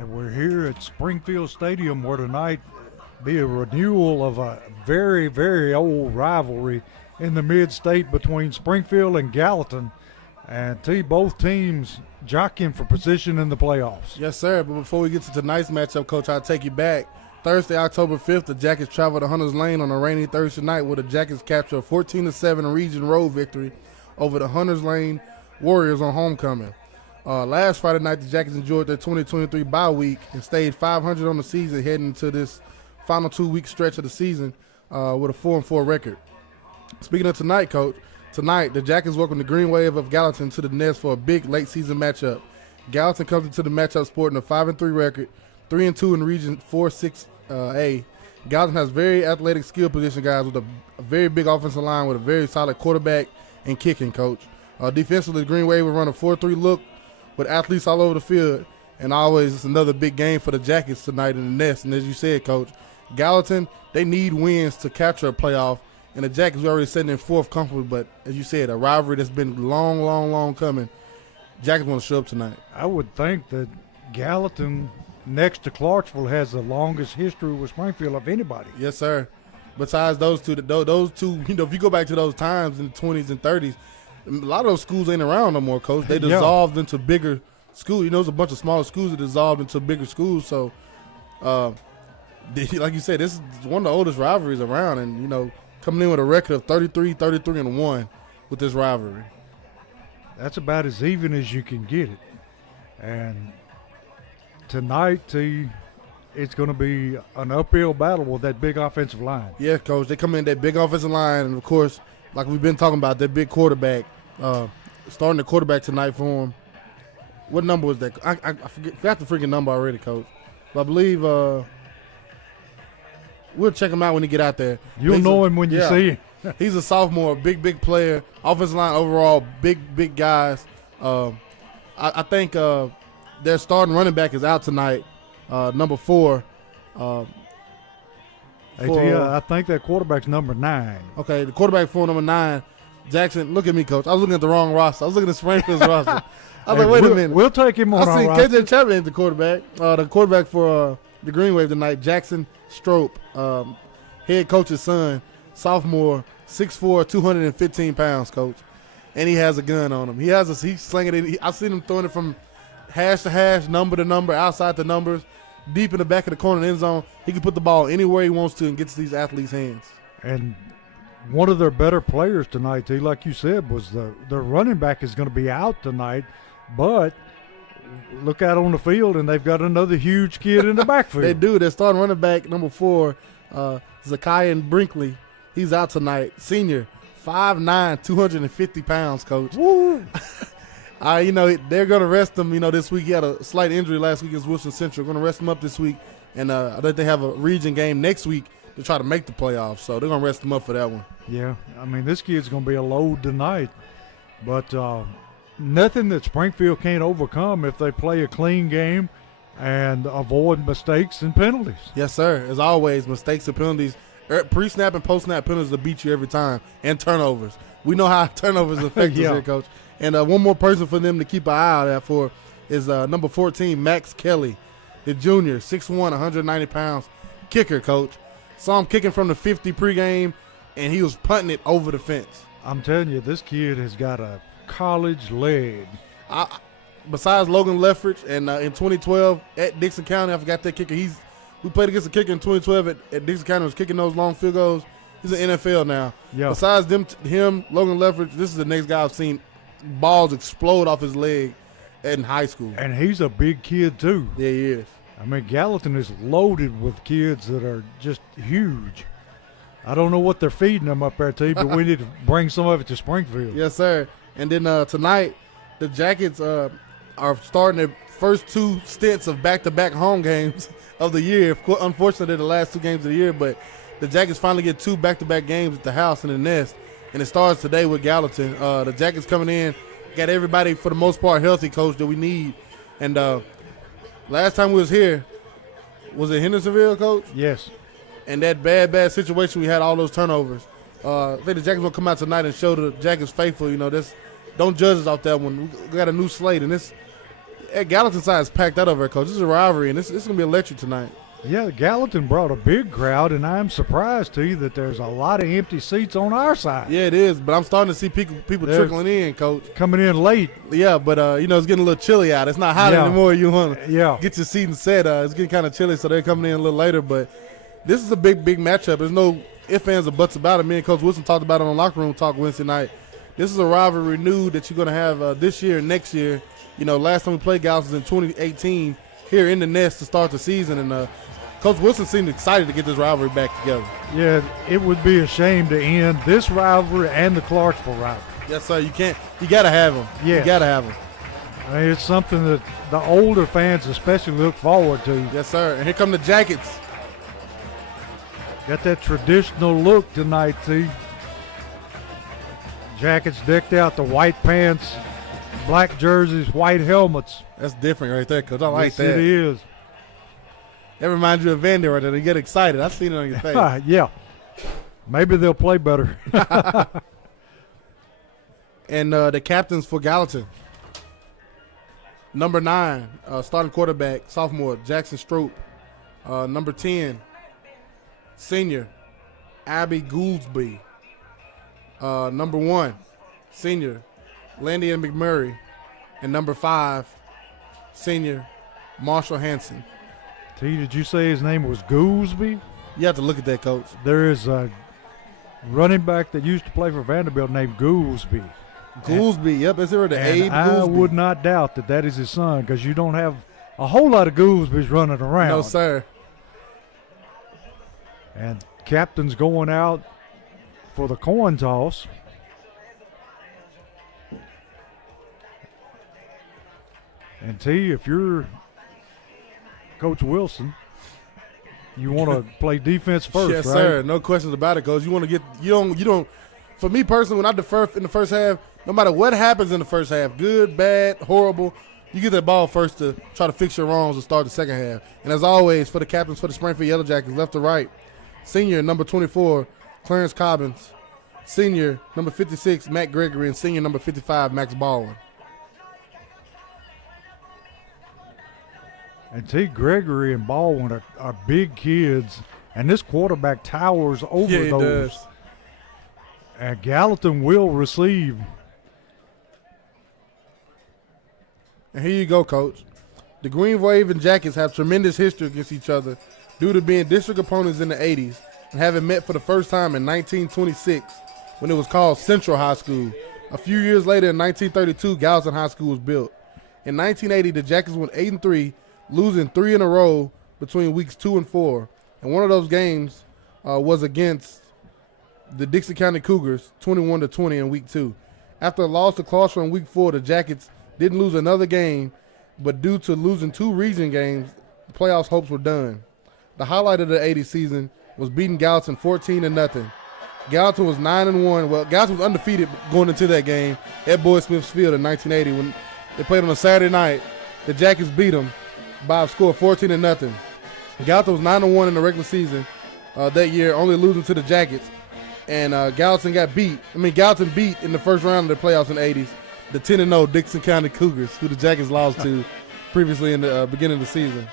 And we're here at Springfield Stadium where tonight be a renewal of a very, very old rivalry in the mid-state between Springfield and Gallatin. And both teams jockeying for position in the playoffs. Yes, sir. But before we get to tonight's matchup, Coach, I'll take you back. Thursday, October 5th, the Jackets traveled to Hunters Lane on a rainy Thursday night where the Jackets captured a 14-7 region road victory over the Hunters Lane Warriors on homecoming. Last Friday night, the Jackets enjoyed their 2023 bye week and stayed 500 on the season heading into this final 2-week stretch of the season with a 4-4 record. Speaking of tonight, Coach, tonight the Jackets welcome the Green Wave of Gallatin to the nest for a big late-season matchup. Gallatin comes into the matchup sporting a 5-3 record, 3-2 in Region 4-6A. Gallatin has very athletic skill position guys with a very big offensive line with a very solid quarterback and kicking, Coach. Defensively, the Green Wave will run a 4-3 look with athletes all over the field, and always it's another big game for the Jackets tonight in the nest. And as you said, Coach, Gallatin, they need wins to capture a playoff, and the Jackets are already sitting in fourth comfortably, but as you said, a rivalry that's been long coming. Jackets want to show up tonight. I would think that Gallatin, next to Clarksville, has the longest history with Springfield of anybody. Yes, sir. Besides those two, if you go back to those times in the 20s and 30s, a lot of those schools ain't around no more, Coach. They dissolved into bigger schools. There's a bunch of smaller schools that dissolved into bigger schools. So, like you said, this is one of the oldest rivalries around, and, coming in with a record of 33-1 with this rivalry. That's about as even as you can get it. And tonight, it's going to be an uphill battle with that big offensive line. Yeah, Coach. They come in that big offensive line, and, of course, like we've been talking about, that big quarterback, starting the quarterback tonight for him. What number was that? I forgot the freaking number already, Coach. But I believe we'll check him out when he get out there. You'll know him when you see him. He's a sophomore, big player. Offensive line overall, big guys. I think their starting running back is out tonight, number 4. I think that quarterback's number 9. Okay, the quarterback for number 9, Jackson. Look at me, Coach. I was looking at the wrong roster. I was looking at Springfield's roster. I was like, wait a minute. We'll take him on our roster. KJ Chapman is the quarterback. The quarterback for the Green Wave tonight, Jackson Strope, head coach's son, sophomore, 6'4", 215 pounds, Coach. And he has a gun on him. He's slinging it. I've seen him throwing it from hash to hash, number to number, outside the numbers, deep in the back of the corner of the end zone. He can put the ball anywhere he wants to and gets these athletes' hands. And one of their better players tonight, like you said, was their running back is going to be out tonight. But look out on the field, and they've got another huge kid in the backfield. They do. They're starting running back number 4, Zakian Brinkley. He's out tonight. Senior, 5'9", 250 pounds, Coach. Woo! They're going to rest him, this week. He had a slight injury last week against Wilson Central. Going to rest him up this week. And I think they have a region game next week to try to make the playoffs. So they're going to rest him up for that one. Yeah. This kid's going to be a load tonight. But nothing that Springfield can't overcome if they play a clean game and avoid mistakes and penalties. Yes, sir. As always, mistakes and penalties. Pre-snap and post-snap penalties will beat you every time. And turnovers. We know how turnovers affect us here, Coach. And one more person for them to keep an eye out for is number 14, Max Kelly, the junior, 6'1", 190 pounds, kicker, Coach. Saw him kicking from the 50 pregame, and he was punting it over the fence. I'm telling you, this kid has got a college leg. Besides Logan Leffridge, and in 2012 at Dixon County, I forgot that kicker. We played against a kicker in 2012 at Dixon County, was kicking those long field goals. He's in the NFL now. Yeah. Besides him, Logan Leffridge, this is the next guy I've seen balls explode off his leg in high school. And he's a big kid, too. Yeah, he is. Gallatin is loaded with kids that are just huge. I don't know what they're feeding them up there, but we need to bring some of it to Springfield. Yes, sir. And then tonight, the Jackets are starting their first 2 stints of back-to-back home games of the year. Unfortunately, the last 2 games of the year, but the Jackets finally get 2 back-to-back games at the house in the nest, and it starts today with Gallatin. The Jackets coming in, got everybody for the most part healthy, Coach, that we need. And last time we was here, was it Hendersonville, Coach? Yes. And that bad situation, we had all those turnovers. I think the Jackets will come out tonight and show the Jackets faithful. Don't judge us off that one. We got a new slate, and at Gallatin side is packed out over there, Coach. This is a rivalry, and it's going to be electric tonight. Yeah, Gallatin brought a big crowd, and I'm surprised to you that there's a lot of empty seats on our side. Yeah, it is, but I'm starting to see people trickling in, Coach. Coming in late. Yeah, but, it's getting a little chilly out. It's not hot anymore. You want to get your seat and set. It's getting kind of chilly, so they're coming in a little later. But this is a big, big matchup. There's no ifs, ands, or buts about it. Me and Coach Wilson talked about it on Locker Room Talk Wednesday night. This is a rivalry renewed that you're going to have this year and next year. Last time we played Gallatin was in 2018 here in the Nest to start the season, and Coach Wilson seemed excited to get this rivalry back together. Yeah, it would be a shame to end this rivalry and the Clarksville rivalry. Yes, sir. You got to have them. Yeah. You got to have them. I mean, it's something that the older fans especially look forward to. Yes, sir. And here come the Jackets. Got that traditional look tonight, too. Jackets decked out, the white pants, black jerseys, white helmets. That's different right there, Coach. I like that. Yes, it is. That reminds you of Vandy right there. You get excited. I seen it on your face. Yeah. Maybe they'll play better. And the captains for Gallatin. Number 9, starting quarterback, sophomore, Jackson Stroop. Number 10, senior, Abby Gouldsby. Number 1, senior, Landy and McMurray. And number 5, senior, Marshall Hanson. T, did you say his name was Goolsby? You have to look at that, Coach. There is a running back that used to play for Vanderbilt named Goolsby. Goolsby, yep, that's here the Abe I Goolsby. would not doubt that that is his son, because you don't have a whole lot of Goolsbys running around. No, sir. And captain's going out for the coin toss. And T, if you're Coach Wilson, you want to play defense first, yes, right? sir. No questions about it, Coach. You want to get you don't. For me personally, when I defer in the first half, no matter what happens in the first half, good, bad, horrible, you get that ball first to try to fix your wrongs and start the second half. And as always, for the captains for the Springfield Yellow Jackets, left to right, senior number 24, Clarence Cobbins, senior number 56, Matt Gregory, and senior number 55, Max Baldwin. And T. Gregory and Baldwin are big kids, and this quarterback towers over Yeah, he those. does. And Gallatin will receive. And here you go, Coach. The Green Wave and Jackets have tremendous history against each other due to being district opponents in the 80s and having met for the first time in 1926 when it was called Central High School. A few years later, in 1932, Gallatin High School was built. In 1980, the Jackets went 8-3, losing 3 in a row between weeks 2 and 4. And one of those games was against the Dixie County Cougars, 21-20 in week 2. After a loss to Clarksville in week 4, the Jackets didn't lose another game, but due to losing 2 region games, the playoffs hopes were done. The highlight of the 80 season was beating Gallatin 14-0. Gallatin was 9-1. Well, Gallatin was undefeated going into that game at Boyd Smith's Field in 1980 when they played on a Saturday night. The Jackets beat them by a score of 14-0. Gallatin was 9-1 in the regular season that year, only losing to the Jackets. And Gallatin Gallatin beat in the first round of the playoffs in the 80s the 10-0 Dixon County Cougars, who the Jackets lost to previously in the beginning of the season.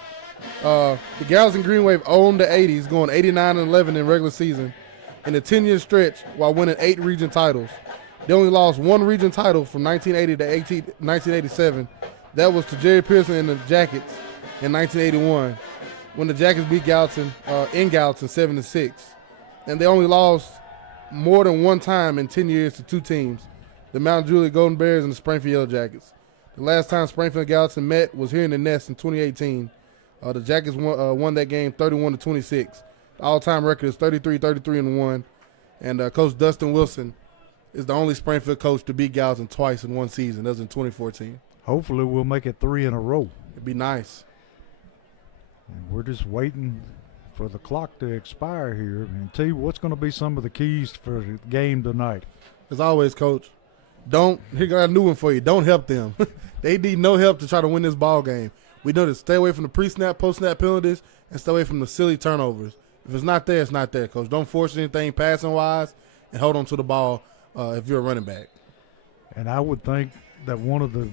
The Gallatin Green Wave owned the 80s, going 89-11 in regular season in a 10-year stretch while winning 8 region titles. They only lost 1 region title from 1980 to 1987. That was to Jerry Pearson and the Jackets in 1981 when the Jackets beat Gallatin in Gallatin 7-6. And they only lost more than 1 time in 10 years to 2 teams, the Mount Juliet Golden Bears and the Springfield Yellow Jackets. The last time Springfield and Gallatin met was here in the Nest in 2018. The Jackets won that game 31-26. The all-time record is 33-1. And Coach Dustin Wilson is the only Springfield coach to beat Gallatin twice in one season. That was in 2014. Hopefully we'll make it 3 in a row. It'd be nice. And we're just waiting for the clock to expire here. And T, what's going to be some of the keys for the game tonight? As always, Coach, here got a new one for you. Don't help them. They need no help to try to win this ball game. We know to stay away from the pre-snap, post-snap penalties, and stay away from the silly turnovers. If it's not there, it's not there, Coach. Don't force anything passing-wise and hold on to the ball if you're a running back. And I would think that one of the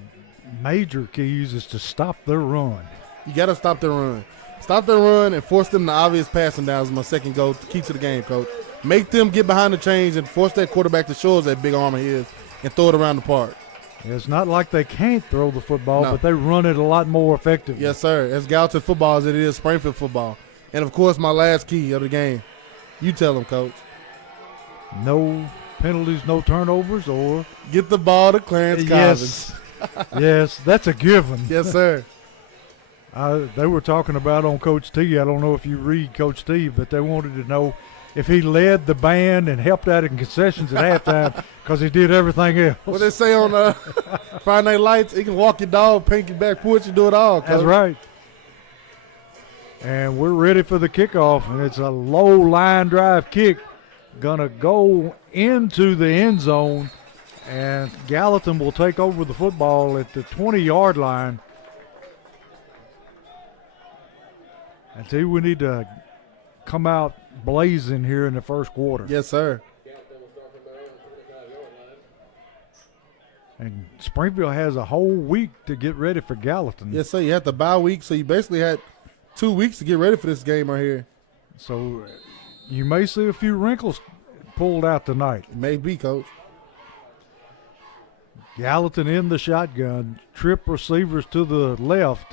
major keys is to stop their run. You got to stop their run. Stop their run and force them to obvious passing downs is my second goal, key to the game, Coach. Make them get behind the chains and force that quarterback to show us that big arm of his and throw it around the park. It's not like they can't throw the football, No. but they run it a lot more effectively. Yes, sir. As Gallatin football as it is Springfield football. And, of course, my last key of the game. You tell them, Coach. No penalties, no turnovers, or Get the ball to Clarence Cobbins. Yes, that's a given. Yes, sir. They were talking about on Coach T. I don't know if you read Coach T, but they wanted to know if he led the band and helped out in concessions at halftime because he did everything else. What they say on Friday Night Lights, he can walk your dog, paint your back porch, and do it all, Coach. That's right. And we're ready for the kickoff, and it's a low line drive kick. Going to go into the end zone, and Gallatin will take over the football at the 20-yard line. I tell you, we need to come out blazing here in the first quarter. Yes, sir. And Springfield has a whole week to get ready for Gallatin. Yes, sir. You had the bye week, so you basically had 2 weeks to get ready for this game right here. So you may see a few wrinkles pulled out tonight. Maybe, Coach. Gallatin in the shotgun, trip receivers to the left.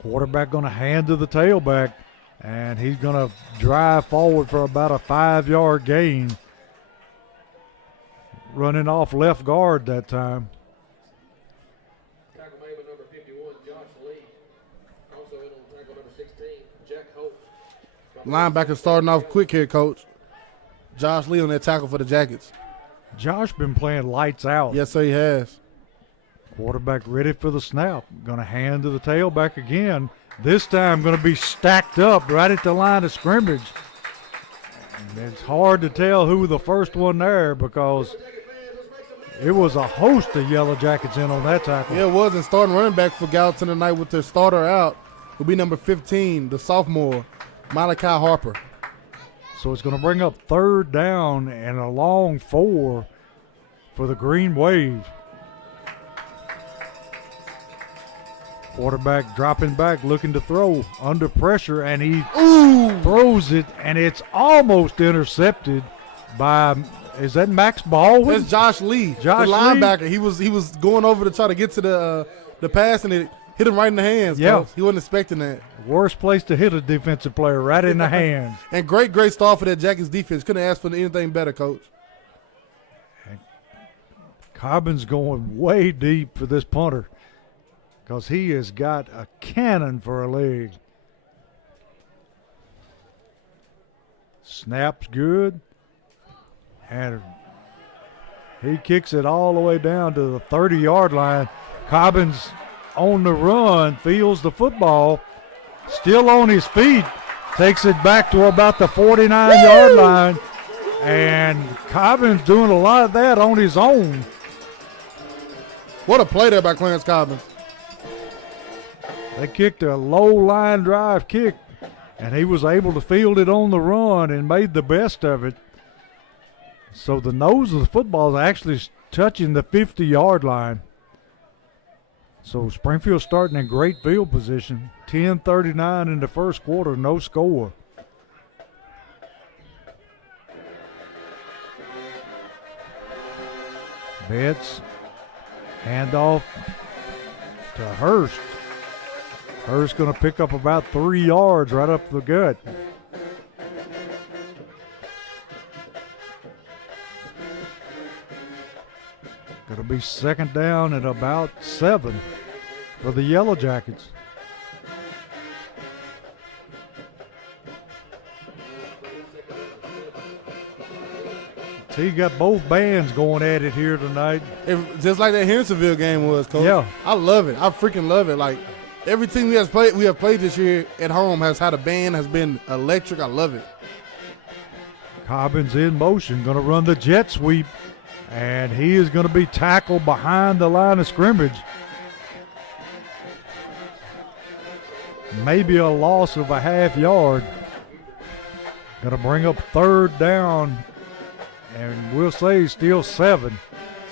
Quarterback going to hand to the tailback, and he's going to drive forward for about a 5-yard gain. Running off left guard that time. Tackle made by number 51, Josh Lee. Also in on tackle number 16, Jack Holt. Linebacker starting off quick here, Coach. Josh Lee on that tackle for the Jackets. Josh been playing lights out. Yes, sir, he has. Quarterback ready for the snap. Going to hand to the tailback again. This time going to be stacked up right at the line of scrimmage. And it's hard to tell who the first one there because it was a host of Yellow Jackets in on that tackle. Yeah, it was. And starting running back for Gallatin tonight with their starter out will be number 15, the sophomore, Malachi Harper. So it's going to bring up third down and a long 4 for the Green Wave. Quarterback dropping back, looking to throw under pressure, and he throws it, and it's almost intercepted by, is that Max Baldwin? That's Josh Lee, Josh the Lee? linebacker. He was going over to try to get to the pass, and it hit him right in the hands. Yeah. Coach. He wasn't expecting that. Worst place to hit a defensive player, right in the hands. And great start for that Jackets defense. Couldn't ask for anything better, Coach. Cobbin's going way deep for this punter because he has got a cannon for a leg. Snap's good. And he kicks it all the way down to the 30-yard line. Cobbin's on the run, feels the football, still on his feet, takes it back to about the 49-yard line. And Cobbin's doing a lot of that on his own. What a play there by Clarence Cobbins. They kicked a low line drive kick, and he was able to field it on the run and made the best of it. So the nose of the football is actually touching the 50-yard line. So Springfield starting in great field position. 10:39 in the first quarter, no score. Betts, handoff to Hurst. Hurst going to pick up about 3 yards right up the gut. Going to be second down at about 7 for the Yellow Jackets. So you got both bands going at it here tonight. Just like that Hendersonville game was, Coach. Yeah. I love it. I freaking love it. Like, every team we have played this year at home has had a band, has been electric. I love it. Cobbins in motion, going to run the jet sweep, and he is going to be tackled behind the line of scrimmage. Maybe a loss of a half yard. Going to bring up third down, and we'll say still 7.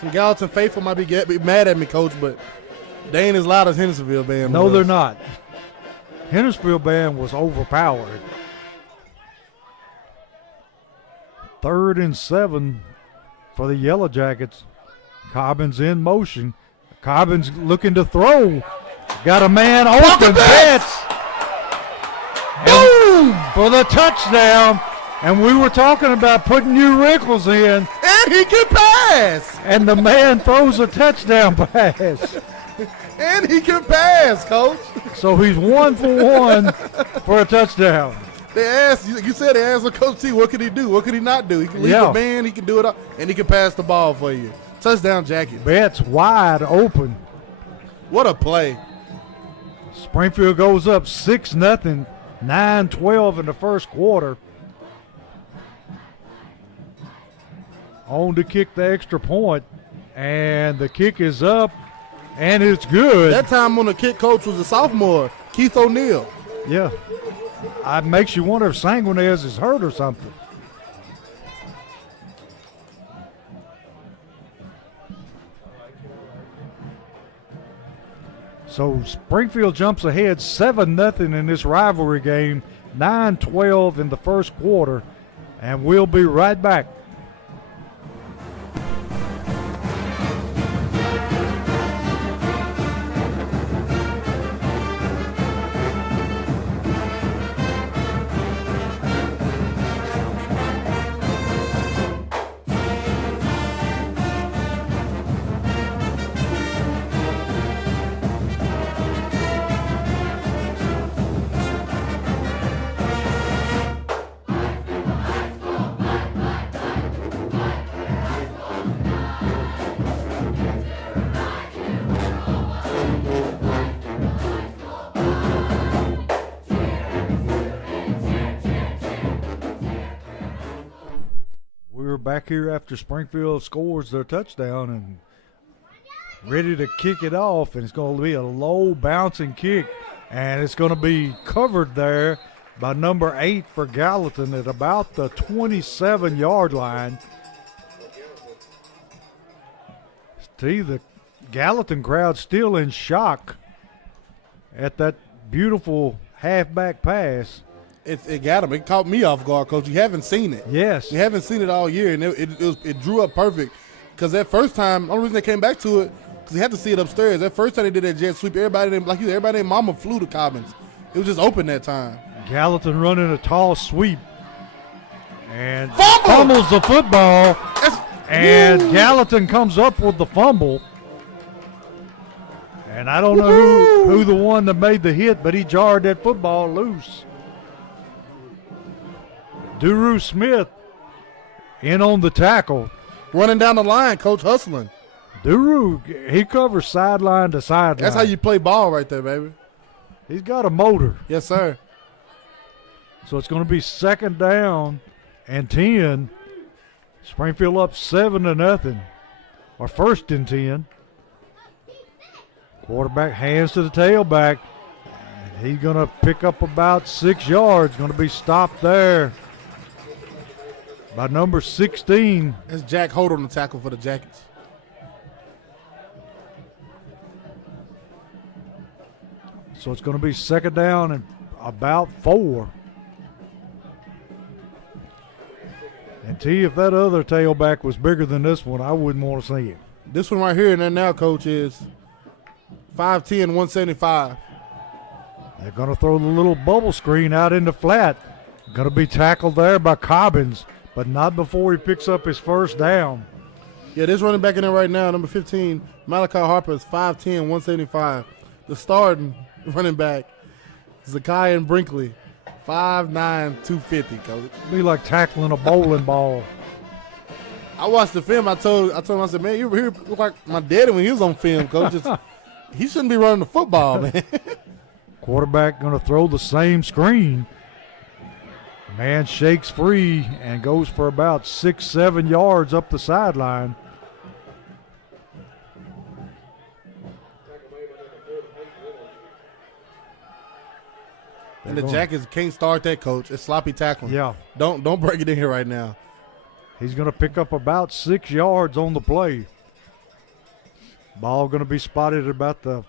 Some Gallatin faithful might be mad at me, Coach, but they ain't as loud as Hendersonville band. No, was. they're not. Hendersonville band was overpowered. 3rd and 7 for the Yellow Jackets. Cobbins in motion. Cobbins looking to throw. Got a man open. Betts. Boom! For the touchdown. And we were talking about putting new wrinkles in. And he can pass. And the man throws a touchdown pass. And he can pass, Coach. So he's 1 for 1 for a touchdown. They asked, you said they asked Coach T, what could he do? What could he not do? He can leave a man, he can do it all, and he can pass the ball for you. Touchdown, Jacket. Betts wide open. What a play. Springfield goes up 6-0, 9-12 in the first quarter. On to kick the extra point, and the kick is up, and it's good. That time on the kick coach was a sophomore, Keith O'Neal. Yeah. It makes you wonder if Sanguinez is hurt or something. So Springfield jumps ahead 7-0 in this rivalry game, 9-12 in the first quarter, and we'll be right back. Back here after Springfield scores their touchdown and ready to kick it off, and it's going to be a low bouncing kick, and it's going to be covered there by number 8 for Gallatin at about the 27-yard line. See, the Gallatin crowd still in shock at that beautiful halfback pass. It got him. It caught me off guard, Coach. You haven't seen it. Yes. You haven't seen it all year, and it drew up perfect. Because that first time, the only reason they came back to it, because they had to see it upstairs. That first time they did that jet sweep, everybody named Mama flew to Cobbins. It was just open that time. Gallatin running a tall sweep and fumbles the football. And Gallatin comes up with the fumble. And I don't know who the one that made the hit, but he jarred that football loose. Duru Smith in on the tackle. Running down the line, Coach, hustling. Duru, he covers sideline to sideline. That's how you play ball right there, baby. He's got a motor. Yes, sir. So it's going to be 2nd down and 10. Springfield up 7-0, or 1st and 10. Quarterback hands to the tailback. And he's going to pick up about 6 yards. Going to be stopped there by number 16. That's Jack Holt on the tackle for the Jackets. So it's going to be 2nd down and about 4. And T, if that other tailback was bigger than this one, I wouldn't want to see it. This one right here and then now, Coach, is 5'10", 175. They're going to throw the little bubble screen out in the flat. Going to be tackled there by Cobbins, but not before he picks up his 1st down. Yeah, this running back in there right now, number 15, Malachi Harper, is 5'10", 175. The starting running back, Zakian Brinkley, 5'9", 250, Coach. Be like tackling a bowling ball. I watched the film. I told him, I said, man, you look like my daddy when he was on film, Coach. He shouldn't be running the football, man. Quarterback going to throw the same screen. Man shakes free and goes for about 6-7 yards up the sideline. And the Jackets can't start that, Coach. It's sloppy tackling. Yeah. Don't break it in here right now. He's going to pick up about 6 yards on the play. Ball going to be spotted at about the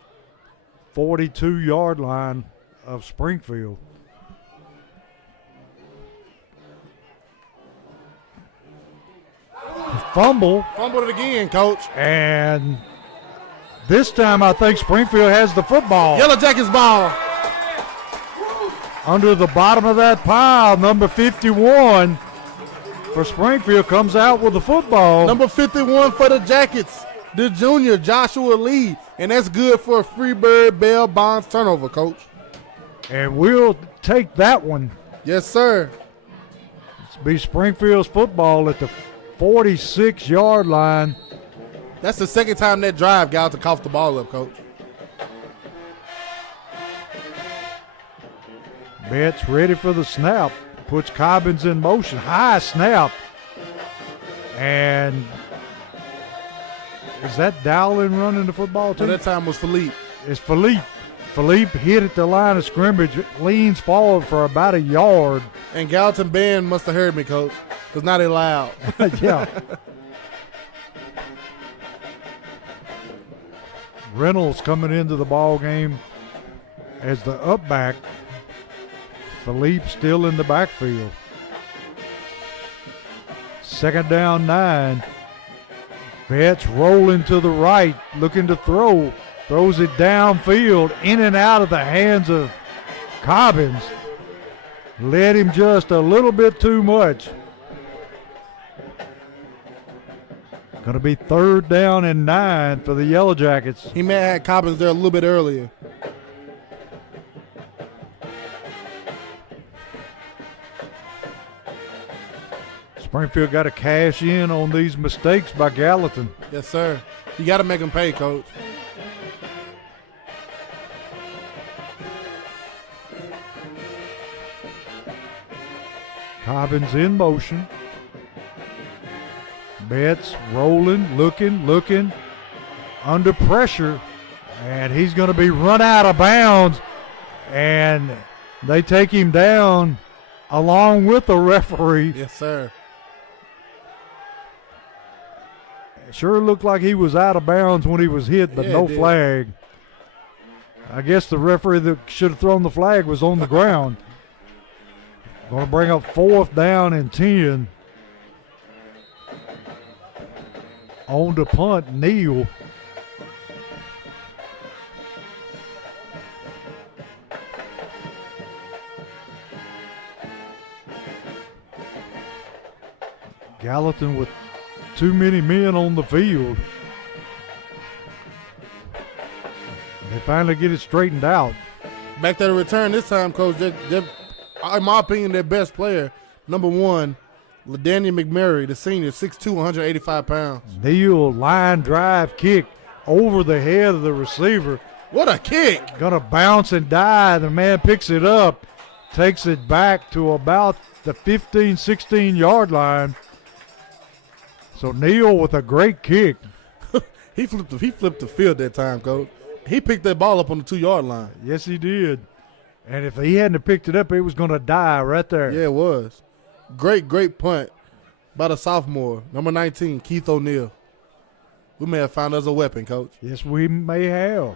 42-yard line of Springfield. Fumbled, Fumbled it again, Coach. and this time I think Springfield has the football. Yellow Jackets ball. Under the bottom of that pile, number 51 for Springfield comes out with the football. Number 51 for the Jackets, the junior Joshua Lee. And that's good for a Freebird Bell Bonds turnover, Coach. And we'll take that one. Yes, sir. It's be Springfield's football at the 46-yard line. That's the second time that drive got to cough the ball up, Coach. Betts ready for the snap. Puts Cobbins in motion. High snap. And is that Dowling running the football So too? that time was Philippe. It's Philippe. Philippe hit at the line of scrimmage, leans forward for about a yard. And Gallatin band must have heard me, Coach, because now they loud. Yeah. Reynolds coming into the ball game as the up back. Philippe still in the backfield. Second down 9. Betts rolling to the right, looking to throw. Throws it downfield, in and out of the hands of Cobbins. Led him just a little bit too much. Going to be 3rd down and 9 for the Yellow Jackets. He may have had Cobbins there a little bit earlier. Springfield got to cash in on these mistakes by Gallatin. Yes, sir. You got to make him pay, Coach. Cobbins in motion. Betts rolling, looking, under pressure. And he's going to be run out of bounds. And they take him down along with the referee. Yes, sir. It sure looked like he was out of bounds when he was hit, but Yeah, no it did. flag. I guess the referee that should have thrown the flag was on the ground. Going to bring up 4th down and 10. On to punt, Neal. Gallatin with too many men on the field. They finally get it straightened out. Back to the return this time, Coach. They're, in my opinion, their best player, number 1, LaDaniel McMurray, the senior, 6'2", 185 pounds. Neal line drive kick over the head of the receiver. What a kick! Gonna bounce and die. The man picks it up, takes it back to about the 15, 16-yard line. So Neal with a great kick. He flipped the field that time, Coach. He picked that ball up on the 2-yard line. Yes, he did. And if he hadn't picked it up, it was gonna die right there. Yeah, it was. Great punt by the sophomore, number 19, Keith O'Neal. We may have found us a weapon, Coach. Yes, we may have.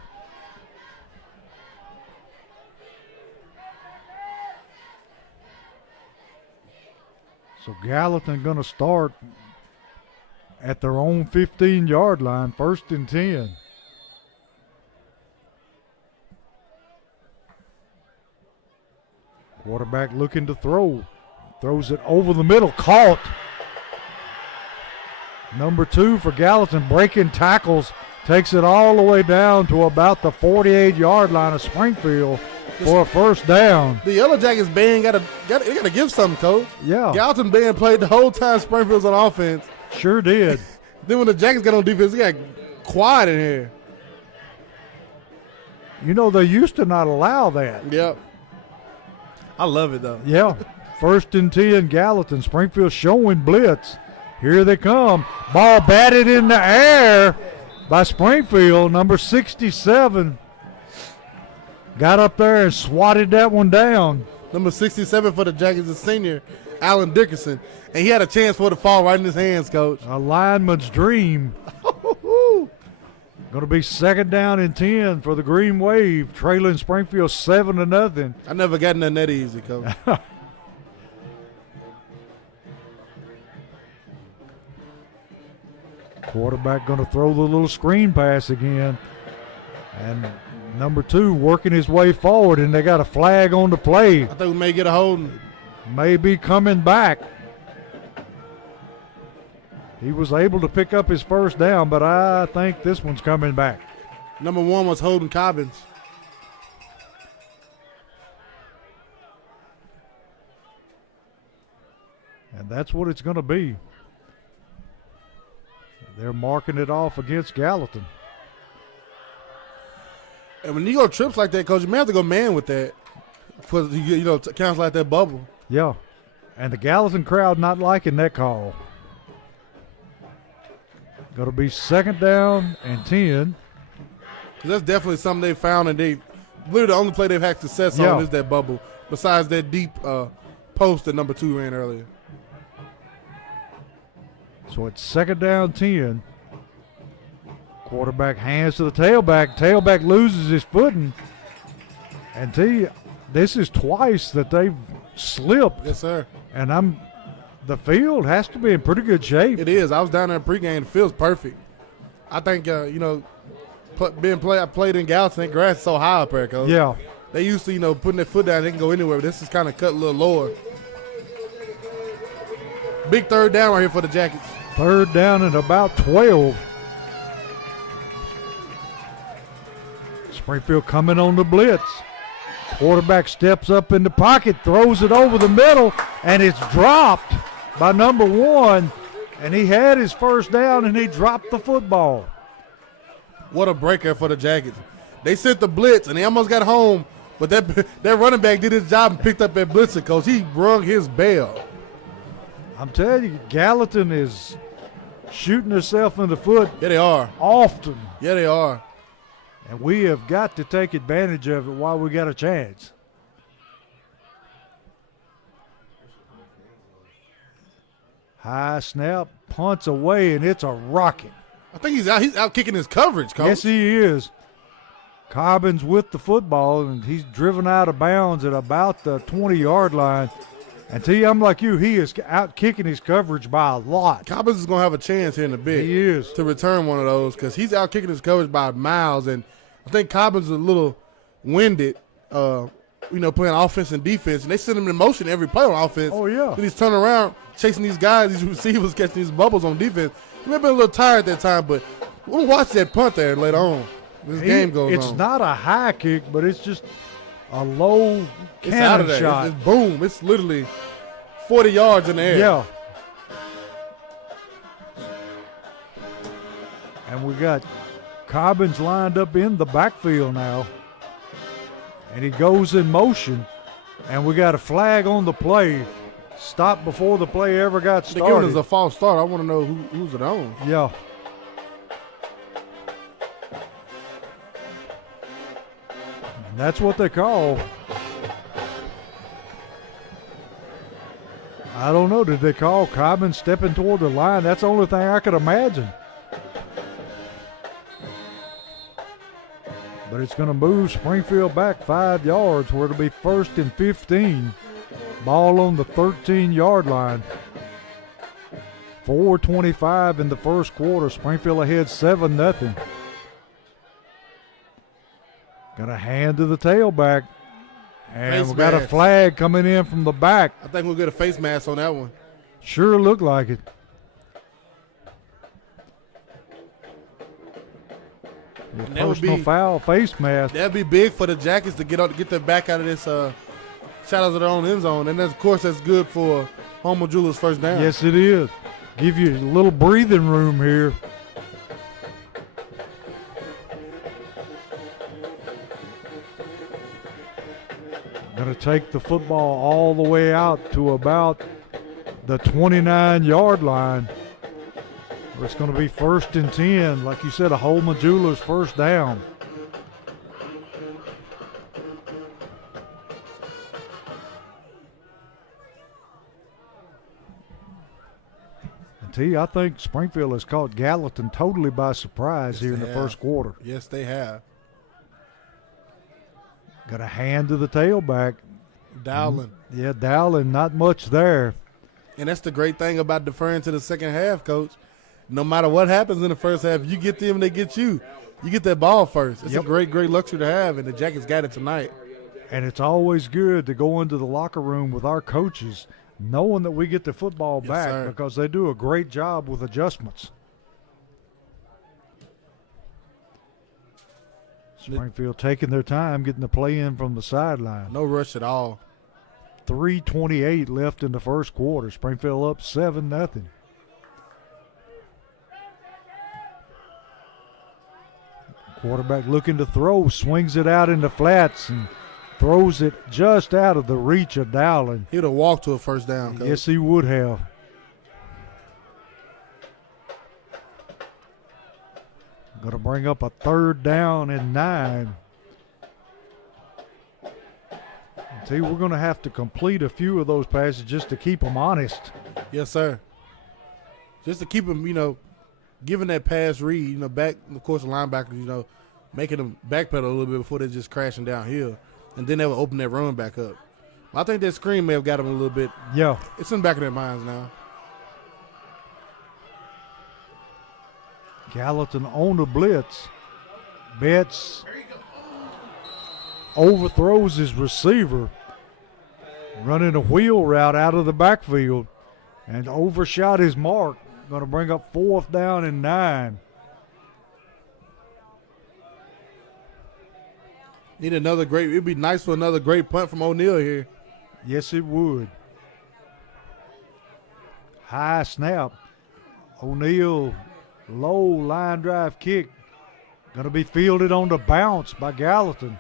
So Gallatin going to start at their own 15-yard line, 1st and 10. Quarterback looking to throw. Throws it over the middle, caught. Number 2 for Gallatin, breaking tackles, takes it all the way down to about the 48-yard line of Springfield for a 1st down. The Yellow Jackets band gotta give something, Coach. Yeah, Gallatin band played the whole time Springfield's on offense. sure did. Then when the Jackets got on defense, it got quiet in here. You know, they used to not allow that. Yep. I love it, though. Yeah, 1st and 10, Gallatin. Springfield showing blitz. Here they come. Ball batted in the air by Springfield, number 67. Got up there and swatted that one down. Number 67 for the Jackets, the senior, Alan Dickerson. And he had a chance for it to fall right in his hands, Coach. A lineman's dream. Going Going to be 2nd down and 10 for the Green Wave, trailing Springfield 7-0. I never got nothing that easy, Coach. Quarterback going to throw the little screen pass again. And number 2 working his way forward, and they got a flag on the play. I think we may get a holding. May be coming back. He was able to pick up his first down, but I think this one's coming back. Number 1 was holding Cobbins. And that's what it's going to be. They're marking it off against Gallatin. And when you go trips like that, Coach, you may have to go man with that. For counts like that bubble. Yeah. And the Gallatin crowd not liking that call. Going to be 2nd down and 10. That's definitely something they found, and they literally the only play they've had success on is that bubble, besides that deep post that number 2 ran earlier. So it's 2nd down 10. Quarterback hands to the tailback. Tailback loses his footing. And this is twice that they've slipped. Yes, sir. And the field has to be in pretty good shape. It is. I was down there pregame. The field's perfect. I think, I played in Gallatin. That grass is so high up there, Coach. Yeah. They used to, putting their foot down, they can go anywhere. But this is kind of cut a little lower. Big 3rd down right here for the Jackets. 3rd down and about 12. Springfield coming on the blitz. Quarterback steps up in the pocket, throws it over the middle, and it's dropped by number 1. And he had his first down, and he dropped the football. What a breaker for the Jackets. They sent the blitz, and they almost got home, but that running back did his job and picked up that blitzer, Coach. He rung his bell. I'm telling you, Gallatin is shooting herself in the foot. Yeah, they are. Often. Yeah, they are. And we have got to take advantage of it while we got a chance. High snap, punts away, and it's a rocket. I think he's out kicking his coverage, Coach. Yes, he is. Cobbins with the football, and he's driven out of bounds at about the 20-yard line. And T, I'm like you, he is out kicking his coverage by a lot. Cobbins is going to have a chance here in a bit. He is. To return one of those because he's out kicking his coverage by miles. And I think Cobbins is a little winded, playing offense and defense. And they send him in motion every play on offense. Oh, yeah. Then he's turning around, chasing these guys, these receivers, catching these bubbles on defense. He may have been a little tired at that time, but we'll watch that punt there later on. This game goes on. It's not a high kick, but it's just a low It's out of cannon there. shot. It's boom. It's literally 40 yards in the air. Yeah. And we got Cobbins lined up in the backfield now. And he goes in motion. And we got a flag on the play. Stopped before the play ever got They're giving us started. a false start. I want to know who's it on. Yeah. And that's what they call. I don't know. Did they call Cobbins stepping toward the line? That's the only thing I could imagine. But it's going to move Springfield back 5 yards where it'll be 1st and 15. Ball on the 13-yard line. 4:25 in the first quarter. Springfield ahead 7-0. Got a hand to the tailback. And we got a flag coming in from the back. I think we'll get a face mask on that one. Sure looked like it. Personal foul, face mask. That'd be big for the Jackets to get their back out of this shadows of their own end zone. And, of course, that's good for Homer Jewelers' first down. Yes, it is. Give you a little breathing room here. Going to take the football all the way out to about the 29-yard line. It's going to be 1st and 10. Like you said, a Holman Jewelers first down. And T, I think Springfield has caught Gallatin totally by surprise here in the first quarter. Yes, they have. Got a hand to the tailback. Dowling. Yeah, Dowling, not much there. And that's the great thing about deferring to the second half, Coach. No matter what happens in the first half, you get them, they get you. You get that ball first. It's a great, great luxury to have, and the Jackets got it tonight. And it's always good to go into the locker room with our coaches knowing that we get the football back because they do a great job with adjustments. Springfield taking their time getting the play in from the sideline. No rush at all. 3:28 left in the first quarter. Springfield up 7-0. Quarterback looking to throw, swings it out into flats and throws it just out of the reach of Dowling. He would have walked to a first down, Coach. Yes, he would have. Going to bring up a 3rd down and 9. See, we're going to have to complete a few of those passes just to keep them honest. Yes, sir. Just to keep them, giving that pass read, back, of course, the linebackers, making them backpedal a little bit before they're just crashing downhill. And then they will open that run back up. I think that screen may have got them a little bit. Yeah. It's in the back of their minds now. Gallatin on the blitz. Betts overthrows his receiver, running a wheel route out of the backfield and overshot his mark. Going to bring up 4th down and 9. Need another great. It'd be nice for another great punt from O'Neal here. Yes, it would. High snap. O'Neal, low line drive kick. Going to be fielded on the bounce by Gallatin.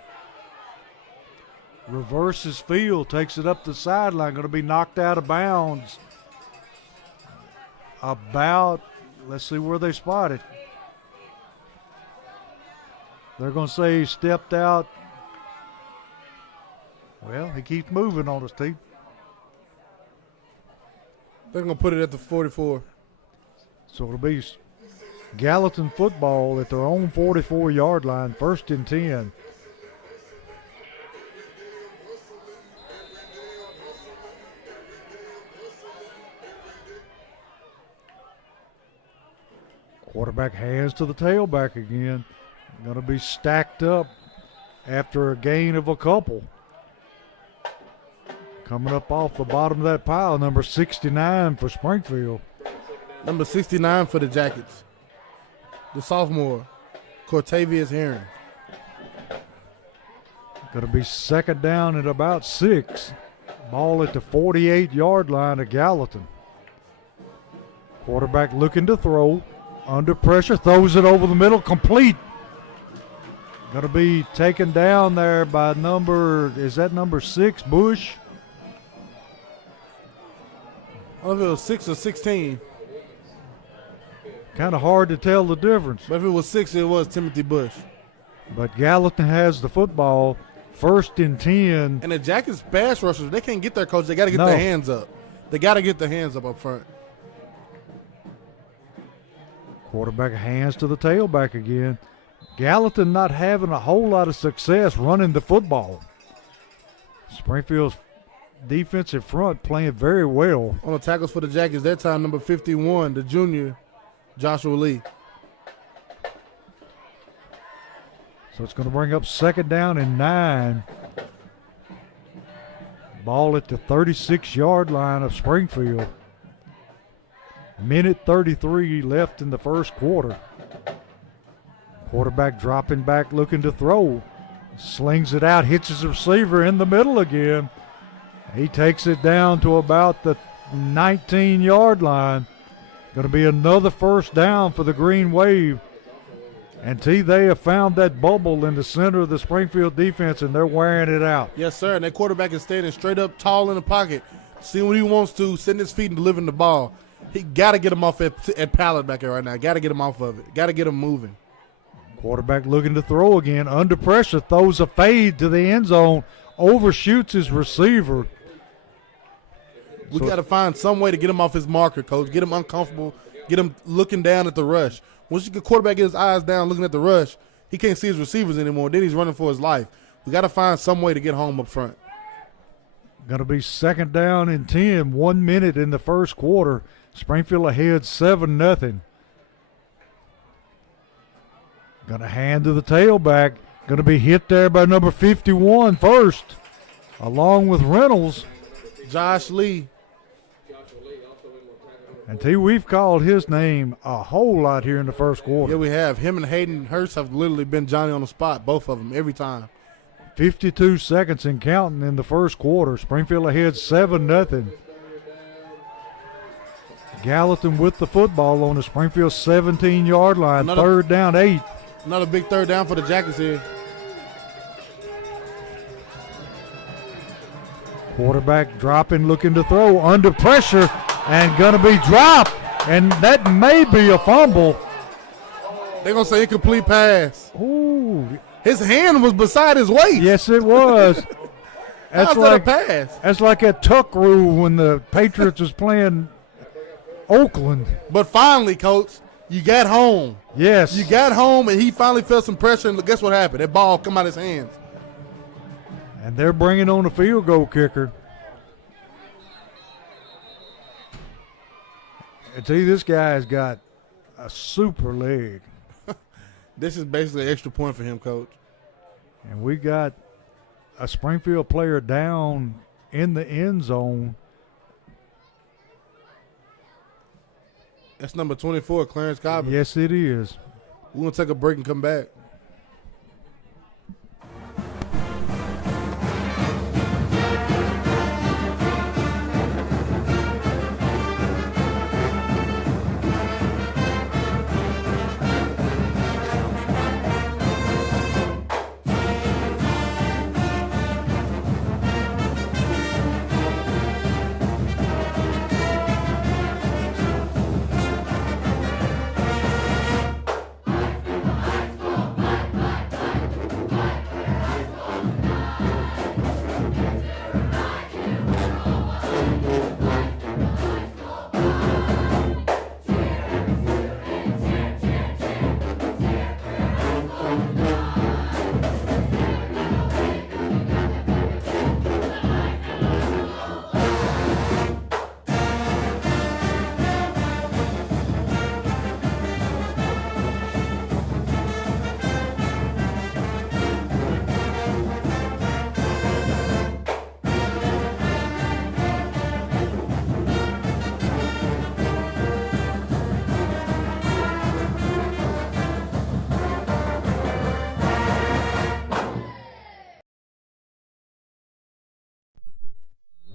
Reverses field, takes it up the sideline. Going to be knocked out of bounds. Let's see where they spot it. They're going to say he stepped out. Well, he keeps moving on us, T. They're going to put it at the 44. So it'll be Gallatin football at their own 44-yard line, 1st and 10. Quarterback hands to the tailback again. Going to be stacked up after a gain of a couple. Coming up off the bottom of that pile, number 69 for Springfield. Number 69 for the Jackets. The sophomore, Cortavius Herring. Going to be 2nd down at about 6. Ball at the 48-yard line of Gallatin. Quarterback looking to throw. Under pressure, throws it over the middle, complete. Going to be taken down there by number 6, Bush? I don't know if it was 6 or 16. Kind of hard to tell the difference. But if it was 6, it was Timothy Bush. But Gallatin has the football, 1st and 10. And the Jackets pass rushers, they can't get their coach. They got to get their hands up. They got to get their hands up front. Quarterback hands to the tailback again. Gallatin not having a whole lot of success running the football. Springfield's defensive front playing very well. On the tackles for the Jackets, that time number 51, the junior, Joshua Lee. So it's going to bring up 2nd down and 9. Ball at the 36-yard line of Springfield. Minute 33 left in the first quarter. Quarterback dropping back, looking to throw. Slings it out, hits his receiver in the middle again. He takes it down to about the 19-yard line. Going to be another 1st down for the Green Wave. And they have found that bubble in the center of the Springfield defense, and they're wearing it out. Yes, sir. And that quarterback is standing straight up tall in the pocket, seeing what he wants to, setting his feet and delivering the ball. He got to get him off at pallet back there right now. Got to get him off of it. Got to get him moving. Quarterback looking to throw again. Under pressure, throws a fade to the end zone, overshoots his receiver. We got to find some way to get him off his marker, Coach. Get him uncomfortable. Get him looking down at the rush. Once you get quarterback get his eyes down looking at the rush, he can't see his receivers anymore. Then he's running for his life. We got to find some way to get home up front. Going to be 2nd down and 10. 1 minute in the first quarter. Springfield ahead 7-0. Going to hand to the tailback. Going to be hit there by number 51 first, along with Reynolds. Josh Lee. And we've called his name a whole lot here in the first quarter. Yeah, we have. Him and Hayden Hurst have literally been Johnny on the spot, both of them, every time. 52 seconds and counting in the first quarter. Springfield ahead 7-0. Gallatin with the football on the Springfield 17-yard line. 3rd down, 8. Another big 3rd down for the Jackets here. Quarterback dropping, looking to throw, under pressure, and going to be dropped. And that may be a fumble. They're going to say incomplete pass. Ooh. His hand was beside his waist. Yes, it was. How's that a pass? That's like a tuck rule when the Patriots was playing Oakland. But finally, Coach, you got home. Yes. You got home, and he finally felt some pressure, and guess what happened? That ball come out of his hands. And they're bringing on a field goal kicker. And this guy's got a super leg. This is basically an extra point for him, Coach. And we got a Springfield player down in the end zone. That's number 24, Clarence Cobb. Yes, it is. We're going to take a break and come back.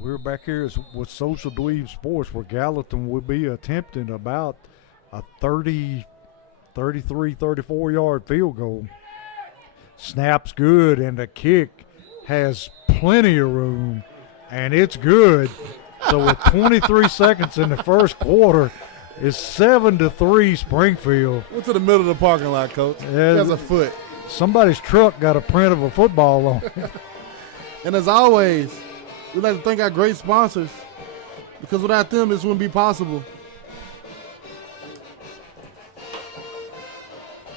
We're back here with Social Dweeb Sports, where Gallatin will be attempting about a 30, 33, 34-yard field goal. Snap's good, and the kick has plenty of room, and it's good. So with 23 seconds in the first quarter, it's 7-3 Springfield. Went to the middle of the parking lot, Coach. Yeah, That's a foot. Somebody's truck got a print of a football on it. And as always, we'd like to thank our great sponsors, because without them, this wouldn't be possible.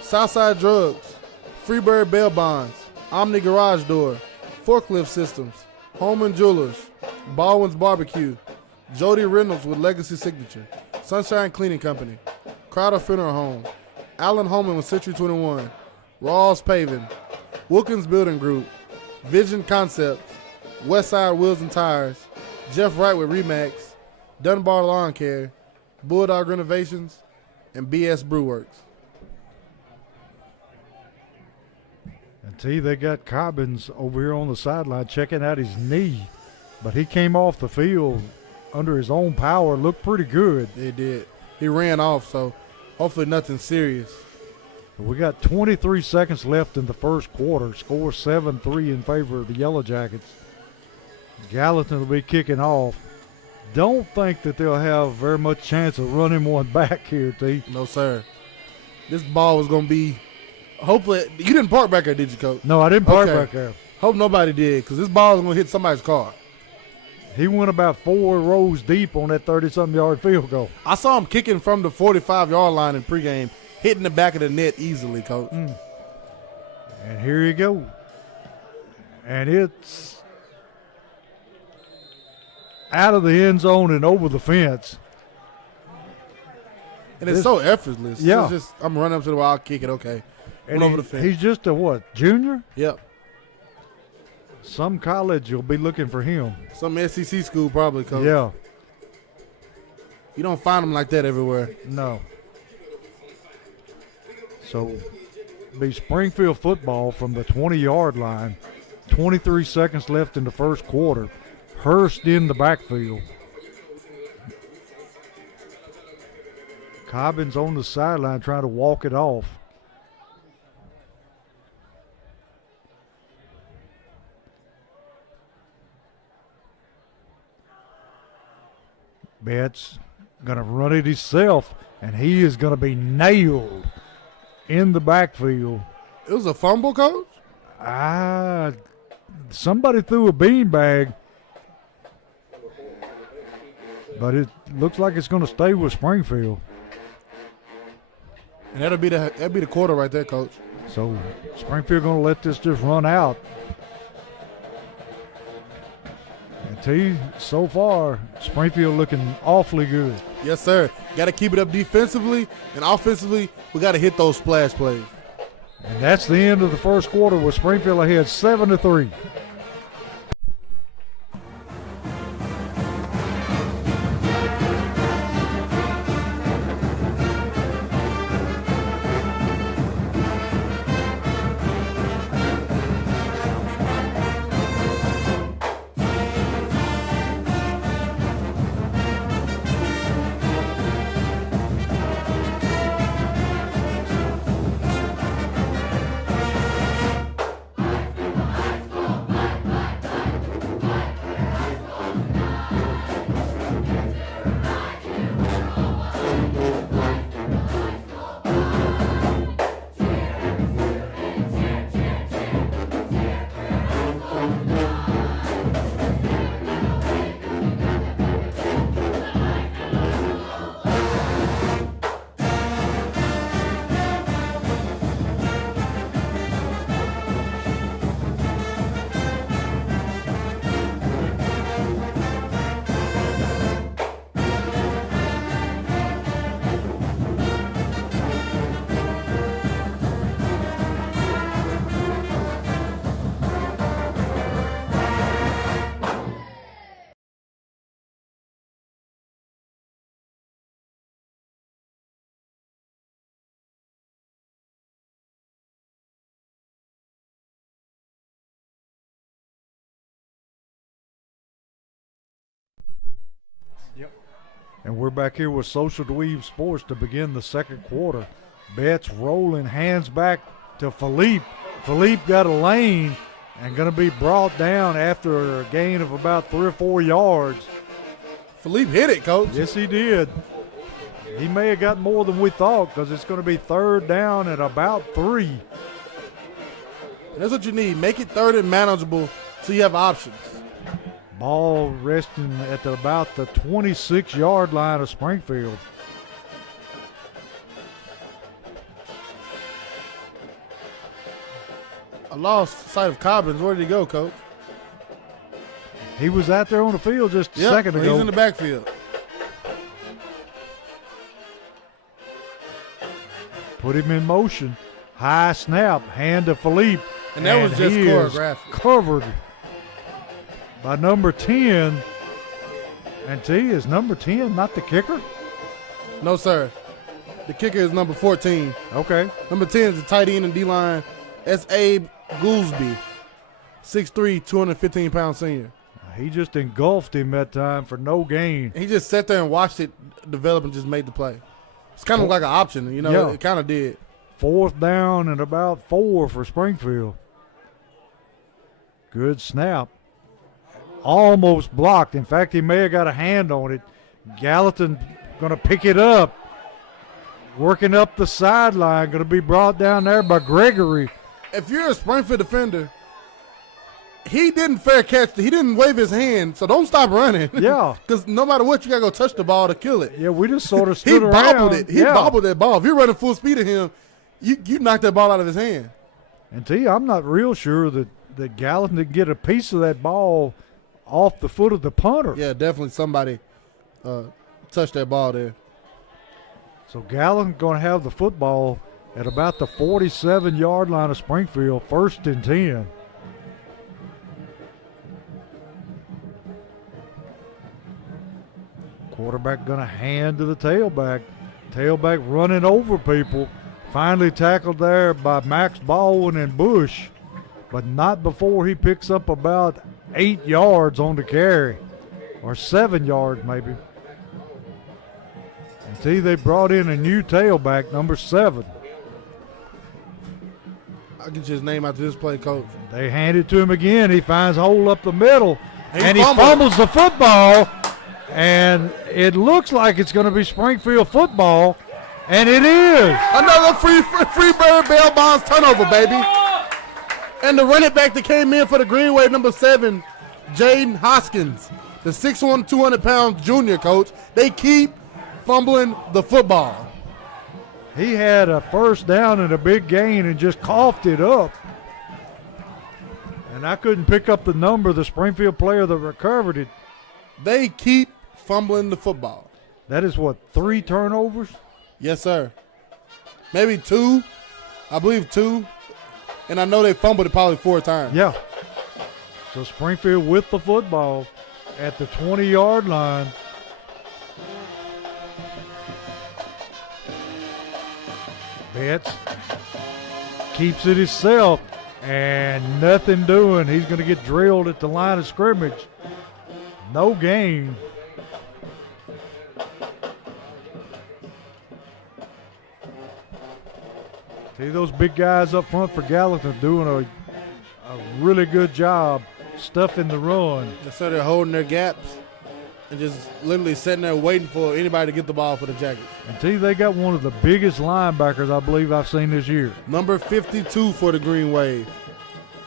Southside Drugs, Freebird Bail Bonds, Omni Garage Door, Forklift Systems, Holman Jewelers, Baldwin's Barbecue, Jody Reynolds with Legacy Signature, Sunshine Cleaning Company, Crowder Funeral Home, Allen Holman with Century 21, Rawls Paving, Wilkins Building Group, Vision Concepts, Westside Wheels and Tires, Jeff Wright with Remax, Dunbar Lawn Care, Bulldog Renovations, and BS Brewworks. And they got Cobbins over here on the sideline checking out his knee. But he came off the field under his own power, looked pretty good. He did. He ran off, so hopefully nothing serious. We got 23 seconds left in the first quarter. Score 7-3 in favor of the Yellow Jackets. Gallatin will be kicking off. Don't think that they'll have very much chance of running one back here, T. No, sir. This ball was going to be, hopefully, you didn't park back there, did you, Coach? No, I didn't park back there. Hope nobody did, because this ball is going to hit somebody's car. He went about 4 rows deep on that 30-something yard field goal. I saw him kicking from the 45-yard line in pregame, hitting the back of the net easily, Coach. And here you go. And it's out of the end zone and over the fence. And it's so effortless. Yeah. It's just, I'm running up to the wall, I'll kick it, okay. And Went over the fence. he's just a what, junior? Yep. Some college will be looking for him. Some SEC school probably, Coach. Yeah, You don't find them like that everywhere. no. So, be Springfield football from the 20-yard line. 23 seconds left in the first quarter. Hurst in the backfield. Cobbins on the sideline trying to walk it off. Betts going to run it himself, and he is going to be nailed in the backfield. It was a fumble, Coach? Somebody threw a beanbag, but it looks like it's going to stay with Springfield. And that'll be the quarter right there, Coach. So Springfield going to let this just run out. And T, so far, Springfield looking awfully good. Yes, sir. Got to keep it up defensively, and offensively, we got to hit those splash plays. And that's the end of the first quarter with Springfield ahead 7-3. And we're back here with Social Dweeb Sports to begin the second quarter. Betts rolling, hands back to Philippe. Philippe got a lane and going to be brought down after a gain of about 3 or 4 yards. Philippe hit it, Coach. Yes, he did. He may have got more than we thought because it's going to be 3rd down at about 3. And that's what you need. Make it 3rd and manageable so you have options. Ball resting at about the 26-yard line of Springfield. I lost sight of Cobbins. Where did he go, Coach? He was out there on the field just a second ago. He's in the backfield. Put him in motion. High snap, hand to Philippe. And that was just he is choreographed. Covered by number 10. And T, is number 10 not the kicker? No, sir. The kicker is number 14. Okay. Number 10 is the tight end and D-line. That's Abe Goolsby, 6'3", 215-pound senior. He just engulfed him that time for no gain. He just sat there and watched it develop and just made the play. It's kind of like an option, you know. Yeah. It kind of did. 4th down and about 4 for Springfield. Good snap. Almost blocked. In fact, he may have got a hand on it. Gallatin going to pick it up. Working up the sideline. Going to be brought down there by Gregory. If you're a Springfield defender, he didn't fair catch. He didn't wave his hand, so don't stop running. Yeah. Because no matter what, you got to go touch the ball to kill it. Yeah, we just sort of He stood around. bobbled it. He bobbled that ball. If you're running full speed at him, you knock that ball out of his hand. And T, I'm not real sure that Gallatin did get a piece of that ball off the foot of the punter. Yeah, definitely somebody touched that ball there. So Gallatin's going to have the football at about the 47-yard line of Springfield, 1st and 10. Quarterback going to hand to the tailback. Tailback running over people. Finally tackled there by Max Baldwin and Bush, but not before he picks up about 8 yards on the carry, or 7 yards maybe. And see, they brought in a new tailback, number 7. I'll get you his name after this play, Coach. They hand it to him again. He finds a hole up the middle, and he fumbled. fumbles the football, and it looks like it's going to be Springfield football, and it is. Another free bird bail bonds turnover, baby. And the running back that came in for the Green Wave, number 7, Jaden Hoskins, the 6'1", 200-pound junior, Coach. They keep fumbling the football. He had a first down and a big gain and just coughed it up. And I couldn't pick up the number of the Springfield player that recovered it. They keep fumbling the football. That is what, 3 turnovers? Yes, sir. Maybe 2. I believe 2. And I know they fumbled it probably 4 times. Yeah. So Springfield with the football at the 20-yard line. Betts keeps it himself and nothing doing. He's going to get drilled at the line of scrimmage. No gain. See those big guys up front for Gallatin doing a really good job stuffing the run. Yes, sir. They're holding their gaps and just literally sitting there waiting for anybody to get the ball for the Jackets. And T, they got one of the biggest linebackers I believe I've seen this year. Number 52 for the Green Wave.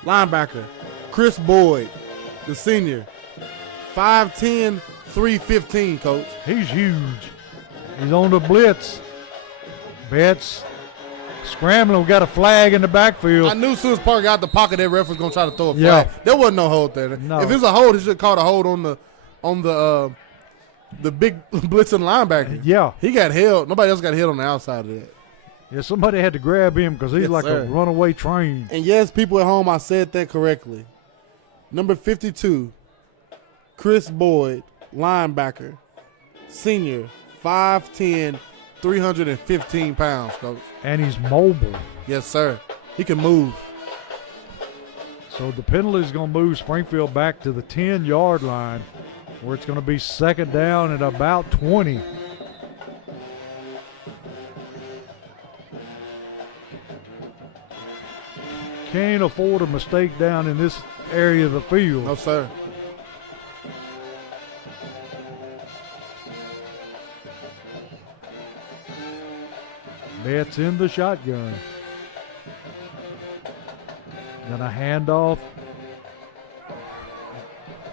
Linebacker, Chris Boyd, the senior. 5'10", 315, Coach. He's huge. He's on the blitz. Betts scrambling. We got a flag in the backfield. I knew as soon as Parker got out the pocket, that ref was going to try to throw a flag. Yeah. There wasn't no hold there. No. If it was a hold, he should have called a hold on the big blitzing linebacker. Yeah. He got held. Nobody else got held on the outside of that. Yeah, somebody had to grab him because he's Yes, like sir. a runaway train. And yes, people at home, I said that correctly. Number 52, Chris Boyd, linebacker, senior, 5'10", 315 pounds, Coach. And he's mobile. Yes, sir. He can move. So the penalty is going to move Springfield back to the 10-yard line where it's going to be 2nd down at about 20. Can't afford a mistake down in this area of the field. No, sir. Betts in the shotgun. Gonna hand off.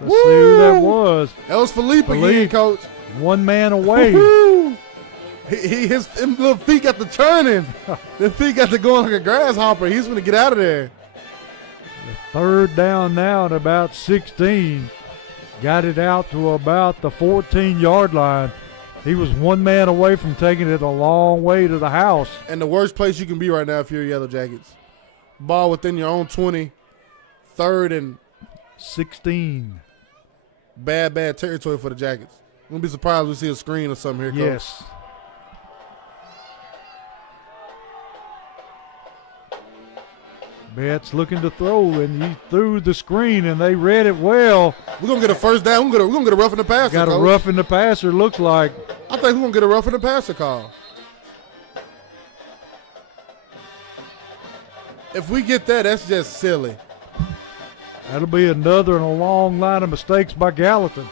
Let's see who that was. That was Philippe again, Philippe. Coach. One man away. Woo-hoo. His little feet got to churning. His feet got to going like a grasshopper. He's going to get out of there. 3rd down now at about 16. Got it out to about the 14-yard line. He was one man away from taking it a long way to the house. And the worst place you can be right now if you're Yellow Jackets. Ball within your own 20. 3rd and 16. bad territory for the Jackets. I'm going to be surprised if we see a screen or something here, Coach. Yes. Betts looking to throw, and he threw the screen, and they read it well. We're going to get a first down. We're going to get a rough in the passer, Got a Coach. rough in the passer, looks like. I think we're going to get a rough in the passer call. If we get that, that's just silly. That'll be another in a long line of mistakes by Gallatin.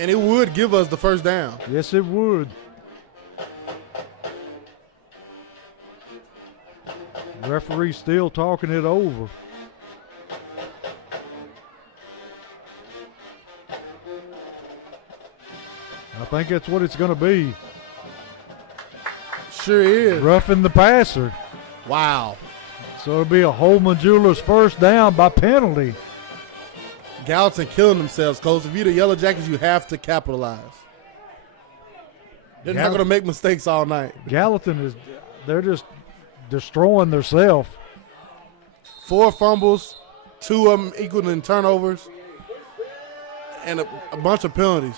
And it would give us the first down. Yes, it would. Referee still talking it over. I think that's what it's going to be. Sure is. Roughing the passer. Wow. So it'll be a Holman Jewelers first down by penalty. Gallatin killing themselves, Coach. If you're the Yellow Jackets, you have to capitalize. They're not going to make mistakes all night. Gallatin they're just destroying themselves. 4 fumbles, 2 of them equaling turnovers, and a bunch of penalties.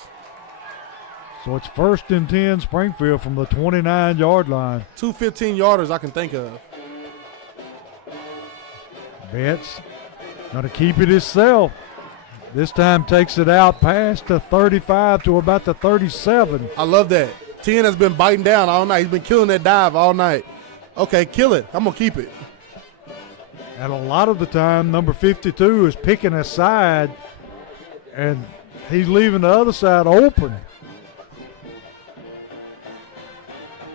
So it's 1st and 10 Springfield from the 29-yard line. 2 15-yarders I can think of. Betts going to keep it himself. This time takes it out past the 35 to about the 37. I love that. 10 has been biting down all night. He's been killing that dive all night. Okay, kill it. I'm going to keep it. And a lot of the time, number 52 is picking a side, and he's leaving the other side open.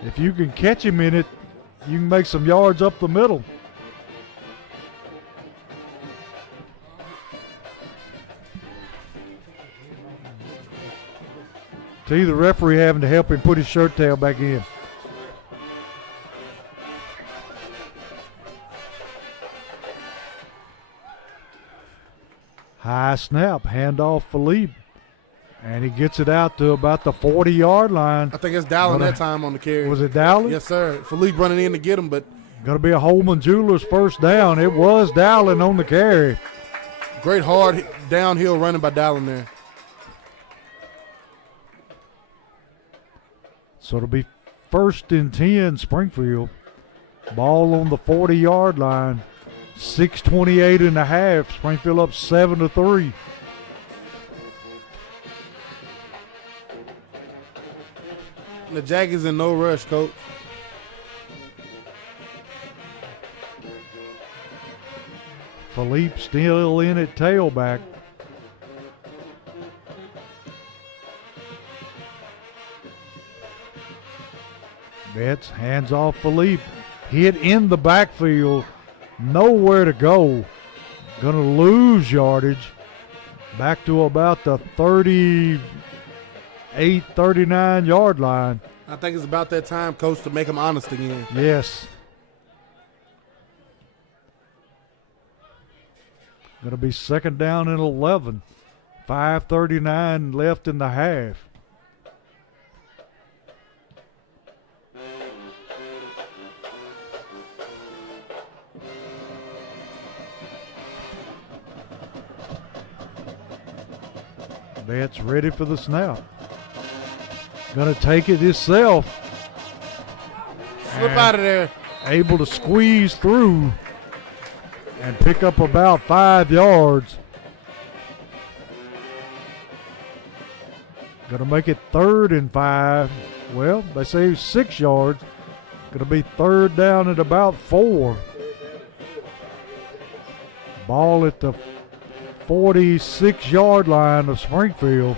If you can catch him in it, you can make some yards up the middle. See the referee having to help him put his shirt tail back in. High snap, handoff Philippe. And he gets it out to about the 40-yard line. I think it's Dowling that time on the carry. Was it Dowling? Yes, sir. Philippe running in to get him, but Going to be a Holman Jewelers first down. It was Dowling on the carry. great hard downhill running by Dowling there. So it'll be 1st and 10 Springfield. Ball on the 40-yard line. 6:28 and a half. Springfield up 7-3. The Jackets in no rush, Coach. Philippe still in at tailback. Betts hands off Philippe. Hit in the backfield. Nowhere to go. Going to lose yardage. Back to about the 38, 39-yard line. I think it's about that time, Coach, to make him honest again. Yes. Going to be 2nd down and 11. 5:39 left in the half. Betts ready for the snap. Going to take it himself. Slip out of there. Able to squeeze through and pick up about 5 yards. Going to make it 3rd and 5. Well, they say 6 yards. Going to be 3rd down at about 4. Ball at the 46-yard line of Springfield.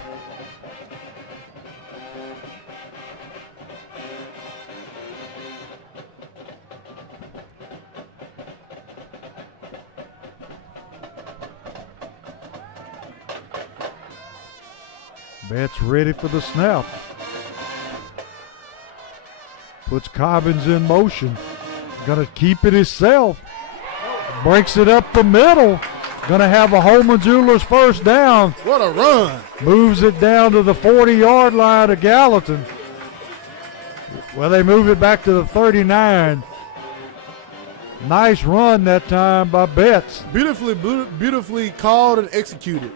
Betts ready for the snap. Puts Cobbins in motion. Going to keep it himself. Breaks it up the middle. Going to have a Holman Jewelers first down. What a run. Moves it down to the 40-yard line of Gallatin. Well, they move it back to the 39. Nice run that time by Betts. Beautifully called and executed.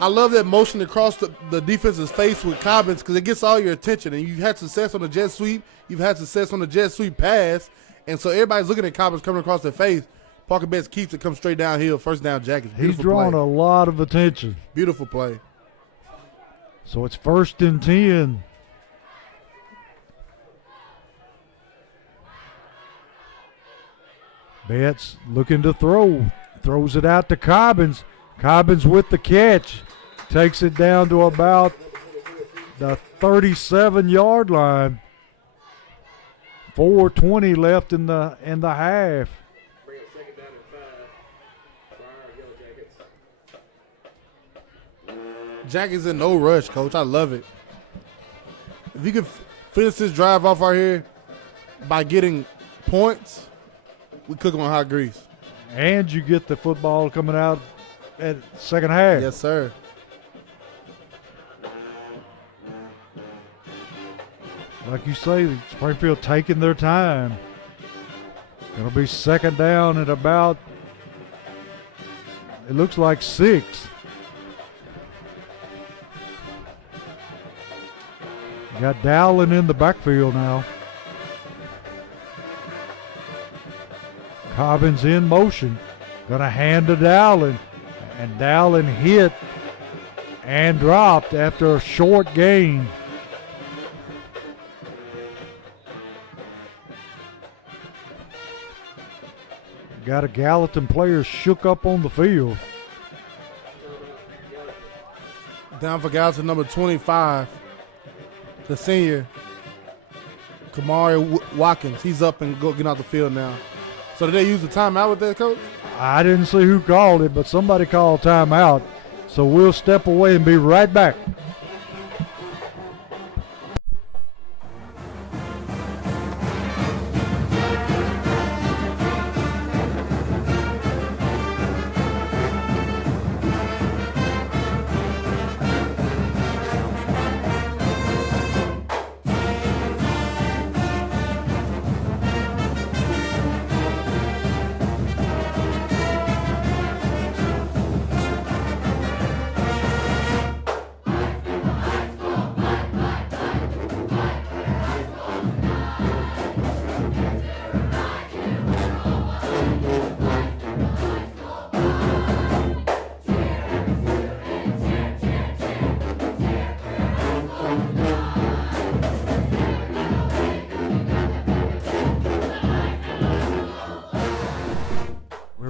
I love that motion across the defense's face with Cobbins because it gets all your attention. And you've had success on the jet sweep. You've had success on the jet sweep pass. And so everybody's looking at Cobbins coming across their face. Parker Betts keeps it, comes straight downhill, first down Jackets. He's drawing a lot of attention. Beautiful play. So it's 1st and 10. Betts looking to throw. Throws it out to Cobbins. Cobbins with the catch. Takes it down to about the 37-yard line. 4:20 left in the half. Jack is in no rush, Coach. I love it. If you could finish this drive off right here by getting points, we cook on hot grease. And you get the football coming out at second half. Yes, sir. Like you say, Springfield taking their time. Going to be second down at about, it looks like 6. Got Dowling in the backfield now. Cobbins in motion. Going to hand to Dowling. And Dowling hit and dropped after a short gain. Got a Gallatin player shook up on the field. Down for Gallatin, number 25, the senior, Kamari Watkins. He's up and getting out the field now. So did they use the timeout with that, Coach? I didn't see who called it, but somebody called timeout. So we'll step away and be right back.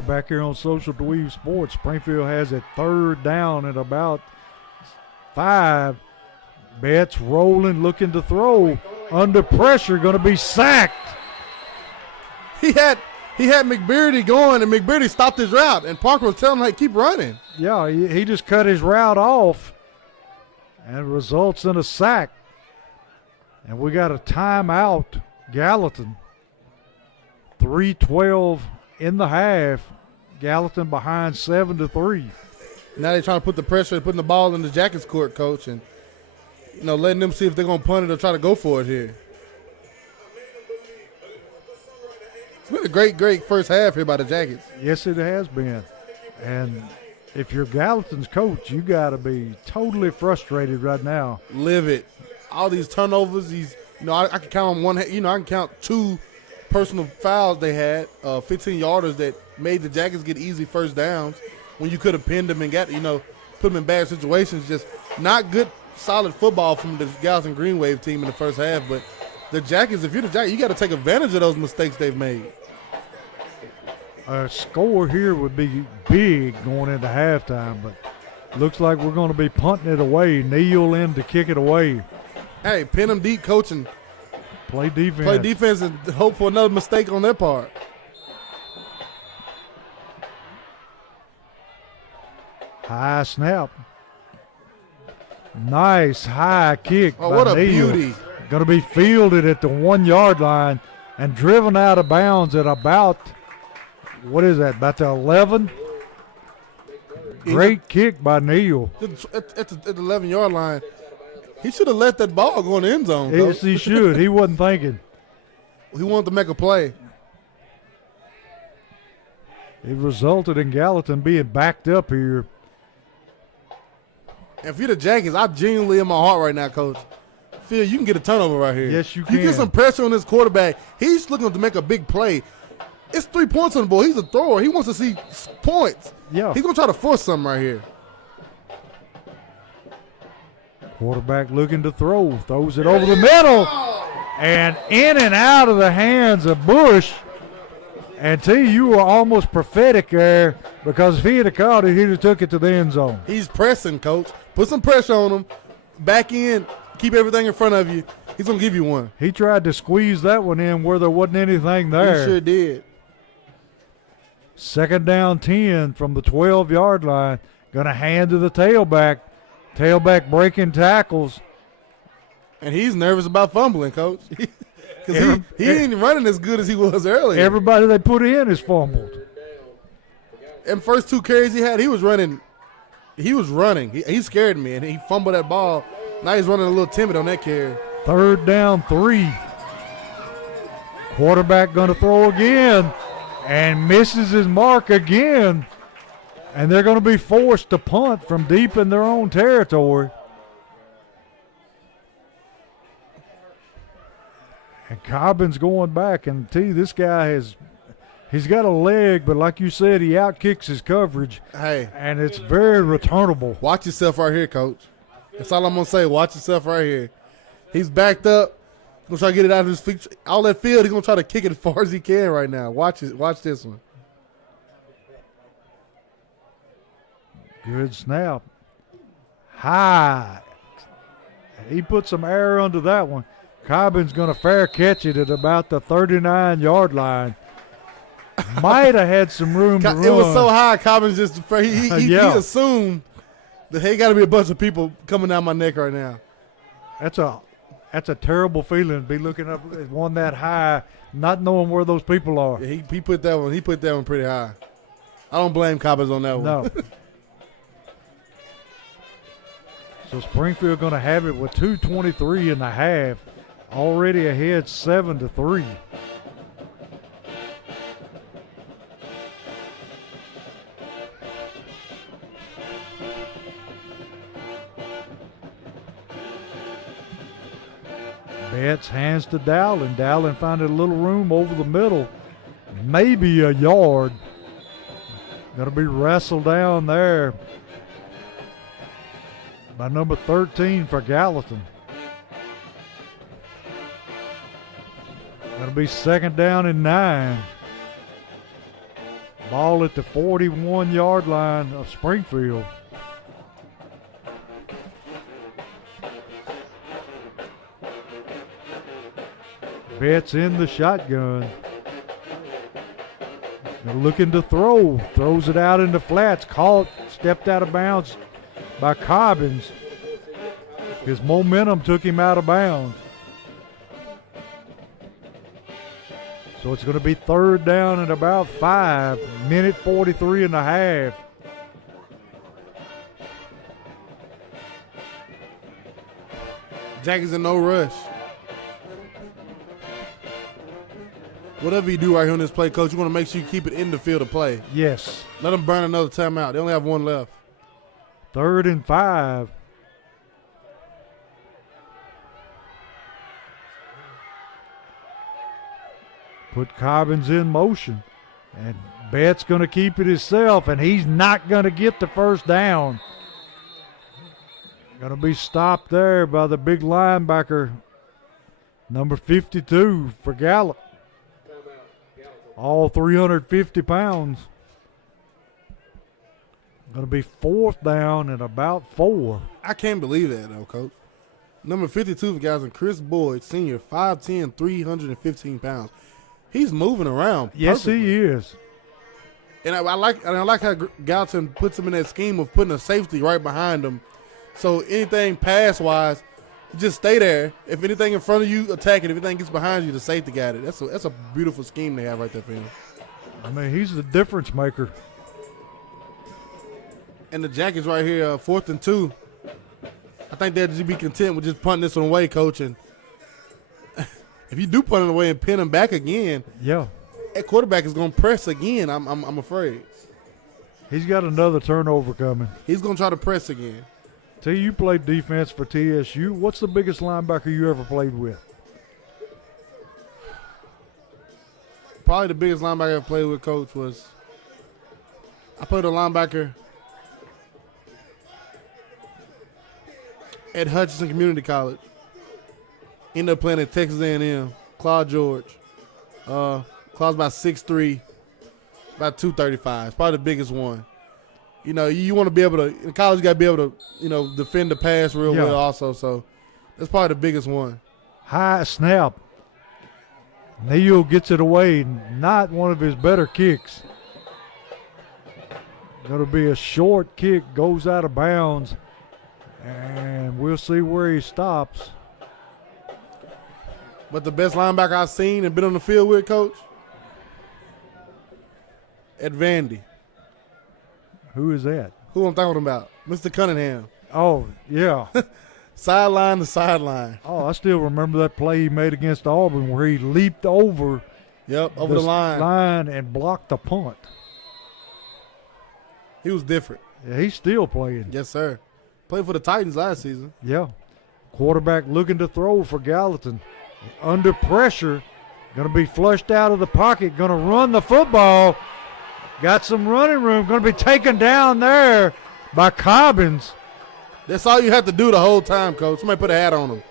Back here on Social Dweeb Sports, Springfield has a third down at about 5. Betts rolling, looking to throw. Under pressure, going to be sacked. He had McBeardy going, and McBeardy stopped his route, and Parker was telling him, like, keep running. Yeah, he just cut his route off, and it results in a sack. And we got a timeout, Gallatin. 3:12 in the half. Gallatin behind 7-3. Now they're trying to put the pressure, putting the ball in the Jackets' court, Coach, and letting them see if they're going to punt it or try to go for it here. It's been a great first half here by the Jackets. Yes, it has been. And if you're Gallatin's coach, you got to be totally frustrated right now. Live it. All these turnovers, I can count on one. I can count 2 personal fouls they had, 15-yarders that made the Jackets get easy first downs when you could have pinned them and put them in bad situations. Just not good, solid football from the Gallatin Green Wave team in the first half. But the Jackets, if you're the Jackets, you got to take advantage of those mistakes they've made. A score here would be big going into halftime, but looks like we're going to be punting it away. Neal in to kick it away. Hey, pin them deep, coach, and play defense. Play defense and hope for another mistake on their part. High snap. Nice high kick. Oh, what a beauty. Going to be fielded at the 1-yard line and driven out of bounds at about, about the 11? Great kick by Neal. At the 11-yard line. He should have let that ball go in the end zone. Yes, he should. He wasn't thinking. He wanted to make a play. It resulted in Gallatin being backed up here. And for you, the Jackets, I genuinely in my heart right now, Coach, feel you can get a turnover right here. Yes, you can. You get some pressure on this quarterback. He's looking to make a big play. It's 3 points on the board. He's a thrower. He wants to see points. Yeah. He's going to try to force something right here. Quarterback looking to throw. Throws it over the middle. And in and out of the hands of Bush. And T, you were almost prophetic there, because if he had caught it, he'd have took it to the end zone. He's pressing, Coach. Put some pressure on him. Back in. Keep everything in front of you. He's going to give you one. He tried to squeeze that one in where there wasn't anything there. He sure did. Second down 10 from the 12-yard line. Going to hand to the tailback. Tailback breaking tackles. And he's nervous about fumbling, Coach. Because he ain't running as good as he was earlier. Everybody they put in is fumbled. And first 2 carries he had, he was running. He scared me, and he fumbled that ball. Now he's running a little timid on that carry. 3rd down, 3. Quarterback going to throw again and misses his mark again. And they're going to be forced to punt from deep in their own territory. And Cobbin's going back, and this guy he's got a leg, but like you said, he outkicks his coverage. Hey. And it's very returnable. Watch yourself right here, Coach. That's all I'm going to say. Watch yourself right here. He's backed up. He's going to try to get it out of his feet. All that field, he's going to try to kick it as far as he can right now. Watch it. Watch this one. Good snap. High. He put some air under that one. Cobbin's going to fair catch it at about the 39-yard line. Might have had some room to run. It was so high, Cobbins just he assumed that hey, got to be a bunch of people coming down my neck right now. That's a terrible feeling to be looking up at one that high, not knowing where those people are. Yeah, he put that one. He put that one pretty high. I don't blame Cobbins on that one. No. So Springfield going to have it with 2:23 in the half, already ahead 7-3. Betts hands to Dowling. Dowling finding a little room over the middle, maybe a yard. Going to be wrestled down there by number 13 for Gallatin. Going to be 2nd down and 9. Ball at the 41-yard line of Springfield. Betts in the shotgun. They're looking to throw. Throws it out in the flats. Caught, stepped out of bounds by Cobbins. His momentum took him out of bounds. So it's going to be 3rd down and about 5. Minute 43 and a half. Jack is in no rush. Whatever you do right here on this play, Coach, you want to make sure you keep it in the field of play. Yes. Let them burn another timeout. They only have one left. 3rd and 5. Put Cobbins in motion. And Betts going to keep it himself, and he's not going to get the 1st down. Going to be stopped there by the big linebacker, number 52 for Gallatin. All 350 pounds. Going to be 4th down and about 4. I can't believe that, though, Coach. Number 52 for Gallatin, Chris Boyd, senior, 5'10", 315 pounds. He's moving around. Yes, perfectly. he is. And I like how Gallatin puts him in that scheme of putting a safety right behind him. So anything pass-wise, just stay there. If anything in front of you, attack it. If anything gets behind you, the safety got it. That's a beautiful scheme they have right there for him. I mean, he's the difference maker. And the Jackets right here, 4th and 2. I think they'd just be content with just punting this one away, Coach. And if you do punt it away and pin him back again, yeah, that quarterback is going to press again. I'm afraid. He's got another turnover coming. He's going to try to press again. Tell you played defense for TSU. What's the biggest linebacker you ever played with? Probably the biggest linebacker I ever played with, Coach, was I played a linebacker at Hutchinson Community College. Ended up playing at Texas A&M. Claude George. Claude's about 6'3", about 235. It's probably the biggest one. You know, you want to be able to – in college, you got to be able to, you know, defend the pass real well also. So that's probably the biggest one. High snap. Neal gets it away. Not one of his better kicks. Going to be a short kick. Goes out of bounds. And we'll see where he stops. But the best linebacker I've seen and been on the field with, Coach, at Vandy. Who is that? Who I'm talking about? Mr. Cunningham. Oh, yeah. Sideline to sideline. Oh, I still remember that play he made against Auburn where he leaped over Over the line. and blocked the punt. He was different. Yeah, he's still playing. Yes, sir. Played for the Titans last season. Yeah. Quarterback looking to throw for Gallatin. Under pressure. Going to be flushed out of the pocket. Going to run the football. Got some running room. Going to be taken down there by Cobbins. That's all you have to do the whole time, Coach. Somebody put a hat on him.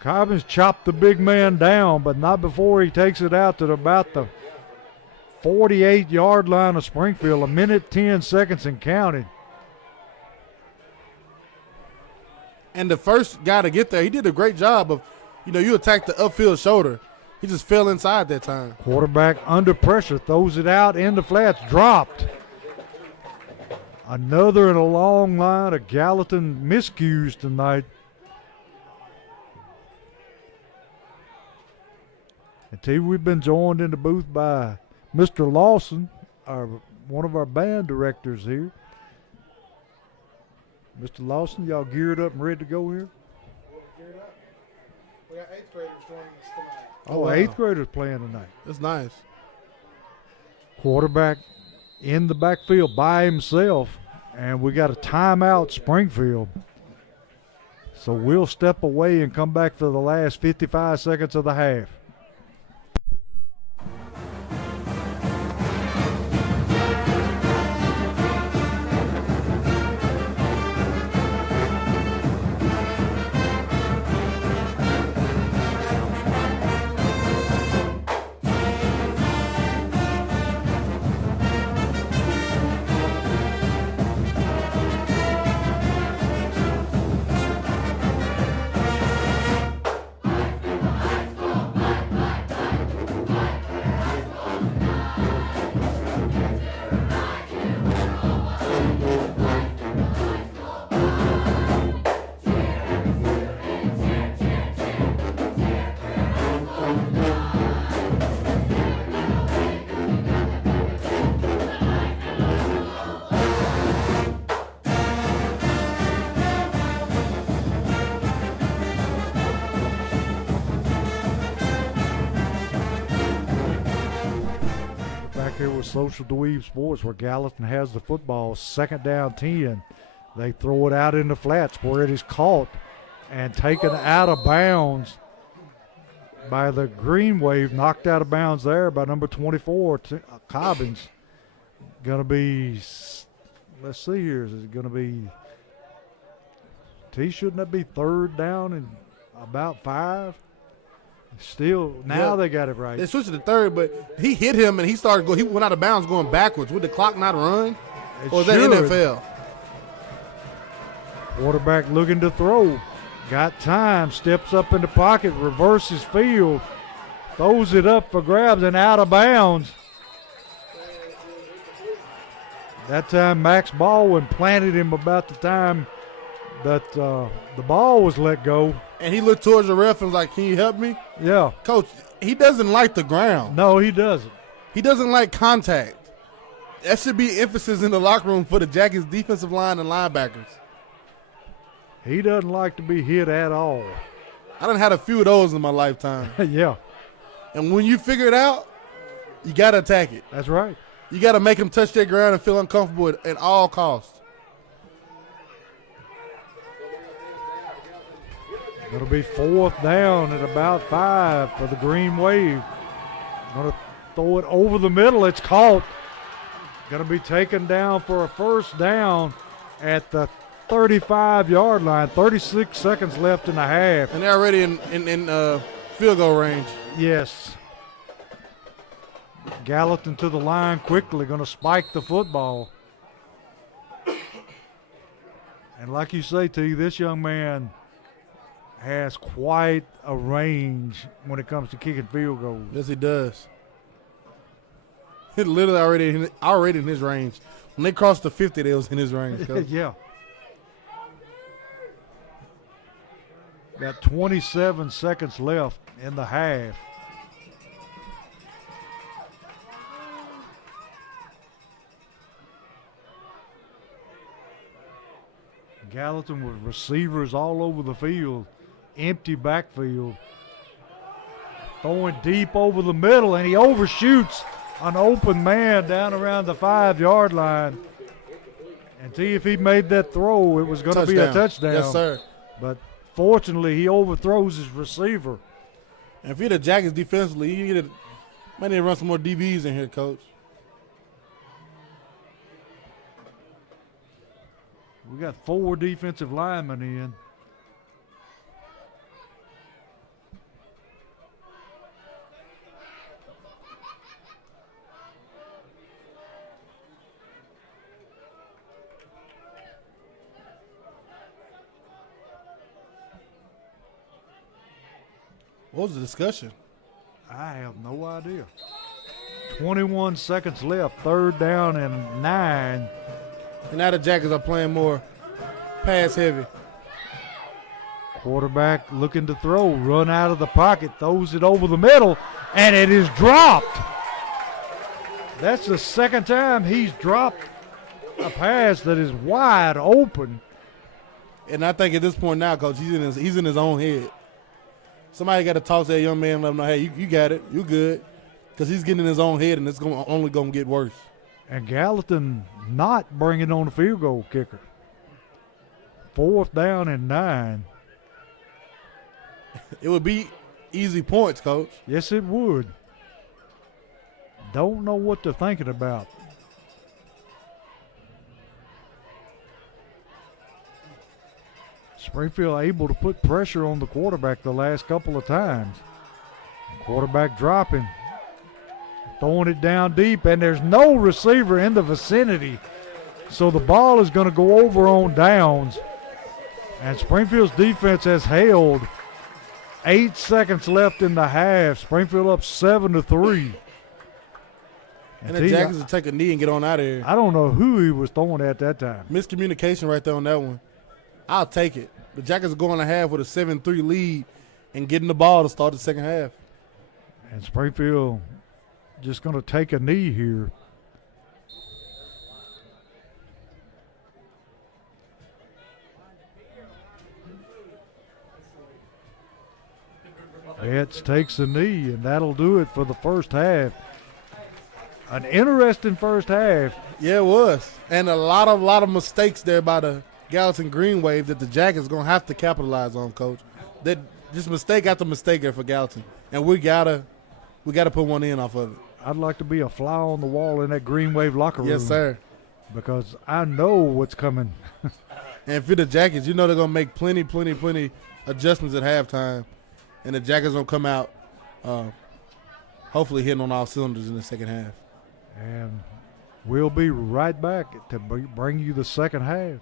Cobbins chopped the big man down, but not before he takes it out to about the 48-yard line of Springfield. 1 minute, 10 seconds and counting. And the first guy to get there, he did a great job of, you attacked the upfield shoulder. He just fell inside that time. Quarterback under pressure, throws it out in the flats, dropped. Another in a long line of Gallatin miscues tonight. And T, we've been joined in the booth by Mr. Lawson, one of our band directors here. Mr. Lawson, y'all geared up and ready to go here? Geared up. We got 8th graders joining us tonight. Oh, wow. 8th graders playing tonight. That's nice. Quarterback in the backfield by himself, and we got a timeout, Springfield. So we'll step away and come back for the last 55 seconds of the half. Here with Social Dweeb Sports, where Gallatin has the football, 2nd down 10. They throw it out in the flats where it is caught and taken out of bounds by the Green Wave, knocked out of bounds there by number 24, Cobbins. Going to be, let's see here, is it going to be, shouldn't that be 3rd down and about 5? Still, now they got it right. They switched to the 3rd, but he hit him and he went out of bounds going backwards. Would the clock not run? Or is that NFL? Quarterback looking to throw. Got time, steps up in the pocket, reverses field, throws it up for grabs and out of bounds. That time Max Baldwin planted him about the time that the ball was let go. And he looked towards the ref and was like, "Can you help me?" Yeah. Coach, he doesn't like the ground. No, he doesn't. He doesn't like contact. That should be emphasis in the locker room for the Jackets defensive line and linebackers. He doesn't like to be hit at all. I done had a few of those in my lifetime. Yeah. And when you figure it out, you got to attack it. That's right. You got to make him touch that ground and feel uncomfortable at all costs. It'll be 4th down at about 5 for the Green Wave. Going to throw it over the middle. It's caught. Going to be taken down for a 1st down at the 35-yard line. 36 seconds left in the half. And they're already in field goal range. Yes. Gallatin to the line quickly. Going to spike the football. And like you say, T, this young man has quite a range when it comes to kicking field goals. Yes, he does. He's literally already in his range. When they crossed the 50, they was in his range. Yeah. Got 27 seconds left in the half. Gallatin with receivers all over the field. Empty backfield. Throwing deep over the middle, and he overshoots an open man down around the 5-yard line. And see, if he made that throw, it was going to be a touchdown. Yes, sir. But fortunately, he overthrows his receiver. And if you're the Jackets defensively, you might need to run some more DBs in here, Coach. We got 4 defensive linemen in. What was the discussion? I have no idea. 21 seconds left, 3rd down and 9. And now the Jackets are playing more pass heavy. Quarterback looking to throw, run out of the pocket, throws it over the middle, and it is dropped. That's the second time he's dropped a pass that is wide open. And I think at this point now, Coach, he's in his own head. Somebody got to talk to that young man and let him know, hey, you got it. You good. Because he's getting in his own head, and it's only going to get worse. And Gallatin not bringing on the field goal kicker. 4th down and 9. It would be easy points, Coach. Yes, it would. Don't know what they're thinking about. Springfield able to put pressure on the quarterback the last couple of times. Quarterback dropping. Throwing it down deep, and there's no receiver in the vicinity. So the ball is going to go over on downs. And Springfield's defense has held. 8 seconds left in the half. Springfield up 7-3. And the Jackets will take a knee and get on out of here. I don't know who he was throwing at that time. Miscommunication right there on that one. I'll take it. The Jackets are going to half with a 7-3 lead and getting the ball to start the second half. And Springfield just going to take a knee here. Betts takes a knee, and that'll do it for the first half. An interesting first half. Yeah, it was. And a lot of mistakes there by the Gallatin Green Wave that the Jackets going to have to capitalize on, Coach. That just mistake after mistake there for Gallatin. And we gotta put one in off of it. I'd like to be a fly on the wall in that Green Wave locker room. Yes, sir. Because I know what's coming. And for the Jackets, you know they're going to make plenty adjustments at halftime. And the Jackets going to come out hopefully hitting on all cylinders in the second half. And we'll be right back to bring you the second half.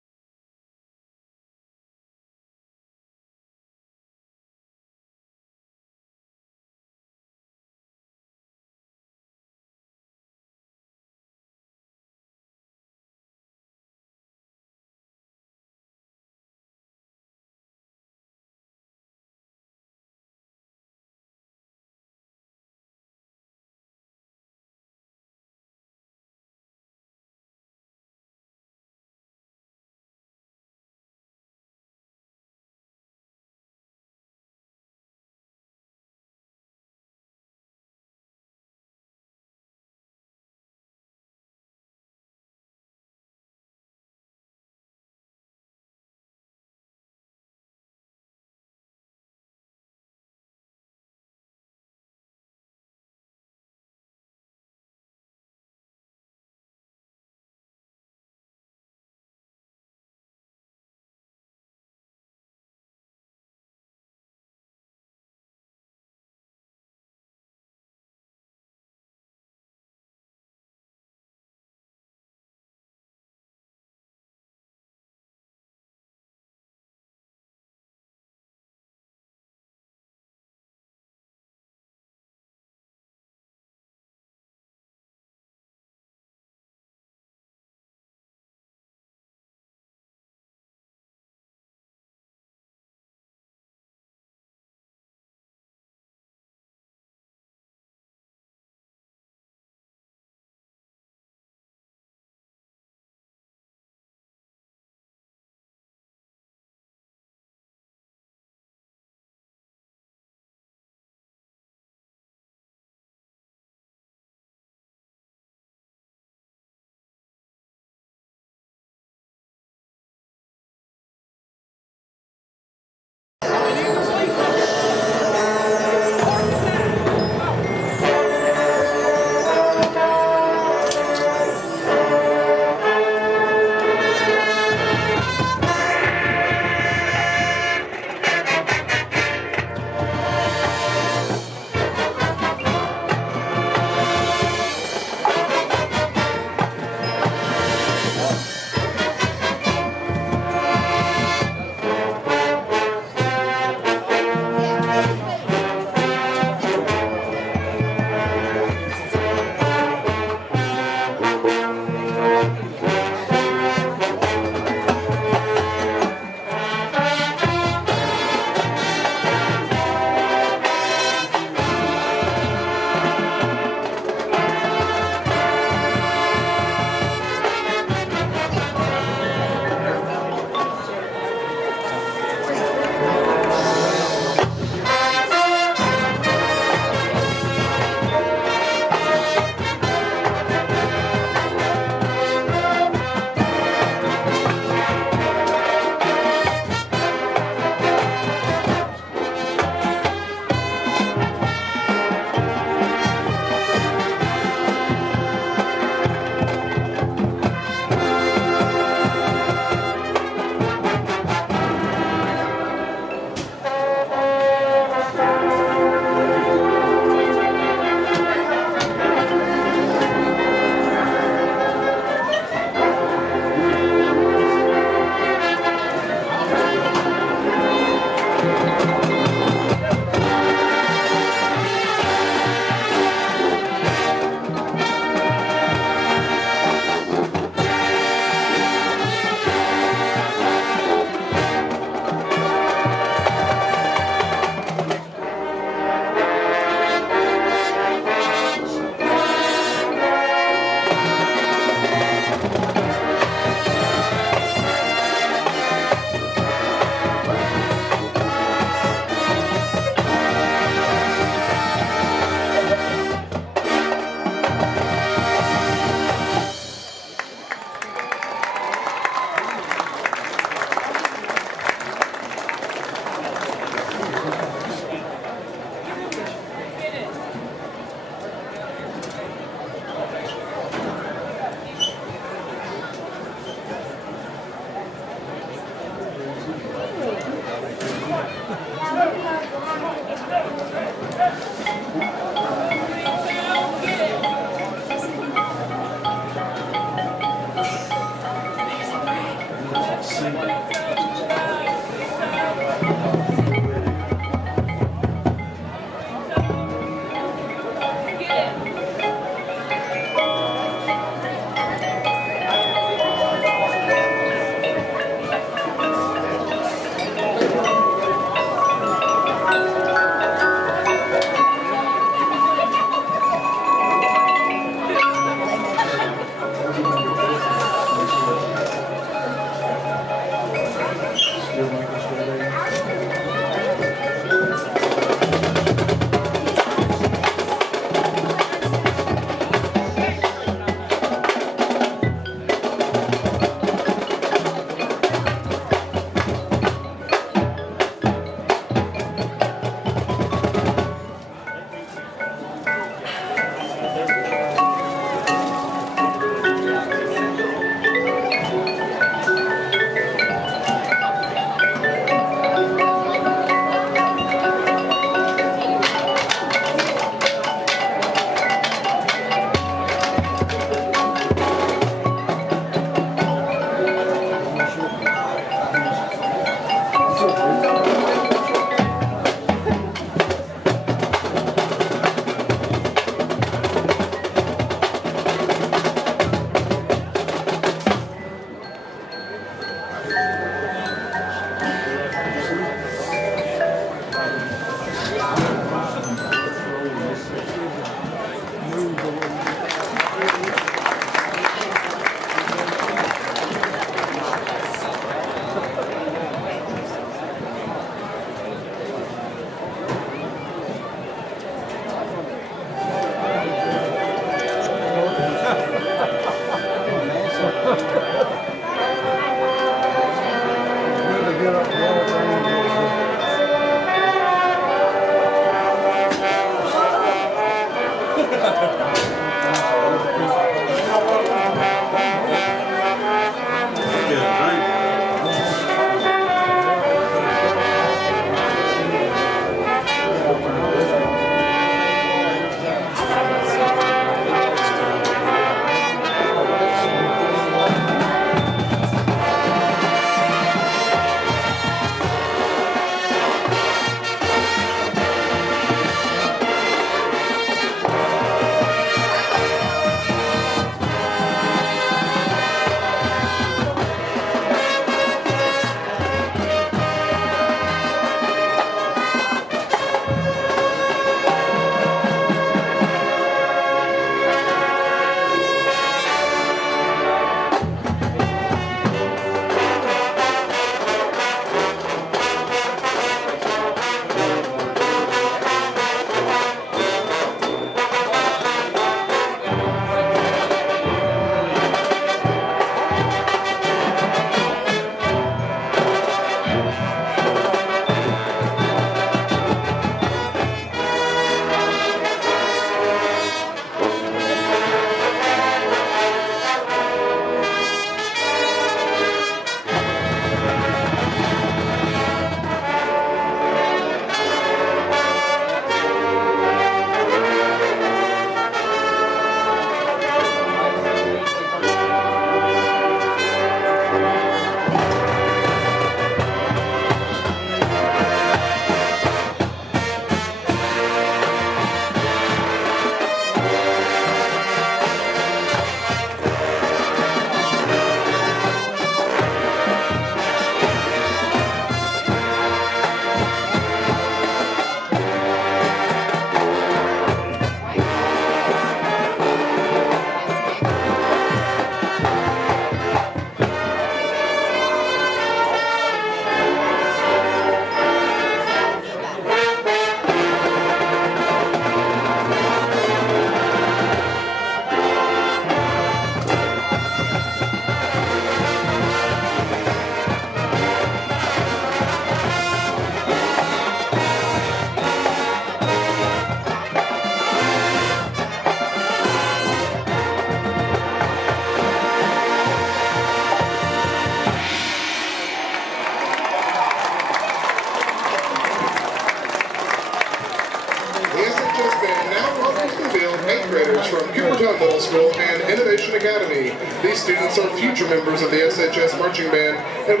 Middle School and Innovation Academy. These students are future members of the SHS Marching Band and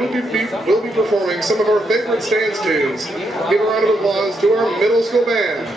will be performing some of our favorite stance tunes. Give a round of applause to our middle school band.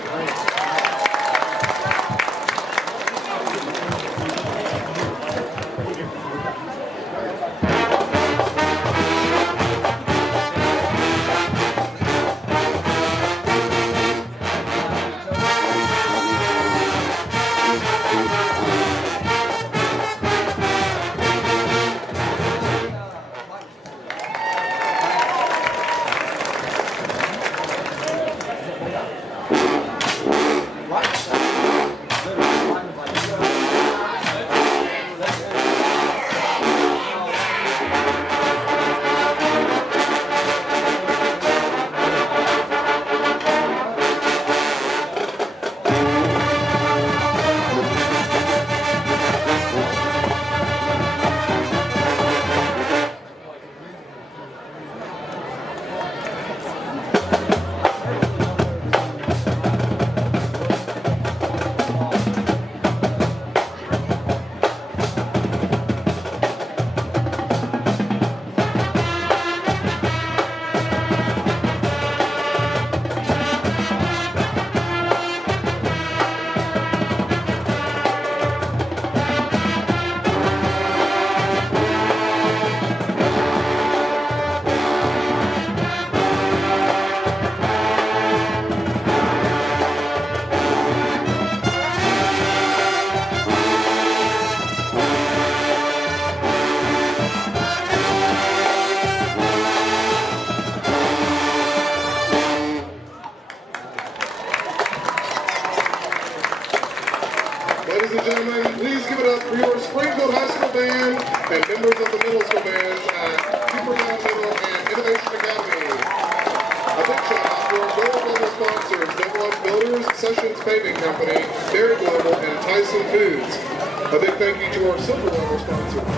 Ladies and gentlemen, please give it up for your Springfield High School Band and members of the middle school bands at Springfield Middle and Innovation Academy. A big shout out to our gold level sponsors, Double Builders, Sessions Paving Company, Dairy Global, and Tyson Foods. A big thank you to our silver level sponsor.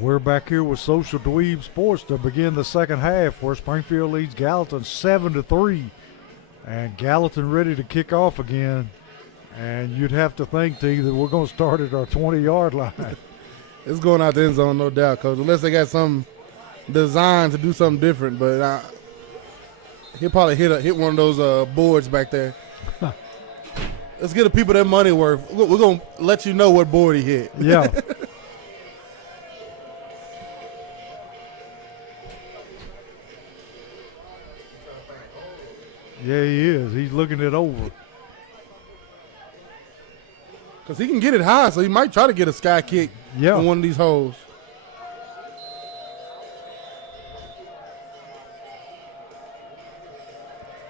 We're back here with Social Dweeb Sports to begin the second half, where Springfield leads Gallatin 7-3, and Gallatin ready to kick off again. And you'd have to think, T, that we're going to start at our 20-yard line. It's going out the end zone, no doubt, Coach. Unless they got some design to do something different, but he'll probably hit one of those boards back there. Let's get the people their money worth. We're going to let you know what board he hit. Yeah. Yeah, he is. He's looking it over. Because he can get it high, so he might try to get a sky kick on one of these holes.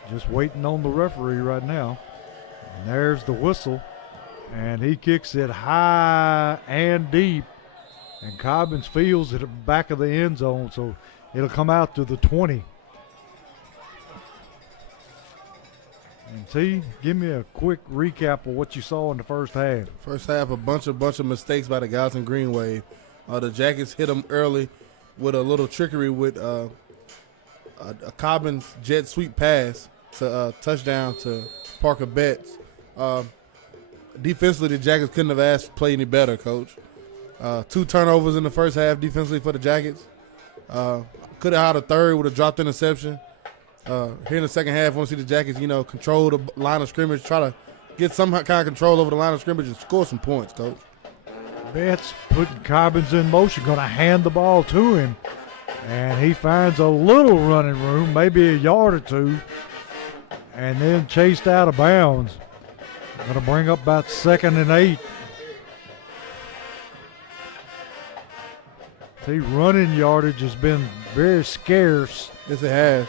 Just waiting on the referee right now. And there's the whistle. And he kicks it high and deep. And Cobbins fields at the back of the end zone, so it'll come out to the 20. And T, give me a quick recap of what you saw in the first half. First half, a bunch of mistakes by the Gallatin Green Wave. The Jackets hit them early with a little trickery with a Cobbins jet sweep pass to touchdown to Parker Betts. Defensively, the Jackets couldn't have asked to play any better, Coach. 2 turnovers in the first half defensively for the Jackets. Could have had a third with a dropped interception. Here in the second half, I want to see the Jackets, control the line of scrimmage, try to get some kind of control over the line of scrimmage and score some points, Coach. Betts putting Cobbins in motion, going to hand the ball to him. And he finds a little running room, maybe a yard or two, and then chased out of bounds. Going to bring up about 2nd and 8. See, running yardage has been very scarce. Yes, it has.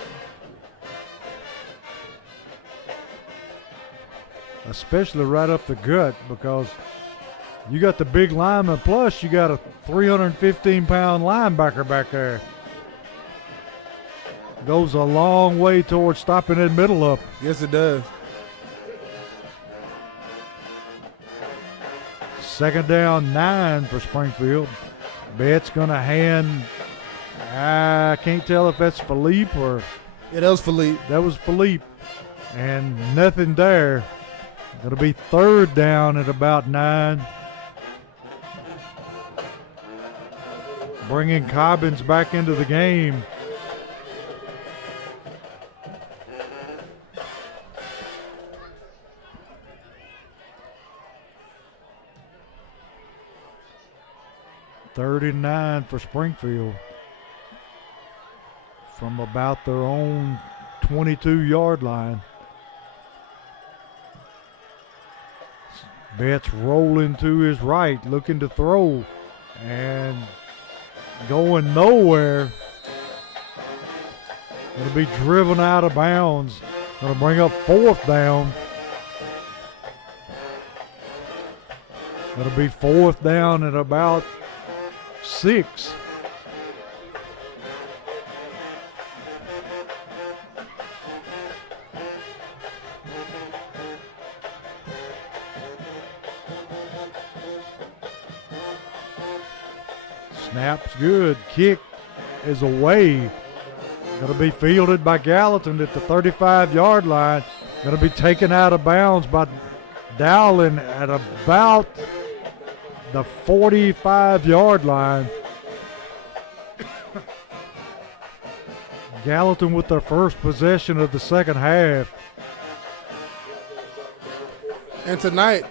Especially right up the gut, because you got the big lineman, plus you got a 315-pound linebacker back there. Goes a long way towards stopping that middle up. Yes, it does. 2nd down, 9 for Springfield. Betts going to hand, I can't tell if that's Philippe or. Yeah, that was Philippe. That was Philippe. And nothing there. It'll be 3rd down at about 9. Bringing Cobbins back into the game. Third and 9 for Springfield. From about their own 22-yard line. Betts rolling to his right, looking to throw, and going nowhere. It'll be driven out of bounds. Gonna bring up 4th down. It'll be 4th down at about 6. Snap's good. Kick is away. Going to be fielded by Gallatin at the 35-yard line. Going to be taken out of bounds by Dowling at about the 45-yard line. Gallatin with their first possession of the second half. And tonight,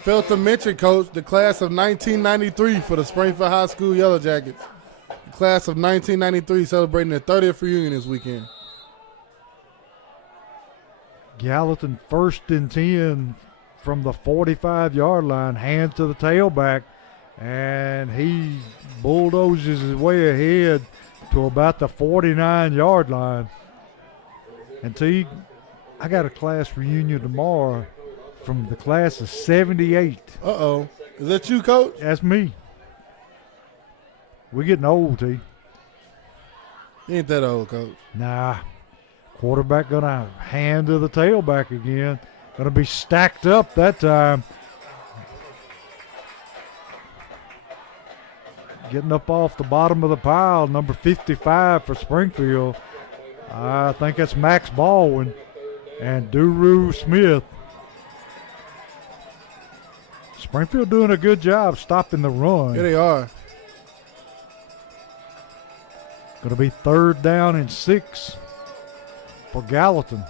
failed to mention, Coach, the class of 1993 for the Springfield High School Yellow Jackets. The class of 1993 celebrating their 30th reunion this weekend. Gallatin 1st and 10 from the 45-yard line, hands to the tailback, and he bulldozes his way ahead to about the 49-yard line. And Teague, I got a class reunion tomorrow from the class of 78. Uh-oh. Is that you, Coach? That's me. We're getting old, T. You ain't that old, Coach. Nah. Quarterback going to hand to the tailback again. Going to be stacked up that time. Getting up off the bottom of the pile, number 55 for Springfield. I think that's Max Baldwin and Duru Smith. Springfield doing a good job stopping the run. Here they are. Going to be 3rd down and 6 for Gallatin.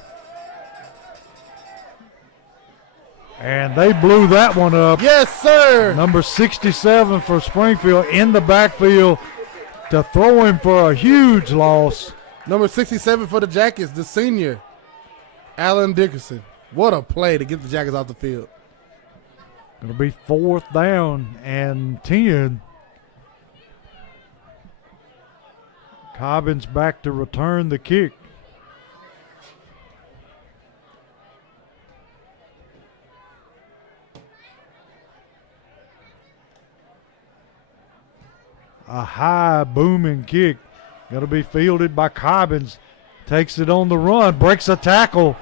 And they blew that one up. Yes, sir. Number 67 for Springfield in the backfield to throw him for a huge loss. Number 67 for the Jackets, the senior, Alan Dickerson. What a play to get the Jackets off the field. Going to be 4th down and 10. Cobbins back to return the kick. A high booming kick. Going to be fielded by Cobbins. Takes it on the run. Breaks a tackle.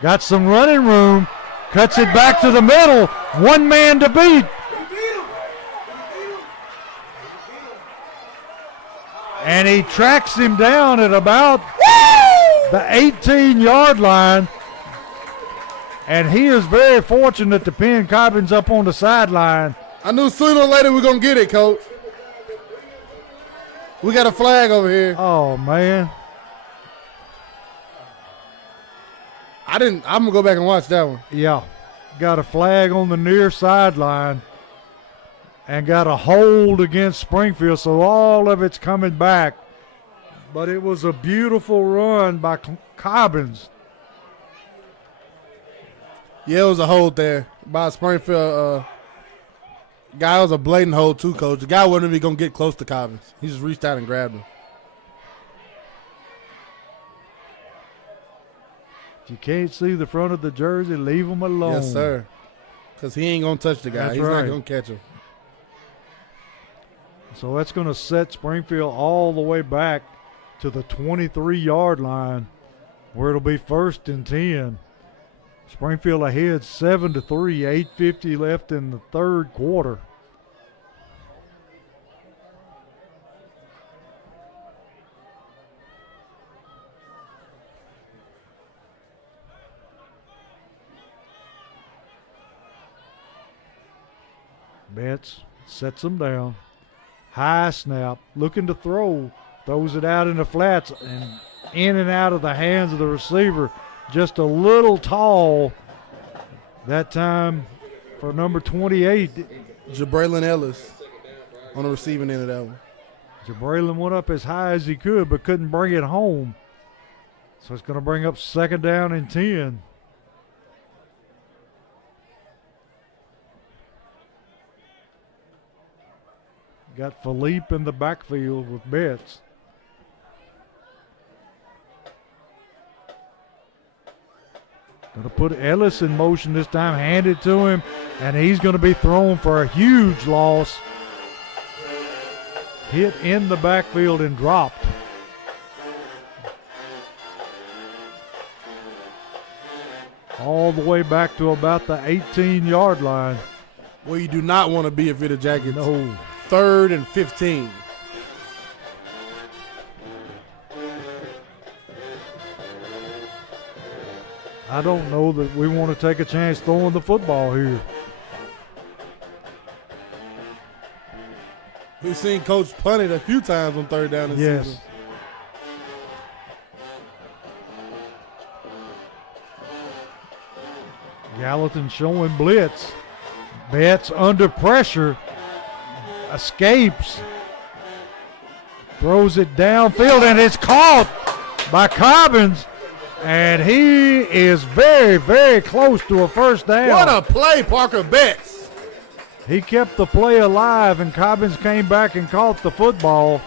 Got some running room. Cuts it back to the middle. One man to beat. And he tracks him down at about the 18-yard line. And he is very fortunate to pin Cobbins up on the sideline. I knew sooner or later we're going to get it, Coach. We got a flag over here. Oh, man. I'm going to go back and watch that one. Yeah. Got a flag on the near sideline and got a hold against Springfield, so all of it's coming back. But it was a beautiful run by Cobbins. Yeah, it was a hold there by Springfield. Guy was a blatant hold too, Coach. The guy wasn't even going to get close to Cobbins. He just reached out and grabbed him. If you can't see the front of the jersey, leave him alone. Yes, sir. Because he ain't going to touch the guy. That's He's right. not going to catch him. So that's going to set Springfield all the way back to the 23-yard line where it'll be 1st and 10. Springfield ahead 7-3, 8:50 left in the third quarter. Betts sets them down. High snap, looking to throw. Throws it out in the flats and in and out of the hands of the receiver. Just a little tall that time for number 28. Jabraylon Ellis on the receiving end of that one. Jabraylon went up as high as he could but couldn't bring it home. So it's going to bring up 2nd down and 10. Got Philippe in the backfield with Betts. Going to put Ellis in motion this time, hand it to him, and he's going to be thrown for a huge loss. Hit in the backfield and dropped. All the way back to about the 18-yard line. Where you do not want to be if you're the Jackets. No. 3rd and 15. I don't know that we want to take a chance throwing the football here. We've seen Coach punt it a few times on 3rd down this Yes. season. Gallatin showing blitz. Betts under pressure. Escapes. Throws it downfield, and it's caught by Cobbins. And he is very, very close to a first down. What a play, Parker Betts. He kept the play alive, and Cobbins came back and caught the football.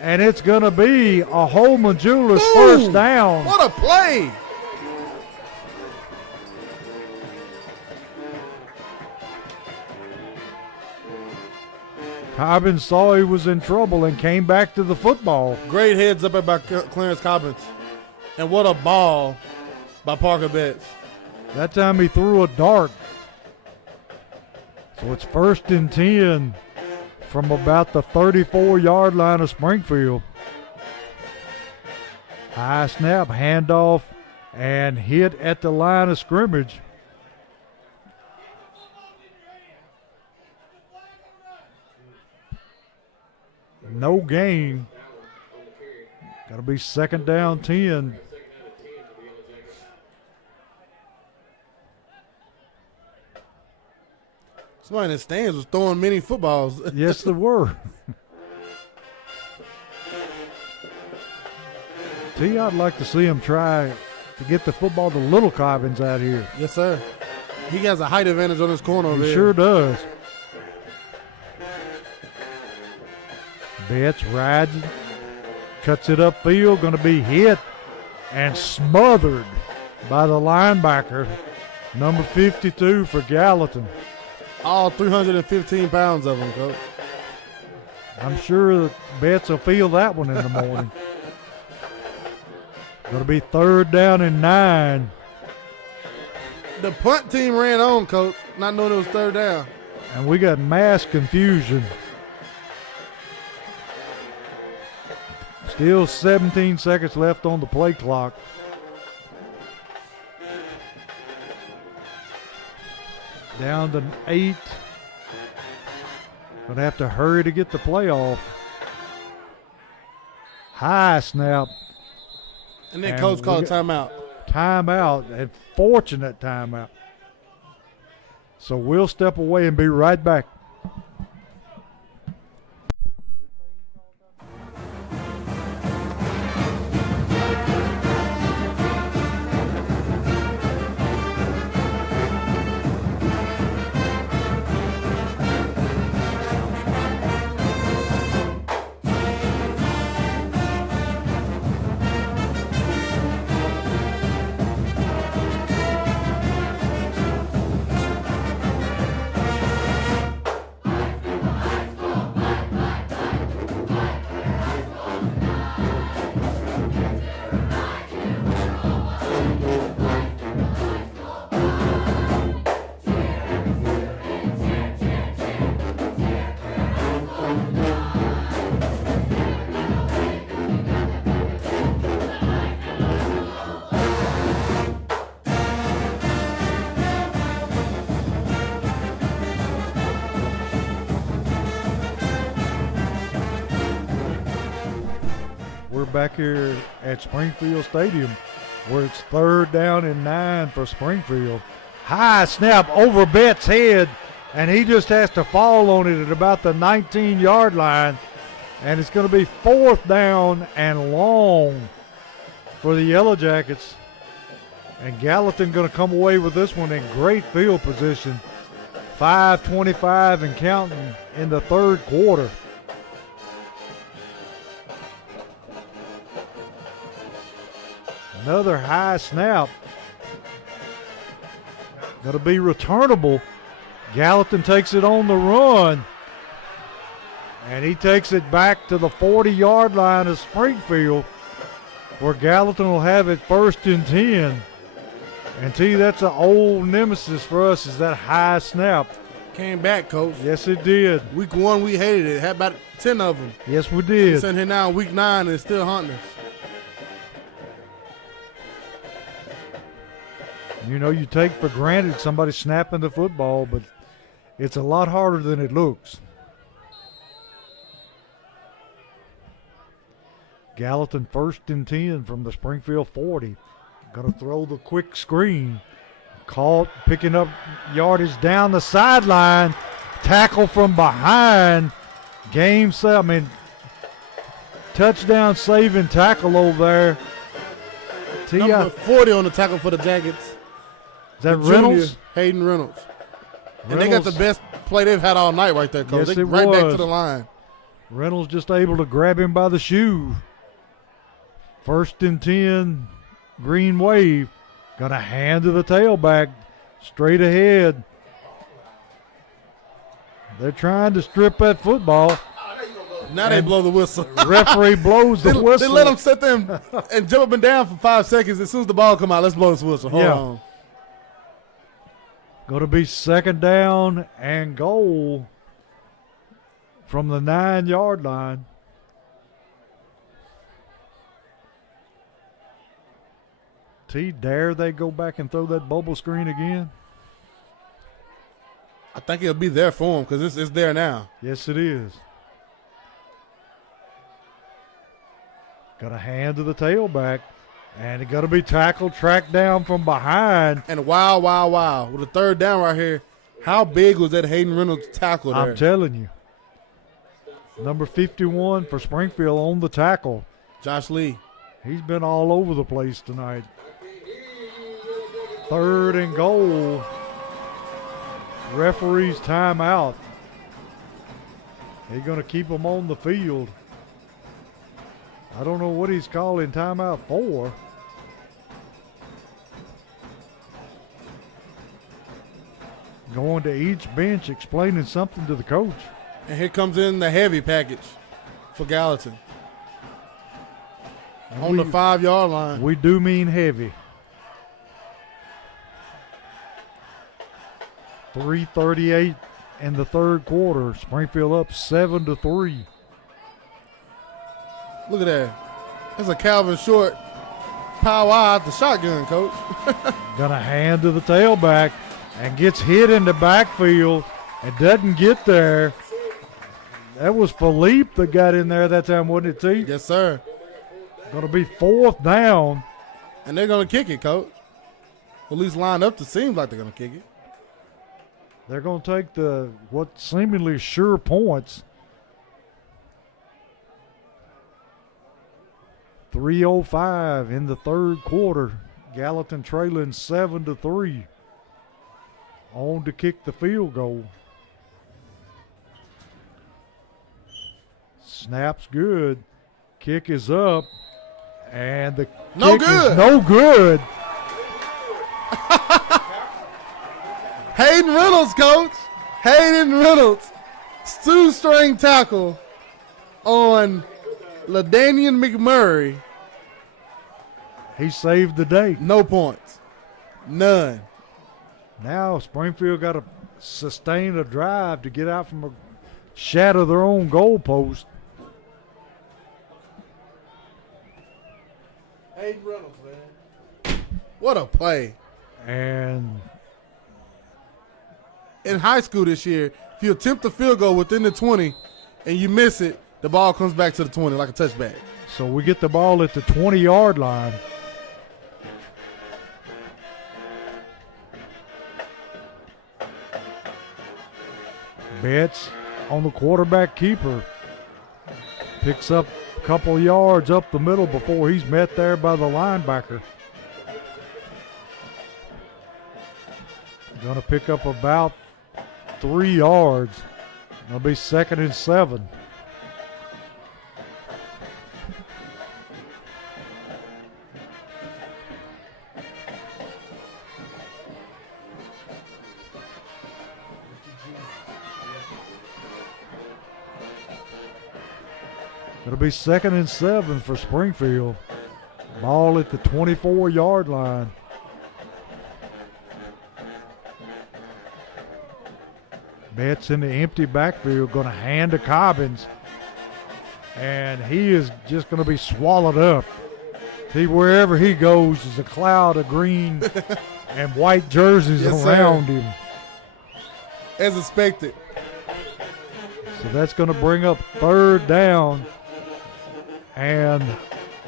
And it's going to be a Holman Jewelers first down. What a play. Cobbins saw he was in trouble and came back to the football. Great heads up by Clarence Cobbins. And what a ball by Parker Betts. That time he threw a dart. So it's 1st and 10 from about the 34-yard line of Springfield. High snap, handoff, and hit at the line of scrimmage. No gain. Got to be 2nd down 10. Somebody in the stands was throwing many footballs. Yes, there were. I'd like to see him try to get the football to Little Cobbins out here. Yes, sir. He has a height advantage on his corner over He here. sure does. Betts rides it, cuts it upfield, going to be hit and smothered by the linebacker, number 52 for Gallatin. All 315 pounds of him, Coach. I'm sure that Betts will feel that one in the morning. Going to be 3rd down and 9. The punt team ran on, Coach, not knowing it was 3rd down. And we got mass confusion. Still 17 seconds left on the play clock. Down to 8. Gonna have to hurry to get the play off. High snap. And then And Coach called we a timeout. Timeout, a fortunate timeout. So we'll step away and be right back. We're back here at Springfield Stadium where it's 3rd down and 9 for Springfield. High snap over Betts' head, and he just has to fall on it at about the 19-yard line. And it's going to be 4th down and long for the Yellow Jackets. And Gallatin going to come away with this one in great field position. 5:25 and counting in the 3rd quarter. Another high snap. Going to be returnable. Gallatin takes it on the run. And he takes it back to the 40-yard line of Springfield, where Gallatin will have it 1st and 10. And that's an old nemesis for us, is that high snap. came back, Coach. Yes, it did. Week 1, we hated it. Had about 10 of them. Yes, we did. Sitting here now, week 9, and it's still hunting us. You know, you take for granted somebody snapping the football, but it's a lot harder than it looks. Gallatin 1st and 10 from the Springfield 40. Going to throw the quick screen. Caught, picking up yardage down the sideline. Tackle from behind. Game set. I mean, touchdown saving tackle over there. Number 40 on the tackle for the Jackets. Is that The Reynolds? junior, Hayden Reynolds. And they got the best play they've had all night right there, Coach. Yes, They it right back was. to the line. Reynolds just able to grab him by the shoe. 1st and 10, Green Wave. Going to hand to the tailback, straight ahead. They're trying to strip that football. Now they blow the whistle. Referee blows the whistle. They let them sit there and jump up and down for 5 seconds. As soon as the ball come out, let's blow this whistle. Hold Yeah. on. Going to be 2nd down and goal from the 9-yard line. Dare they go back and throw that bubble screen again? I think it'll be there for them because it's there now. Yes, it is. Got a hand to the tailback, and it got to be tackled, tracked down from behind. And wow. With a 3rd down right here, how big was that Hayden Reynolds tackle there? I'm telling you. Number 51 for Springfield on the tackle. Josh Lee. He's been all over the place tonight. 3rd and goal. Referee's timeout. They're going to keep him on the field. I don't know what he's calling timeout for. Going to each bench explaining something to the coach. And here comes in the heavy package for Gallatin. On the 5-yard line. We do mean heavy. 3:38 in the 3rd quarter. Springfield up 7-3. Look at that. That's a Calvin Short power out the shotgun, Coach. Gonna hand to the tailback and gets hit in the backfield and doesn't get there. That was Philippe that got in there that time, wasn't it, T? Yes, sir. Gonna be 4th down. And they're going to kick it, Coach. At least line up to seem like they're going to kick it. They're gonna take the what seemingly sure points. 3:05 in the 3rd quarter. Gallatin trailing 7-3. On to kick the field goal. Snap's good. Kick is up. And the No kick good. is no good. Hayden Reynolds, Coach. Hayden Reynolds. Two-string tackle on LaDanian McMurray. He saved the day. No points. None. Now Springfield got to sustain a drive to get out from a shadow their own goalpost. Hayden Reynolds, man. What a play. And In high school this year, if you attempt a field goal within the 20 and you miss it, the ball comes back to the 20 like a touchback. so we get the ball at the 20-yard line. Betts on the quarterback keeper. Picks up a couple yards up the middle before he's met there by the linebacker. Going to pick up about 3 yards. It'll be 2nd and 7. It'll be 2nd and 7 for Springfield. Ball at the 24-yard line. Betts in the empty backfield, going to hand to Cobbins. And he is just going to be swallowed up. See, wherever he goes is a cloud of green and white jerseys around him. As expected. So that's going to bring up 3rd down and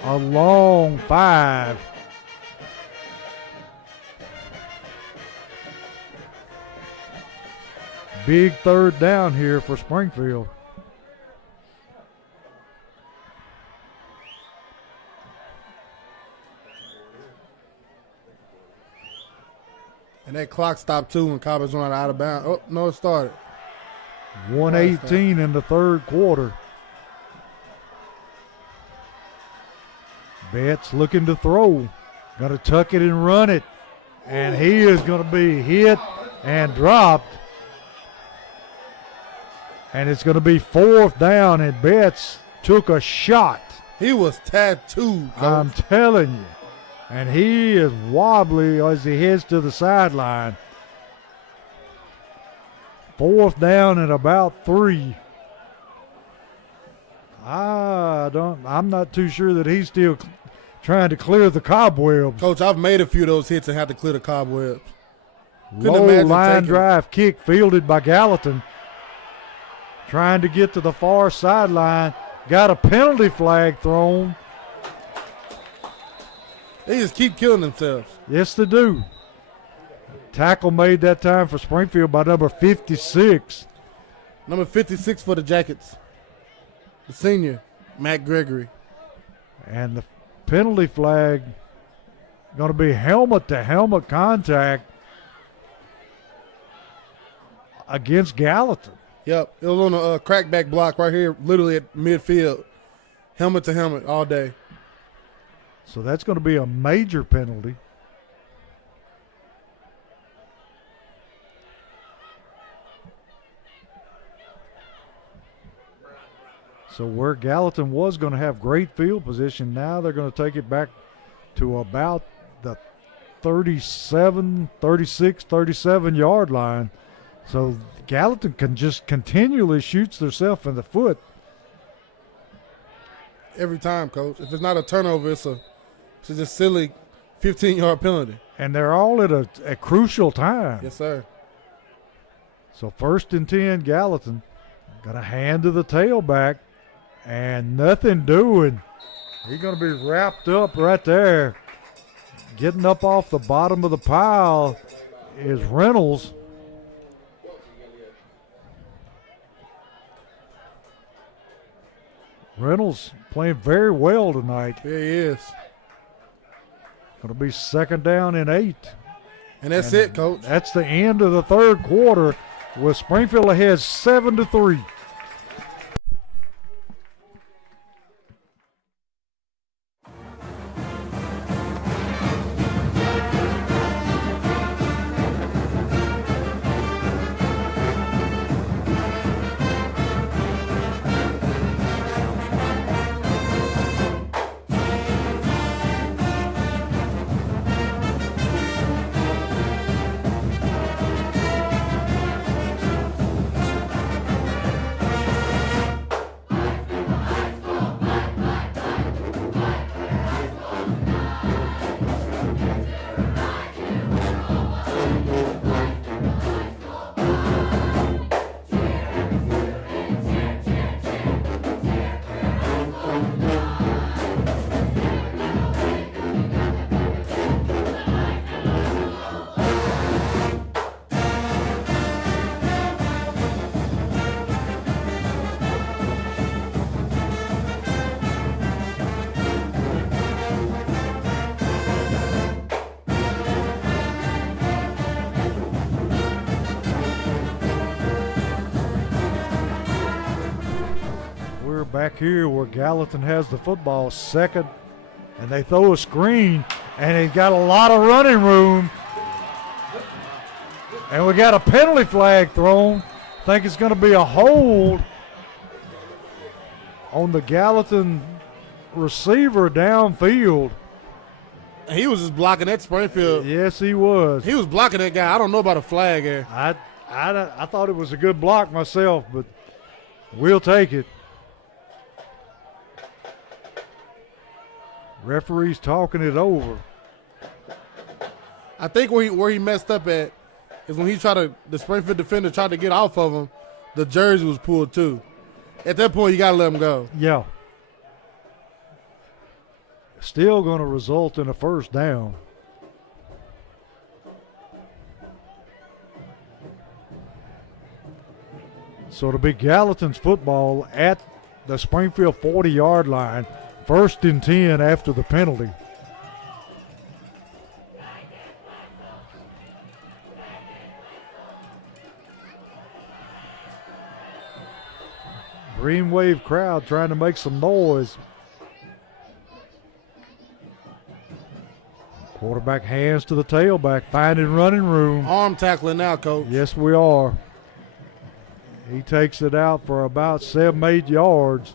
a long 5. Big 3rd down here for Springfield. And that clock stopped too when Cobbins went out of bounds. Oh, no, it started. 1:18 in the 3rd quarter. Betts looking to throw. Going to tuck it and run it. And he is going to be hit and dropped. And it's going to be 4th down, and Betts took a shot. He was tattooed, Coach. I'm telling you. And he is wobbly as he heads to the sideline. 4th down and about 3. I'm not too sure that he's still trying to clear the cobwebs. Coach, I've made a few of those hits and had to clear the cobwebs. Low line drive kick fielded by Gallatin. Trying to get to the far sideline. Got a penalty flag thrown. They just keep killing themselves. Yes, they do. Tackle made that time for Springfield by number 56. Number 56 for the Jackets. The senior, Matt Gregory. And the penalty flag going to be helmet-to-helmet contact against Gallatin. Yep, it was on a crackback block right here, literally at midfield. Helmet-to-helmet all day. So that's going to be a major penalty. So where Gallatin was going to have great field position, now they're going to take it back to about the 36, 37 yard line. So Gallatin can just continually shoots themselves in the foot. Every time, Coach. If it's not a turnover, it's a just silly 15-yard penalty. And they're all at a crucial time. Yes, sir. So 1st and 10, Gallatin. Got a hand to the tailback and nothing doing. He's going to be wrapped up right there. Getting up off the bottom of the pile is Reynolds. Reynolds playing very well tonight. There he is. Going to be 2nd down and 8. And that's it, Coach. That's the end of the 3rd quarter with Springfield ahead 7-3. Back here where Gallatin has the football, 2nd, and they throw a screen, and they got a lot of running room. And we got a penalty flag thrown. Think it's going to be a hold on the Gallatin receiver downfield. He was just blocking that Springfield. Yes, he was. He was blocking that guy. I don't know about a flag here. I thought it was a good block myself, but we'll take it. Referee's talking it over. I think where he messed up at is when the Springfield defender tried to get off of him, the jersey was pulled too. At that point, you got to let him go. Yeah. Still going to result in a first down. So it'll be Gallatin's football at the Springfield 40-yard line. 1st and 10 after the penalty. Green Wave crowd trying to make some noise. Quarterback hands to the tailback, finding running room. Arm tackling now, Coach. Yes, we are. He takes it out for about 7-8 yards.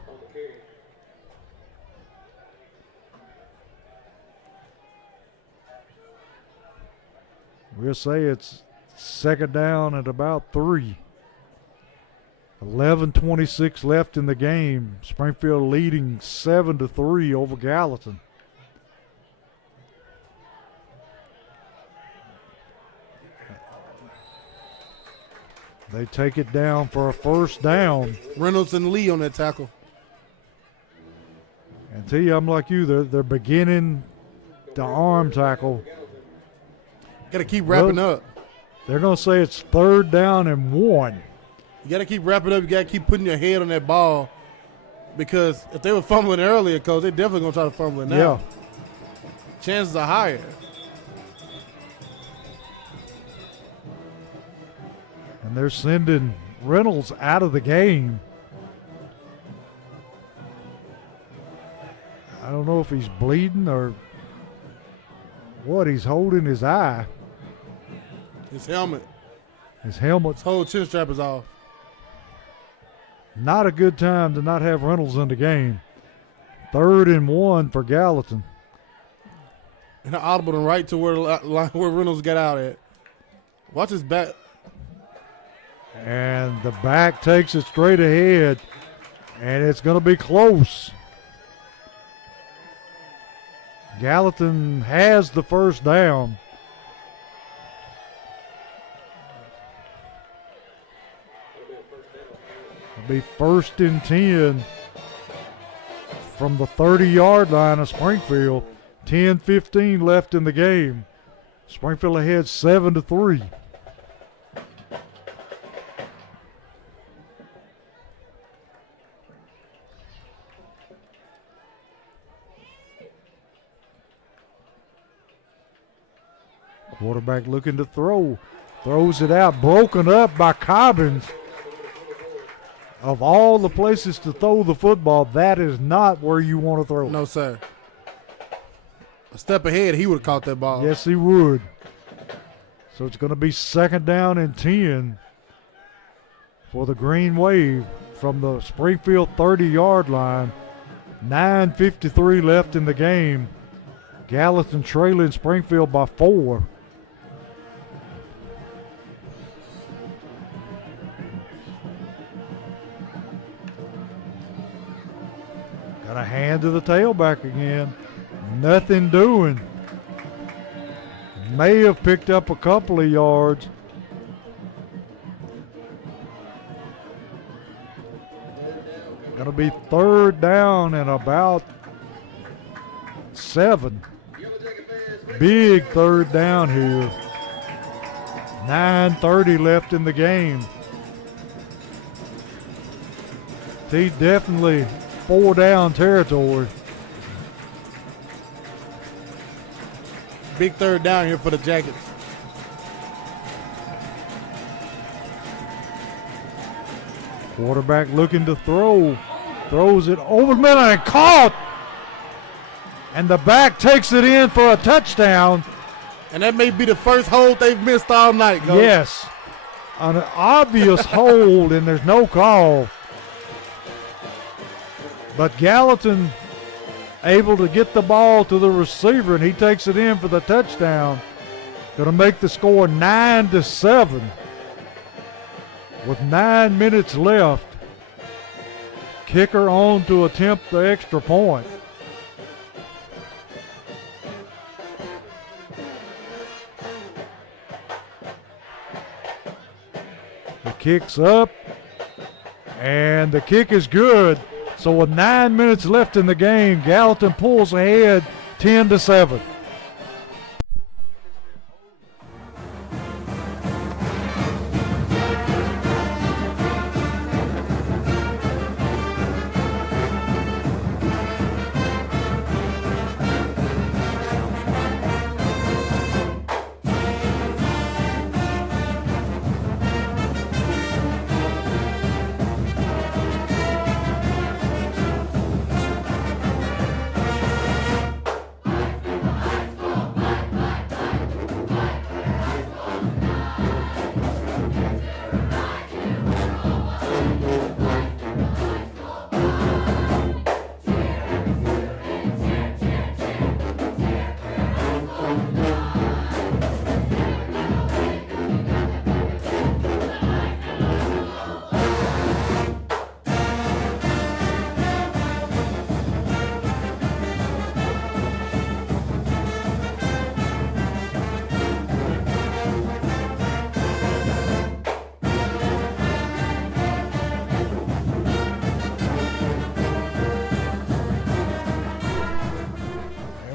We'll say it's 2nd down at about 3. 11:26 left in the game. Springfield leading 7-3 over Gallatin. They take it down for a first down. Reynolds and Lee on that tackle. And tell you, I'm like you, they're beginning the arm tackle. Got to keep wrapping up. They're going to say it's 3rd down and 1. You got to keep wrapping up. You got to keep putting your head on that ball, because if they were fumbling earlier, Coach, they're definitely going to try to fumble it now. Yeah. Chances are higher. And they're sending Reynolds out of the game. I don't know if he's bleeding or what. He's holding his eye. His helmet. His helmet's His whole chin strap is off. not a good time to not have Reynolds in the game. 3rd and 1 for Gallatin. And an audible and right to where Reynolds got out at. Watch his back. And the back takes it straight ahead, and it's going to be close. Gallatin has the first down. It'll be 1st and 10 from the 30-yard line of Springfield. 10:15 left in the game. Springfield ahead 7-3. Quarterback looking to throw. Throws it out. Broken up by Cobbins. Of all the places to throw the football, that is not where you want to throw it. No, sir. A step ahead, he would have caught that ball. Yes, he would. So it's going to be 2nd down and 10 for the Green Wave from the Springfield 30-yard line. 9:53 left in the game. Gallatin trailing Springfield by 4. Got a hand to the tailback again. Nothing doing. May have picked up a couple of yards. Gonna be 3rd down and about 7. Big 3rd down here. 9:30 left in the game. He definitely 4-down territory. Big 3rd down here for the Jackets. Quarterback looking to throw. Throws it over the middle and caught. And the back takes it in for a touchdown. And that may be the first hold they've missed all night, Coach. Yes. An obvious hold, and there's no call. But Gallatin able to get the ball to the receiver, and he takes it in for the touchdown. Going to make the score 9-7. with 9 minutes left. Kicker on to attempt the extra point. The kick's up, and the kick is good. So with 9 minutes left in the game, Gallatin pulls ahead 10-7.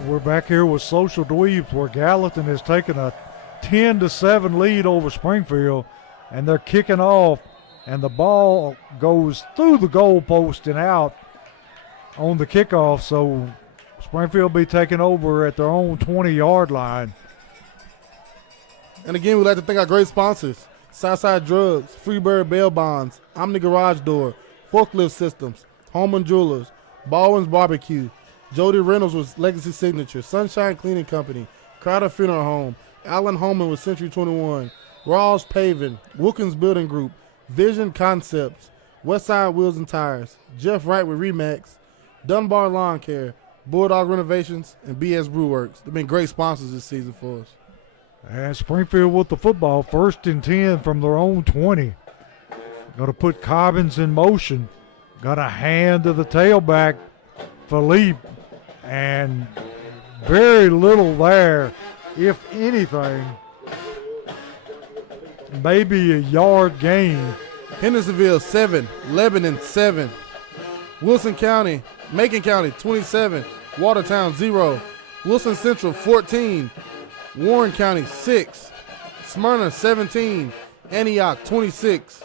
We're back here with Social Dweebs, where Gallatin has taken a 10-7 lead over Springfield, and they're kicking off, and the ball goes through the goalpost and out on the kickoff. So Springfield will be taking over at their own 20-yard line. And again, we'd like to thank our great sponsors: Southside Drugs, Freebird Bail Bonds, Omni Garage Door, Forklift Systems, Holman Jewelers, Baldwin's Barbecue, Jody Reynolds with Legacy Signature, Sunshine Cleaning Company, Crowder Funeral Home, Allen Holman with Century 21, Rawls Paving, Wilkins Building Group, Vision Concepts, Westside Wheels and Tires, Jeff Wright with Remax, Dunbar Lawn Care, Bulldog Renovations, and BS Brew Works. They've been great sponsors this season for us. And Springfield with the football, 1st and 10 from their own 20. Going to put Cobbins in motion. Got a hand to the tailback, Philippe, and very little there, if anything. Maybe a yard gain. Hendersonville 7, Lebanon 7, Wilson County, Macon County 27, Watertown 0, Wilson Central 14, Warren County 6, Smyrna 17, Antioch 26.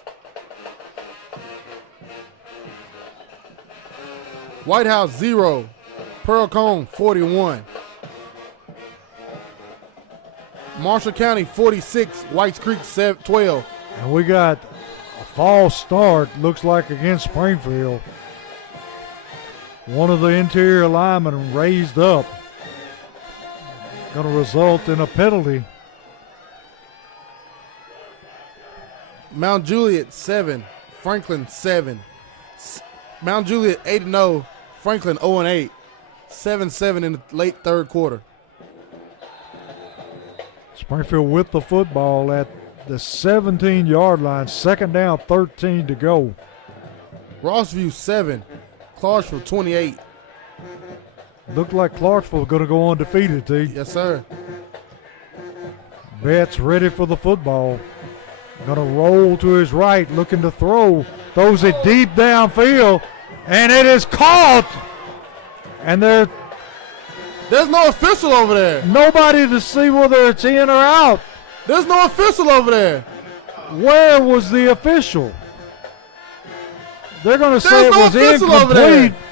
White House 0, Pearl Cone 41. Marshall County 46, Whites Creek 12. And we got a false start, looks like, against Springfield. One of the interior linemen raised up. Going to result in a penalty. Mount Juliet 7, Franklin 7. Mount Juliet 8-0, Franklin 0-8. 7-7 in the late third quarter. Springfield with the football at the 17-yard line. 2nd down, 13 to go. Rossview 7, Clarksville 28. Looked like Clarksville going to go undefeated, T. Yes, sir. Betts ready for the football. Going to roll to his right, looking to throw. Throws it deep downfield, and it is caught. And there's no official over there. nobody to see whether it's in or out. There's no official over there. Where was the official? They're going to say There's it no was official over there. incomplete.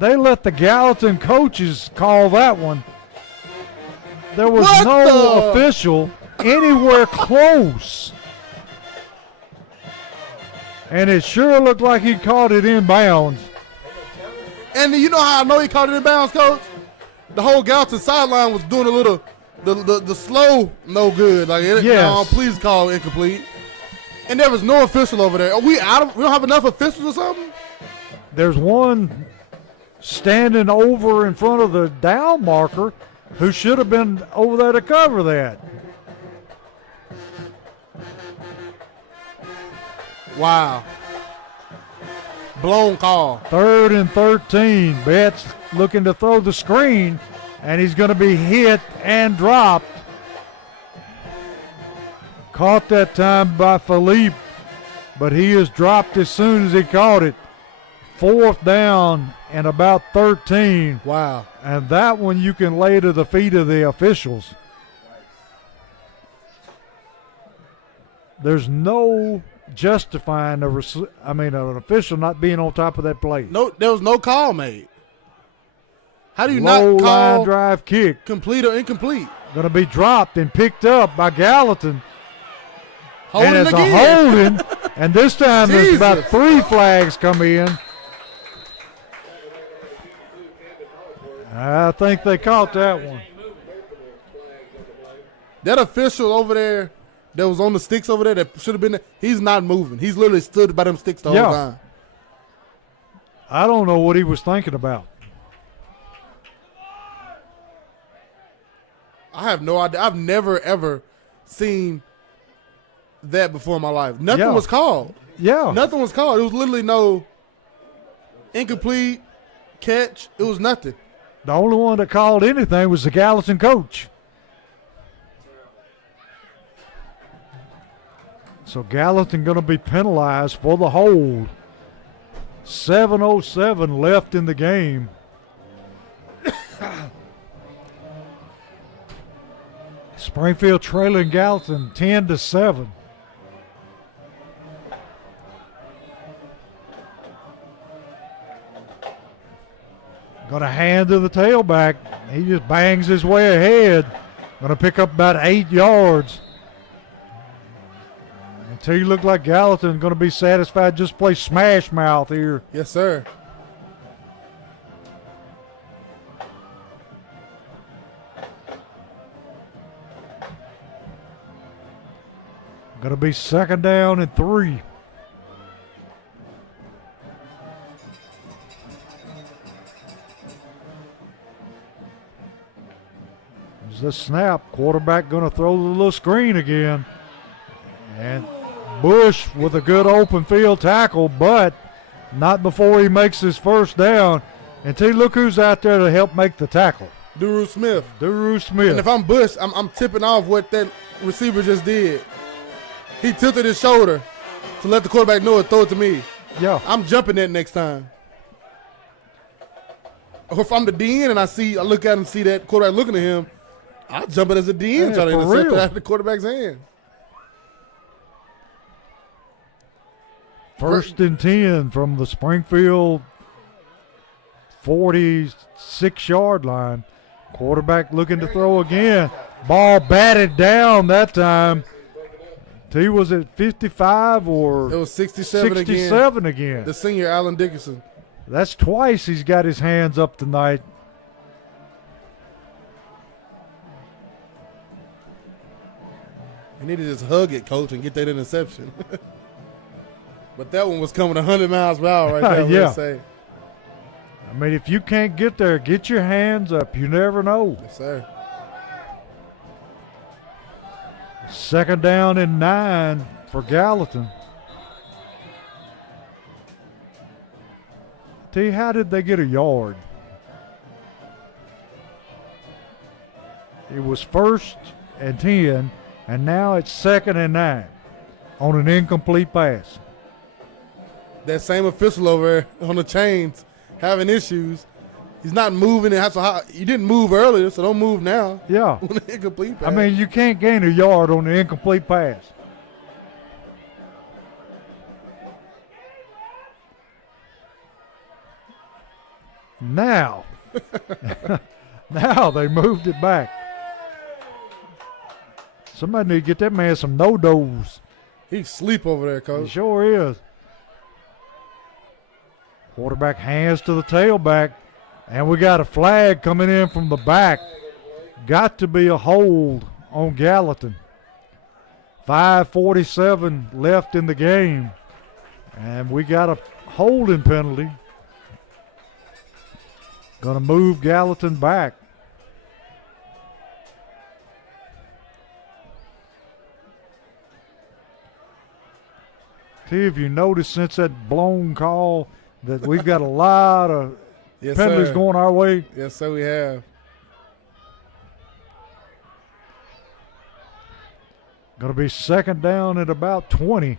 They let the Gallatin coaches call that one. There was What no the- official anywhere close. And it sure looked like he caught it inbounds. And you know how I know he caught it in bounds, Coach? The whole Gallatin sideline was doing a little, the slow no good. Like, Yes. no, please call incomplete. And there was no official over there. Are we out of? We don't have enough officials or something? There's one standing over in front of the down marker who should have been over there to cover that. Wow. Blown call. 3rd and 13. Betts looking to throw the screen, and he's going to be hit and dropped. Caught that time by Philippe, but he is dropped as soon as he caught it. 4th down and about 13. Wow. And that one you can lay to the feet of the officials. There's no justifying an official not being on top of that play. No, there was no call made. How do you Low not line call drive kick. complete or incomplete? Going to be dropped and picked up by Gallatin. Holding and it's again. a holding. And this time there's about Jesus. 3 flags come in. I think they caught that one. That official over there that was on the sticks over there that should have been there, he's not moving. He's literally stood by them sticks the whole time. I don't know what he was thinking about. I have no idea. I've never, ever seen that before in my life. Nothing Yeah. was called. Yeah. Nothing was called. It was literally no incomplete catch. It was nothing. The only one that called anything was the Gallatin coach. So Gallatin going to be penalized for the hold. 7:07 left in the game. Springfield trailing Gallatin 10-7. Going to hand to the tailback. He just bangs his way ahead. Going to pick up about 8 yards. Until you look like Gallatin going to be satisfied, just play smash mouth here. Yes, sir. Going to be 2nd down and 3. There's the snap. Quarterback going to throw the little screen again. And Bush with a good open field tackle, but not before he makes his 1st down. And T, look who's out there to help make the tackle. Duru Smith. Duru Smith. And if I'm Bush, I'm tipping off what that receiver just did. He tilted his shoulder to let the quarterback know it, throw it to me. Yeah. I'm jumping that next time. Or if I'm the DN and I look at him and see that quarterback looking at him, I'll jump it as a DN, Yeah, try to for intercept it real. out of the quarterback's hand. 1st and 10 from the Springfield 46-yard line. Quarterback looking to throw again. Ball batted down that time. T, was it 55 or It was 67 again. 67 again? The senior, Allen Dickerson. That's twice he's got his hands up tonight. You need to just hug it, coach, and get that interception. But that one was coming 100 miles per hour right there. Yeah. Let's say. I mean, if you can't get there, get your hands up. You never know. Yes, sir. 2nd down and 9 for Gallatin. T, how did they get a yard? It was 1st and 10, and now it's 2nd and 9 on an incomplete pass. That same official over there on the chains having issues. He's not moving. You didn't move earlier, so don't move now. Yeah. On the incomplete pass. I mean, you can't gain a yard on the incomplete pass. Now, now they moved it back. Somebody need to get that man some no-dos. He's sleep over there, He coach. sure is. Quarterback hands to the tailback, and we got a flag coming in from the back. Got to be a hold on Gallatin. 5:47 left in the game, and we got a holding penalty. Going to move Gallatin back. T, have you noticed since that blown call that we've got a lot of Yes, penalties sir. going our way? Yes, sir, we have. Going to be second down at about 20.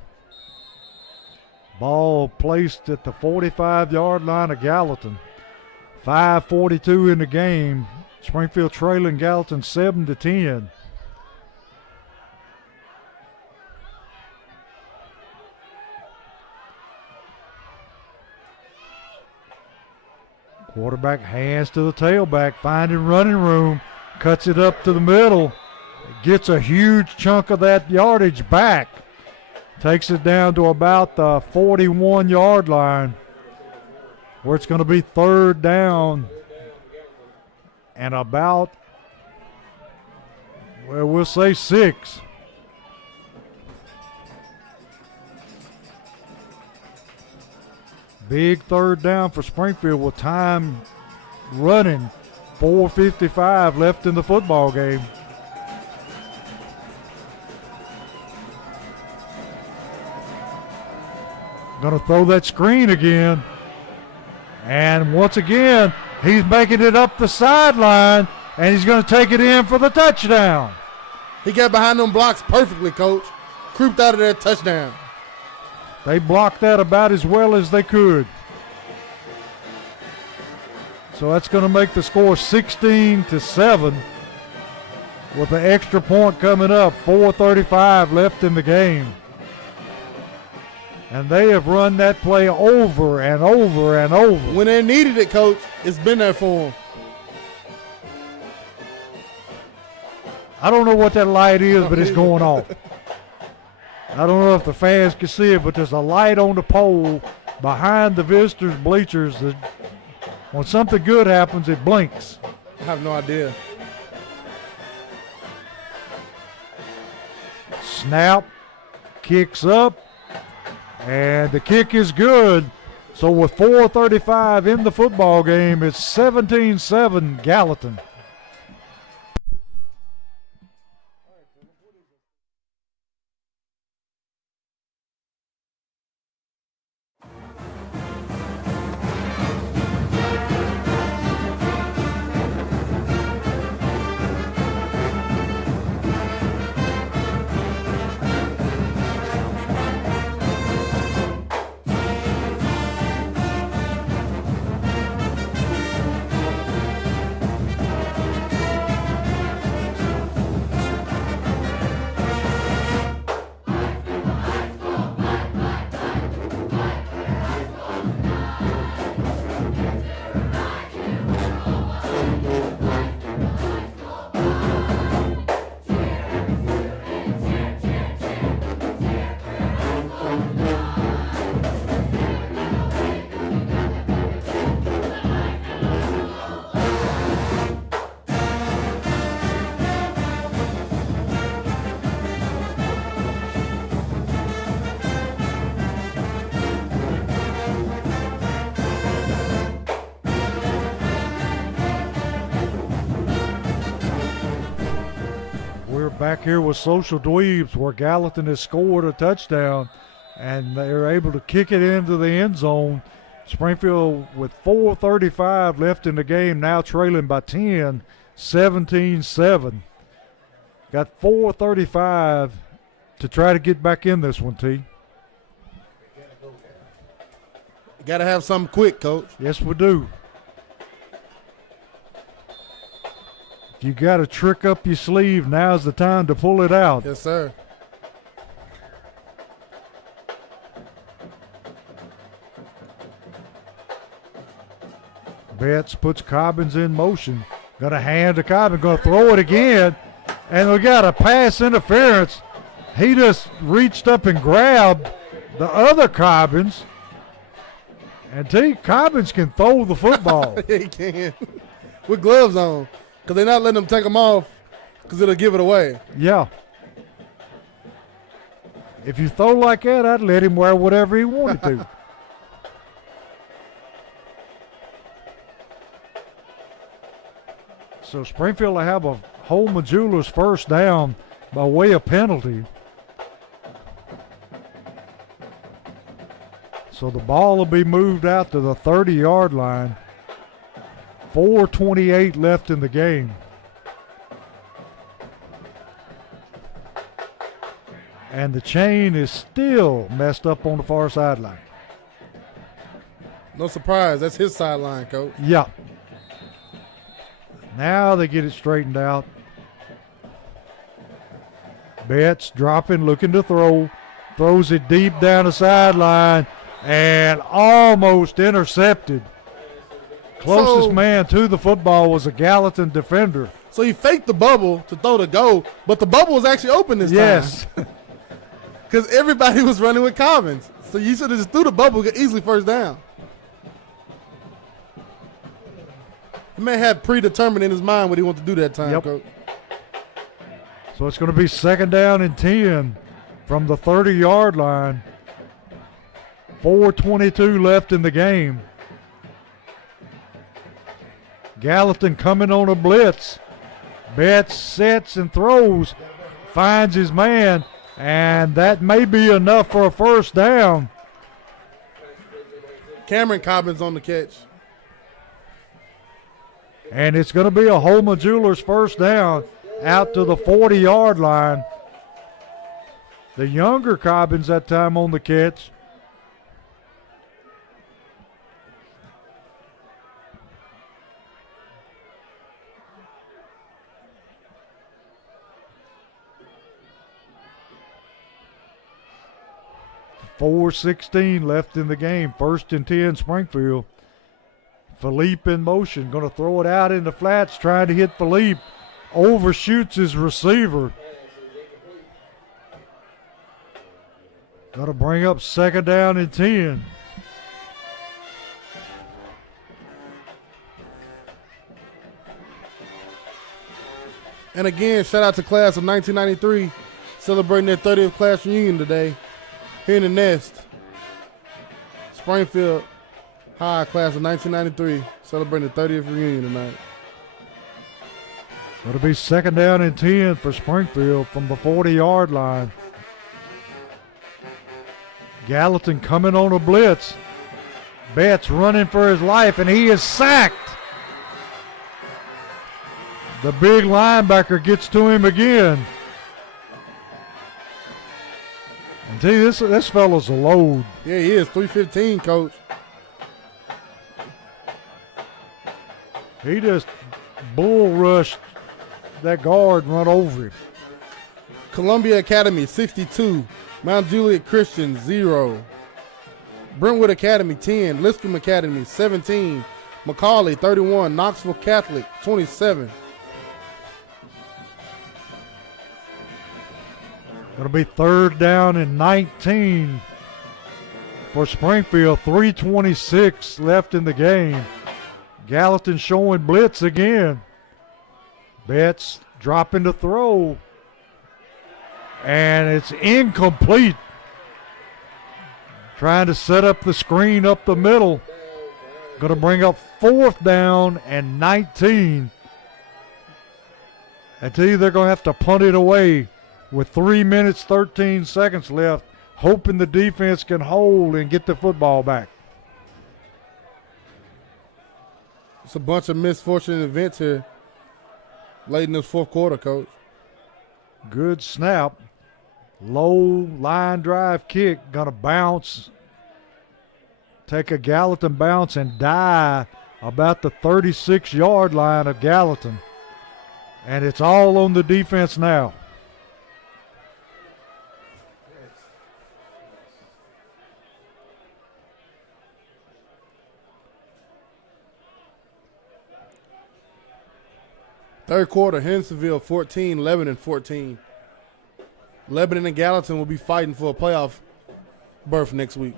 Ball placed at the 45-yard line of Gallatin. 5:42 in the game. Springfield trailing Gallatin 7-10. Quarterback hands to the tailback, finding running room, cuts it up to the middle, gets a huge chunk of that yardage back, takes it down to about the 41-yard line, where it's going to be third down and about, well, we'll say 6. Big third down for Springfield with time running. 4:55 left in the football game. Going to throw that screen again. And once again, he's making it up the sideline, and he's going to take it in for the touchdown. He got behind them blocks perfectly, Coach. Creeped out of that touchdown. They blocked that about as well as they could. So that's going to make the score 16-7 with the extra point coming up. 4:35 left in the game. And they have run that play over and over and over. When they needed it, Coach, it's been there for them. I don't know what that light is, but it's going off. I don't know if the fans can see it, but there's a light on the pole behind the visitors' bleachers that when something good happens, it blinks. I have no idea. Snap, kicks up, and the kick is good. So with 4:35 in the football game, it's 17-7 Gallatin. Back here with Social Dweebs, where Gallatin has scored a touchdown and they're able to kick it into the end zone. Springfield with 4:35 left in the game, now trailing by 10, 17-7. Got 4:35 to try to get back in this one, T. Got to have something quick, Coach. Yes, we do. You got to trick up your sleeve. Now's the time to pull it out. Yes, sir. Betts puts Cobbins in motion. Going to hand to Cobbins. Going to throw it again. And we got a pass interference. He just reached up and grabbed the other Cobbins. And T. Cobbins can throw the football. He can. With gloves on. Because they're not letting them take them off because it'll give it away. Yeah. If you throw like that, I'd let him wear whatever he wanted to. So Springfield will have a Holman Jewelers first down by way of penalty. So the ball will be moved out to the 30-yard line. 4:28 left in the game. And the chain is still messed up on the far sideline. No surprise. That's his sideline, Coach. Yeah. Now they get it straightened out. Betts dropping, looking to throw. Throws it deep down the sideline and almost intercepted. Closest man to the football was a Gallatin defender. So he faked the bubble to throw the go, but the bubble was actually open this Yes. time. Because everybody was running with Cobbins. So you should have just threw the bubble, get easily first down. He may have predetermined in his mind what he wanted to do that time, Yep. Coach. So it's going to be 2nd down and 10 from the 30-yard line. 4:22 left in the game. Gallatin coming on a blitz. Betts sets and throws, finds his man, and that may be enough for a first down. Cameron Cobbins on the catch. And it's going to be a Holman Jewelers first down out to the 40-yard line. The younger Cobbins that time on the catch. .416 left in the game. 1st and 10 Springfield. Philippe in motion. Going to throw it out in the flats. Trying to hit Philippe. Overshoots his receiver. Going to bring up 2nd down and 10. And again, shout out to class of 1993, celebrating their 30th class reunion today here in the Nest. Springfield High class of 1993, celebrating the 30th reunion tonight. It'll be 2nd down and 10 for Springfield from the 40-yard line. Gallatin coming on a blitz. Betts running for his life, and he is sacked. The big linebacker gets to him again. And tell you, this fella's a load. Yeah, he is. 315, Coach. He just bull rushed that guard and run over him. Columbia Academy, 62. Mount Juliet Christian, 0. Brentwood Academy, 10. Lipscomb Academy, 17. McCauley, 31. Knoxville Catholic, 27. Going to be 3rd down and 19 for Springfield. 3:26 left in the game. Gallatin showing blitz again. Betts dropping to throw. And it's incomplete. Trying to set up the screen up the middle. Going to bring up 4th down and 19. I tell you, they're going to have to punt it away with 3 minutes, 13 seconds left, hoping the defense can hold and get the football back. It's a bunch of misfortunate events here late in this fourth quarter, Coach. Good snap. Low line drive kick. Going to bounce. Take a Gallatin bounce and die about the 36-yard line of Gallatin. And it's all on the defense now. Third quarter, Hendersonville 14, Lebanon 14. Lebanon and Gallatin will be fighting for a playoff berth next week.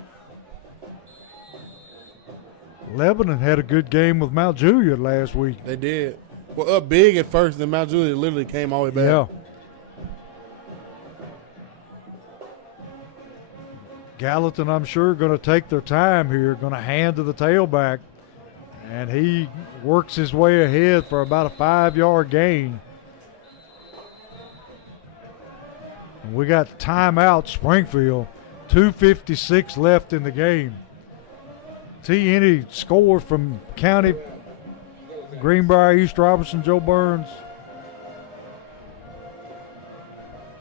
Lebanon had a good game with Mount Juliet last week. They did. Well, up big at first, then Mount Juliet literally came all the way back. Yeah. Gallatin, I'm sure, going to take their time here, going to hand to the tailback, and he works his way ahead for about a 5-yard gain. And we got timeout, Springfield. 2:56 left in the game. T, any score from County, Greenbrier, East Robertson, Joe Burns?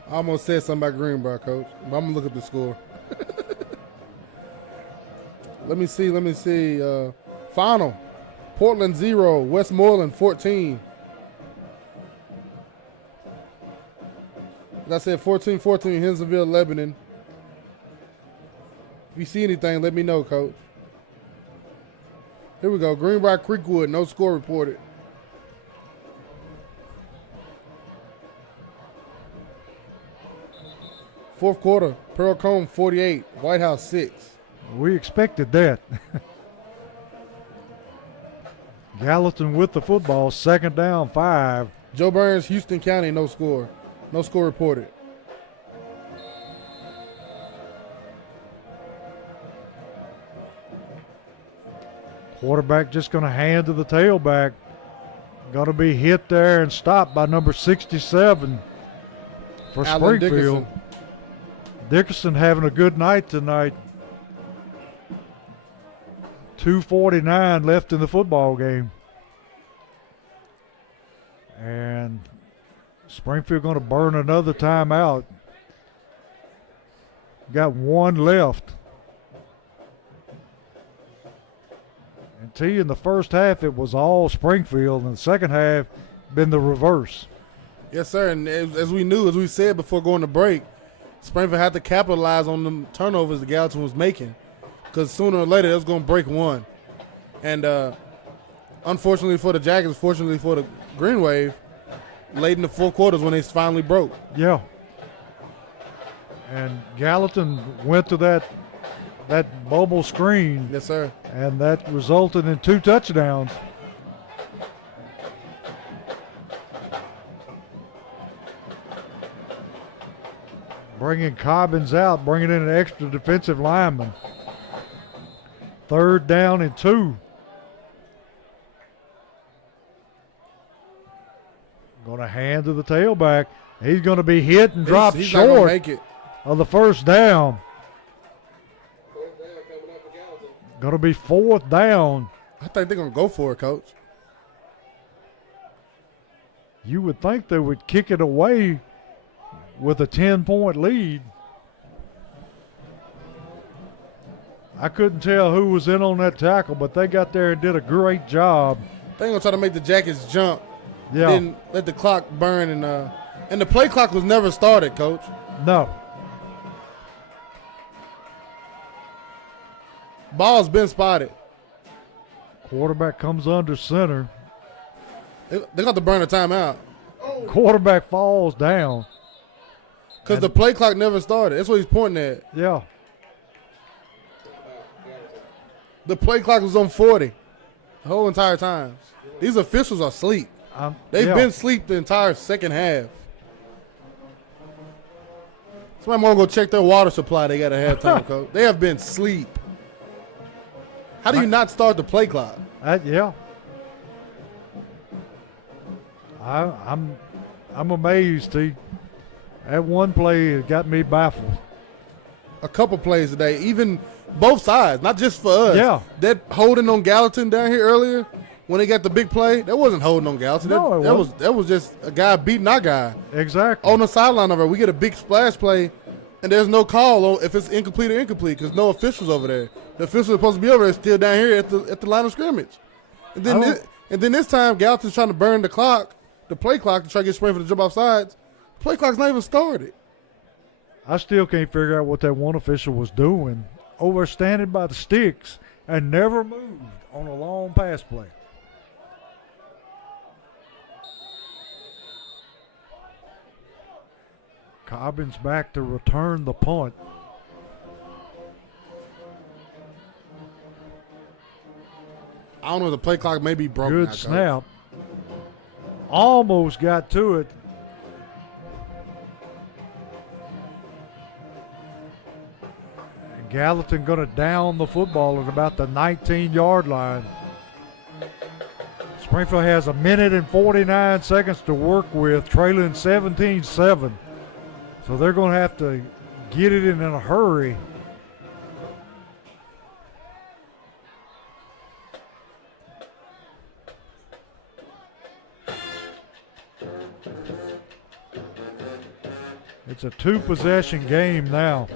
I almost said something about Greenbrier, Coach, but I'm going to look up the score. Let me see. Final. Portland 0, Westmoreland 14. Like I said, 14-14, Hensonville, Lebanon. If you see anything, let me know, Coach. Here we go. Greenbrier Creekwood, no score reported. Fourth quarter, Pearl Combe 48, White House 6. We expected that. Gallatin with the football, 2nd down, 5. Joe Burns, Houston County, no score. No score reported. Quarterback just going to hand to the tailback. Going to be hit there and stopped by number 67 for Alan Springfield. Dickerson having a good night tonight. 2:49 left in the football game. And Springfield going to burn another timeout. Got one left. And T, in the first half, it was all Springfield. In the second half, been the reverse. Yes, sir. And as we said before going to break, Springfield had to capitalize on the turnovers the Gallatin was making, because sooner or later it was going to break one. And unfortunately for the Jackets, fortunately for the Green Wave, late in the fourth quarters when they finally broke. Yeah. And Gallatin went to that bubble screen. Yes, sir. And that resulted in 2 touchdowns. Bringing Cobbins out, bringing in an extra defensive lineman. 3rd down and 2. Going to hand to the tailback. He's going to be hit and dropped He's not gonna short make it. of the first down. 4th down coming up for Gallatin. Going to be 4th down. I think they're going to go for it, Coach. You would think they would kick it away with a 10-point lead. I couldn't tell who was in on that tackle, but they got there and did a great job. They're going to try to make the Jackets jump. Yeah. Then let the clock burn. And the play clock was never started, Coach. No. Ball's been spotted. Quarterback comes under center. They got to burn a timeout Quarterback falls down. because the play clock never started. That's what he's pointing at. Yeah. The play clock was on 40 the whole entire time. These officials are asleep. They've been asleep the entire second half. Somebody want to go check their water supply they got at halftime, Coach. They have been asleep. How do you not start the play clock? Yeah. I'm amazed, T. That one play has got me baffled. A couple plays today, even both sides, not just for us. Yeah. That holding on Gallatin down here earlier when they got the big play, that wasn't holding on Gallatin. No, that was just a guy beating our guy. Exactly. On the sideline of it, we get a big splash play, and there's no call on if it's incomplete or incomplete because no officials over there. The officials are supposed to be over there, still down here at the line of scrimmage. And then this time, Gallatin's trying to burn the clock, the play clock, to try to get Springfield to jump off sides. The play clock's not even started. I still can't figure out what that one official was doing over standing by the sticks and never moved on a long pass play. Cobbins back to return the punt. I don't know if the play clock may be broken. Good snap. Almost got to it. Gallatin going to down the football at about the 19-yard line. Springfield has 1 minute and 49 seconds to work with, trailing 17-7. So they're going to have to get it in a hurry. It's a 2-possession game now.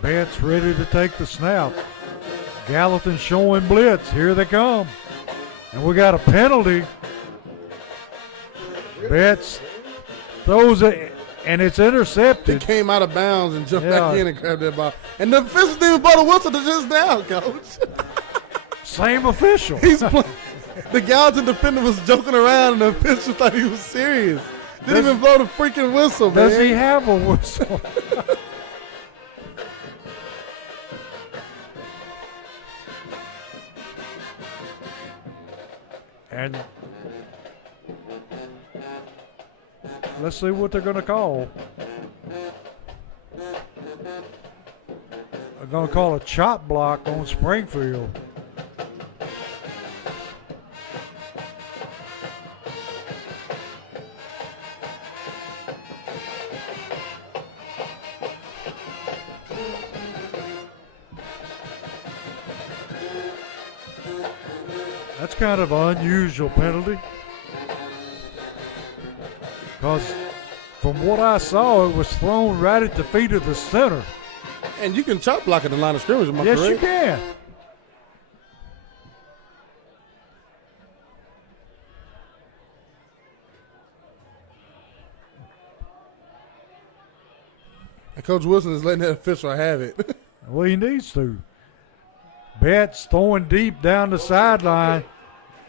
Betts ready to take the snap. Gallatin showing blitz. Here they come. And we got a penalty. Betts throws it, and it's intercepted. He came out of bounds and jumped Yeah. back in and grabbed that ball. And the official didn't blow the whistle to just down, coach. Same official. He's the Gallatin defender was joking around, and the official thought he was serious. Didn't even blow the freaking whistle, man. Does he have a whistle? And let's see what they're going to call. They're going to call a chop block on Springfield. That's kind of an unusual penalty, because from what I saw, it was thrown right at the feet of the center. And you can chop block at the line of scrimmage, am I Yes, correct? you can. And Coach Wilson is letting that official have it. Well, he needs to. Betts throwing deep down the sideline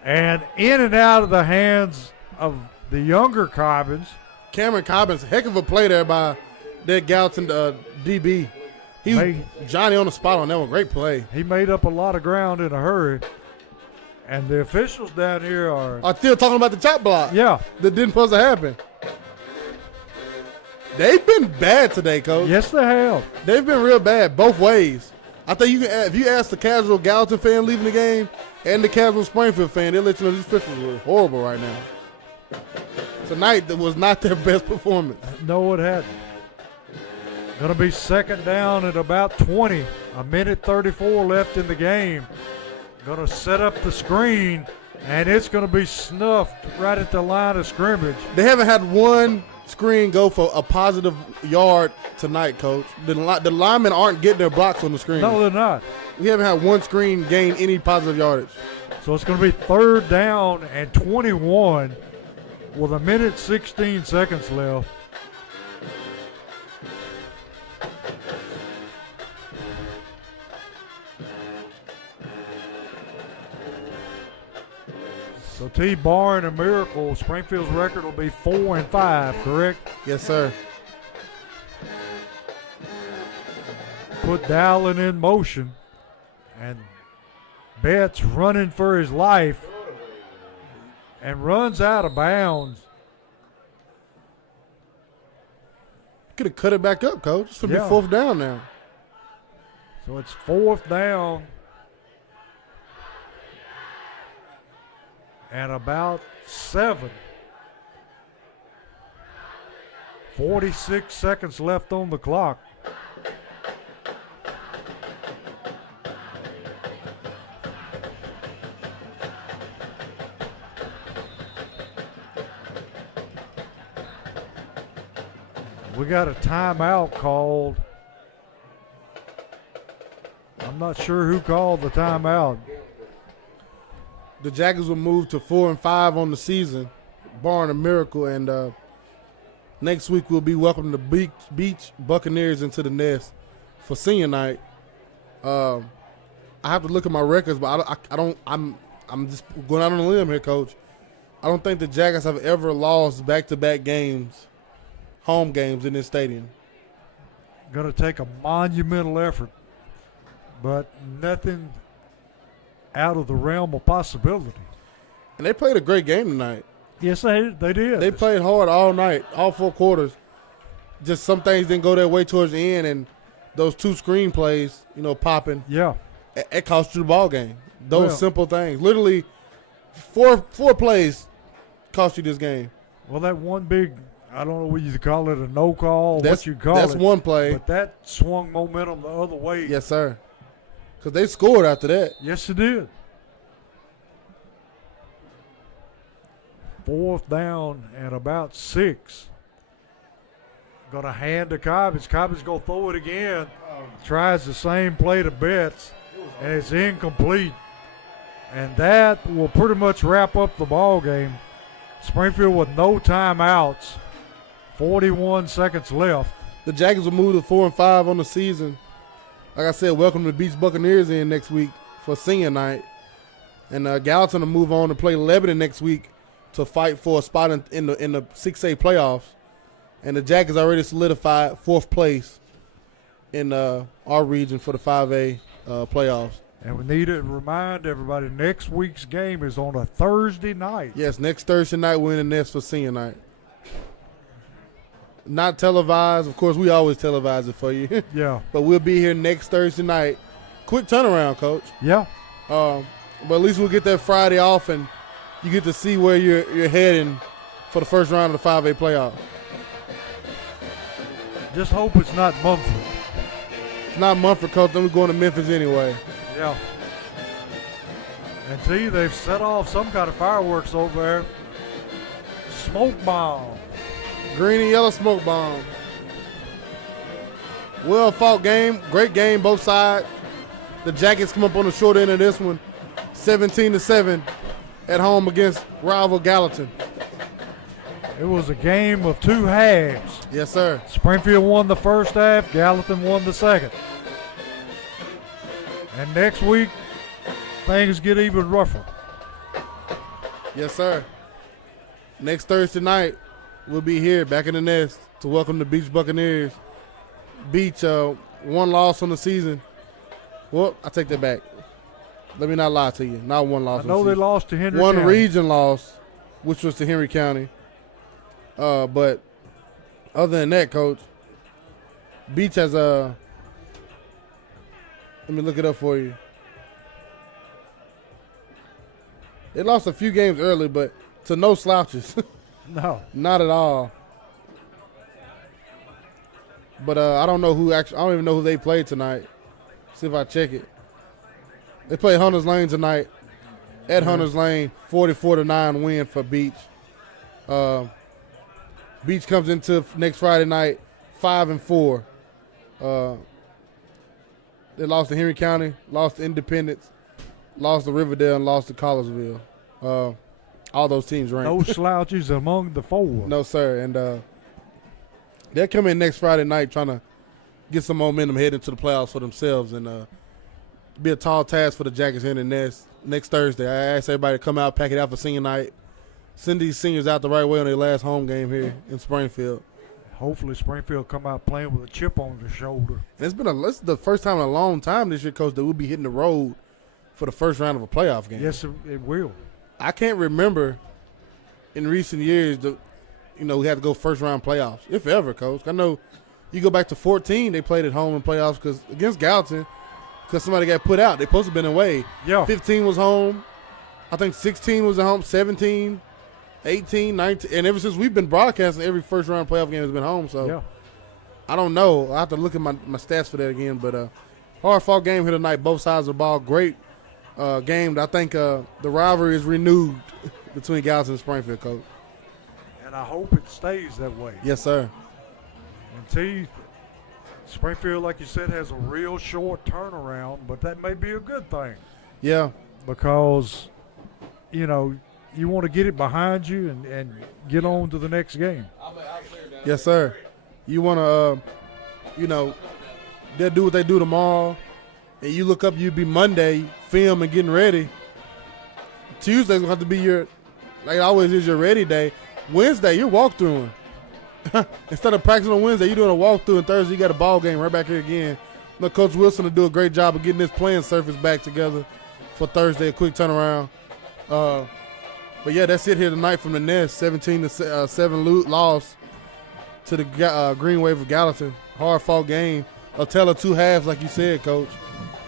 and in and out of the hands of the younger Cobbins. Cameron Cobbins, heck of a play there by that Gallatin DB. He was Johnny on the spot on that one. Great play. He made up a lot of ground in a hurry. And the officials down here are still talking about the chop block. Yeah. That didn't supposed to happen. They've been bad today, Coach. Yes, they have. They've been real bad both ways. I think you can, if you ask the casual Gallatin fan leaving the game and the casual Springfield fan, they'll let you know these officials were horrible right now. Tonight, that was not their best performance. No, it hadn't. Going to be second down at about 20. A minute 34 left in the game. Going to set up the screen, and it's going to be snuffed right at the line of scrimmage. They haven't had one screen go for a positive yard tonight, Coach. The linemen aren't getting their blocks on the screen. No, they're not. We haven't had one screen gain any positive yardage. So it's going to be third down and 21 with a minute 16 seconds left. So T. Barring a miracle, Springfield's record will be 4-5, correct? Yes, sir. Put Dowling in motion, and Betts running for his life and runs out of bounds. Could have cut it back up, Coach. It's going to Yeah. be fourth down now. So it's fourth down and about 7. 46 seconds left on the clock. We got a timeout called. I'm not sure who called the timeout. The Jackets will move to 4-5 on the season, barring a miracle. And next week we'll be welcoming the Beach Buccaneers into the nest for senior night. I have to look at my records, but I don't. I'm just going out on a limb here, Coach. I don't think the Jackets have ever lost back-to-back games, home games in this stadium. Going to take a monumental effort, but nothing out of the realm of possibility. And they played a great game tonight. Yes, they did. They played hard all night, all 4 quarters. Just some things didn't go their way towards the end, and those 2 screen plays, popping. Yeah. It cost you the ball game. Those Well, simple things. Literally, four plays cost you this game. Well, that one big I don't know whether you call it a no call, That's what you call that's it. one play. But that swung momentum the other way. Yes, sir. Because they scored after that. Yes, it did. 4th down and about 6. Going to hand to Cobbins. Cobbins going to throw it again. Tries the same play to Betts, and it's incomplete. And that will pretty much wrap up the ball game. Springfield with no timeouts. 41 seconds left. The Jackets will move to 4-5 on the season. Like I said, welcome to Beach Buccaneers in next week for senior night. And Gallatin will move on to play Lebanon next week to fight for a spot in the 6A playoffs. And the Jackets already solidified 4th place in our region for the 5A playoffs. And we need to remind everybody, next week's game is on a Thursday night. Yes, next Thursday night we're in the nest for senior night. Not televised. Of course, we always televise it for you. Yeah. But we'll be here next Thursday night. Quick turnaround, Coach. Yeah. But at least we'll get that Friday off, and you get to see where you're heading for the first round of the 5A playoff. Just hope it's not Mumford. It's not Mumford, Coach. Then we're going to Memphis anyway. Yeah. And see, they've set off some kind of fireworks over there. Smoke bomb. Green and yellow smoke bomb. Well fought game. Great game, both sides. The Jackets come up on the short end of this one, 17-7 at home against rival Gallatin. It was a game of 2 halves. Yes, sir. Springfield won the first half, Gallatin won the second. And next week, things get even rougher. Yes, sir. Next Thursday night, we'll be here back in the nest to welcome the Beach Buccaneers. Beach, 1 loss on the season. Well, I take that back. Let me not lie to you. Not 1 loss. I know they lost to Henry 1 County. region loss, which was to Henry County. But other than that, Coach, Beach has let me look it up for you. They lost a few games early, but to no slouches. No. Not at all. But I don't know who actually. I don't even know who they played tonight. See if I check it. They play Hunters Lane tonight. At Hunters Lane, 44-9 win for Beach. Beach comes into next Friday night 5-4. They lost to Henry County, lost to Independence, lost to Riverdale, and lost to Collinsville. All those teams ranked. No slouches among the 4. No, sir. And they'll come in next Friday night trying to get some momentum heading into the playoffs for themselves. And be a tall task for the Jackets here in the next Thursday. I ask everybody to come out, pack it out for senior night. Send these seniors out the right way on their last home game here in Springfield. Hopefully Springfield come out playing with a chip on their shoulder. And this is the first time in a long time this year, Coach, that we'll be hitting the road for the first round of a playoff game. Yes, it will. I can't remember in recent years we had to go first round playoffs, if ever, Coach. I know you go back to 14, they played at home in playoffs because against Gallatin because somebody got put out. They supposed to have been away. Yeah. 15 was home. I think 16 was at home. 17, 18, 19, and ever since we've been broadcasting, every first round playoff game has been home. So Yeah. I don't know. I have to look at my stats for that again. But hard fought game here tonight. Both sides of the ball. Great game. I think the rivalry is renewed between Gallatin and Springfield, Coach. And I hope it stays that way. Yes, sir. And see, Springfield, like you said, has a real short turnaround, but that may be a good thing Yeah. because, you want to get it behind you and get on to the next game. Yes, sir. You want to, they'll do what they do tomorrow, and you look up, you be Monday, film and getting ready. Tuesday's going to have to be like it always is, your ready day. Wednesday, you're walkthroughing. Instead of practicing on Wednesday, you're doing a walkthrough, and Thursday you got a ball game right back here again. Coach Wilson will do a great job of getting this playing surface back together for Thursday, a quick turnaround. But, yeah, that's it here tonight from the Nest, 17-7 loss to the Green Wave of Gallatin. Hard-fought game. A tale of 2 halves, like you said, Coach.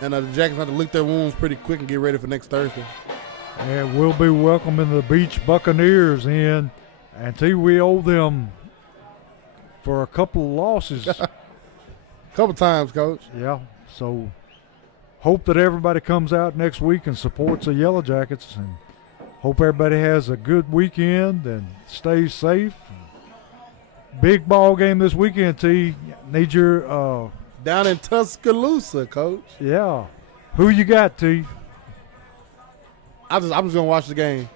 And the Jackets have to lick their wounds pretty quick and get ready for next Thursday. And we'll be welcoming the Beach Buccaneers in. And see, we owe them for a couple of losses. Couple times, Coach. Yeah, so hope that everybody comes out next week and supports the Yellow Jackets, and hope everybody has a good weekend and stays safe. Big ball game this weekend, T. Need your Down in Tuscaloosa, Coach. yeah. Who you got, T? I'm just gonna watch the game.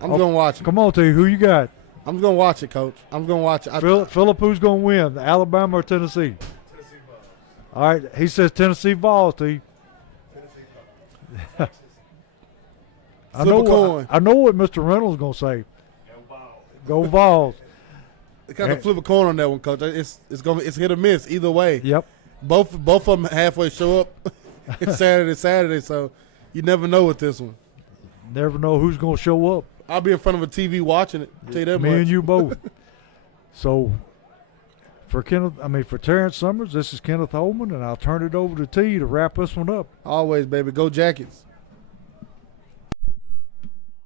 I'm just gonna watch it. Come on, T. Who you got? I'm just gonna watch it, Coach. I'm gonna watch it. Phillip, who's gonna win? Alabama or Tennessee? All right, he says Tennessee Vols, T. I know what Mr. Reynolds gonna say. Go Vols. Kind of flip a coin on that one, Coach. It's hit or miss either way. Yep. Both of them halfway show up. It's Saturday, so you never know with this one. Never know who's gonna show up. I'll be in front of a TV watching it. Tell you that Me much. and you both. So for Terrence Summers, this is Kenneth Holman, and I'll turn it over to T to wrap this one up. Always, baby. Go Jackets.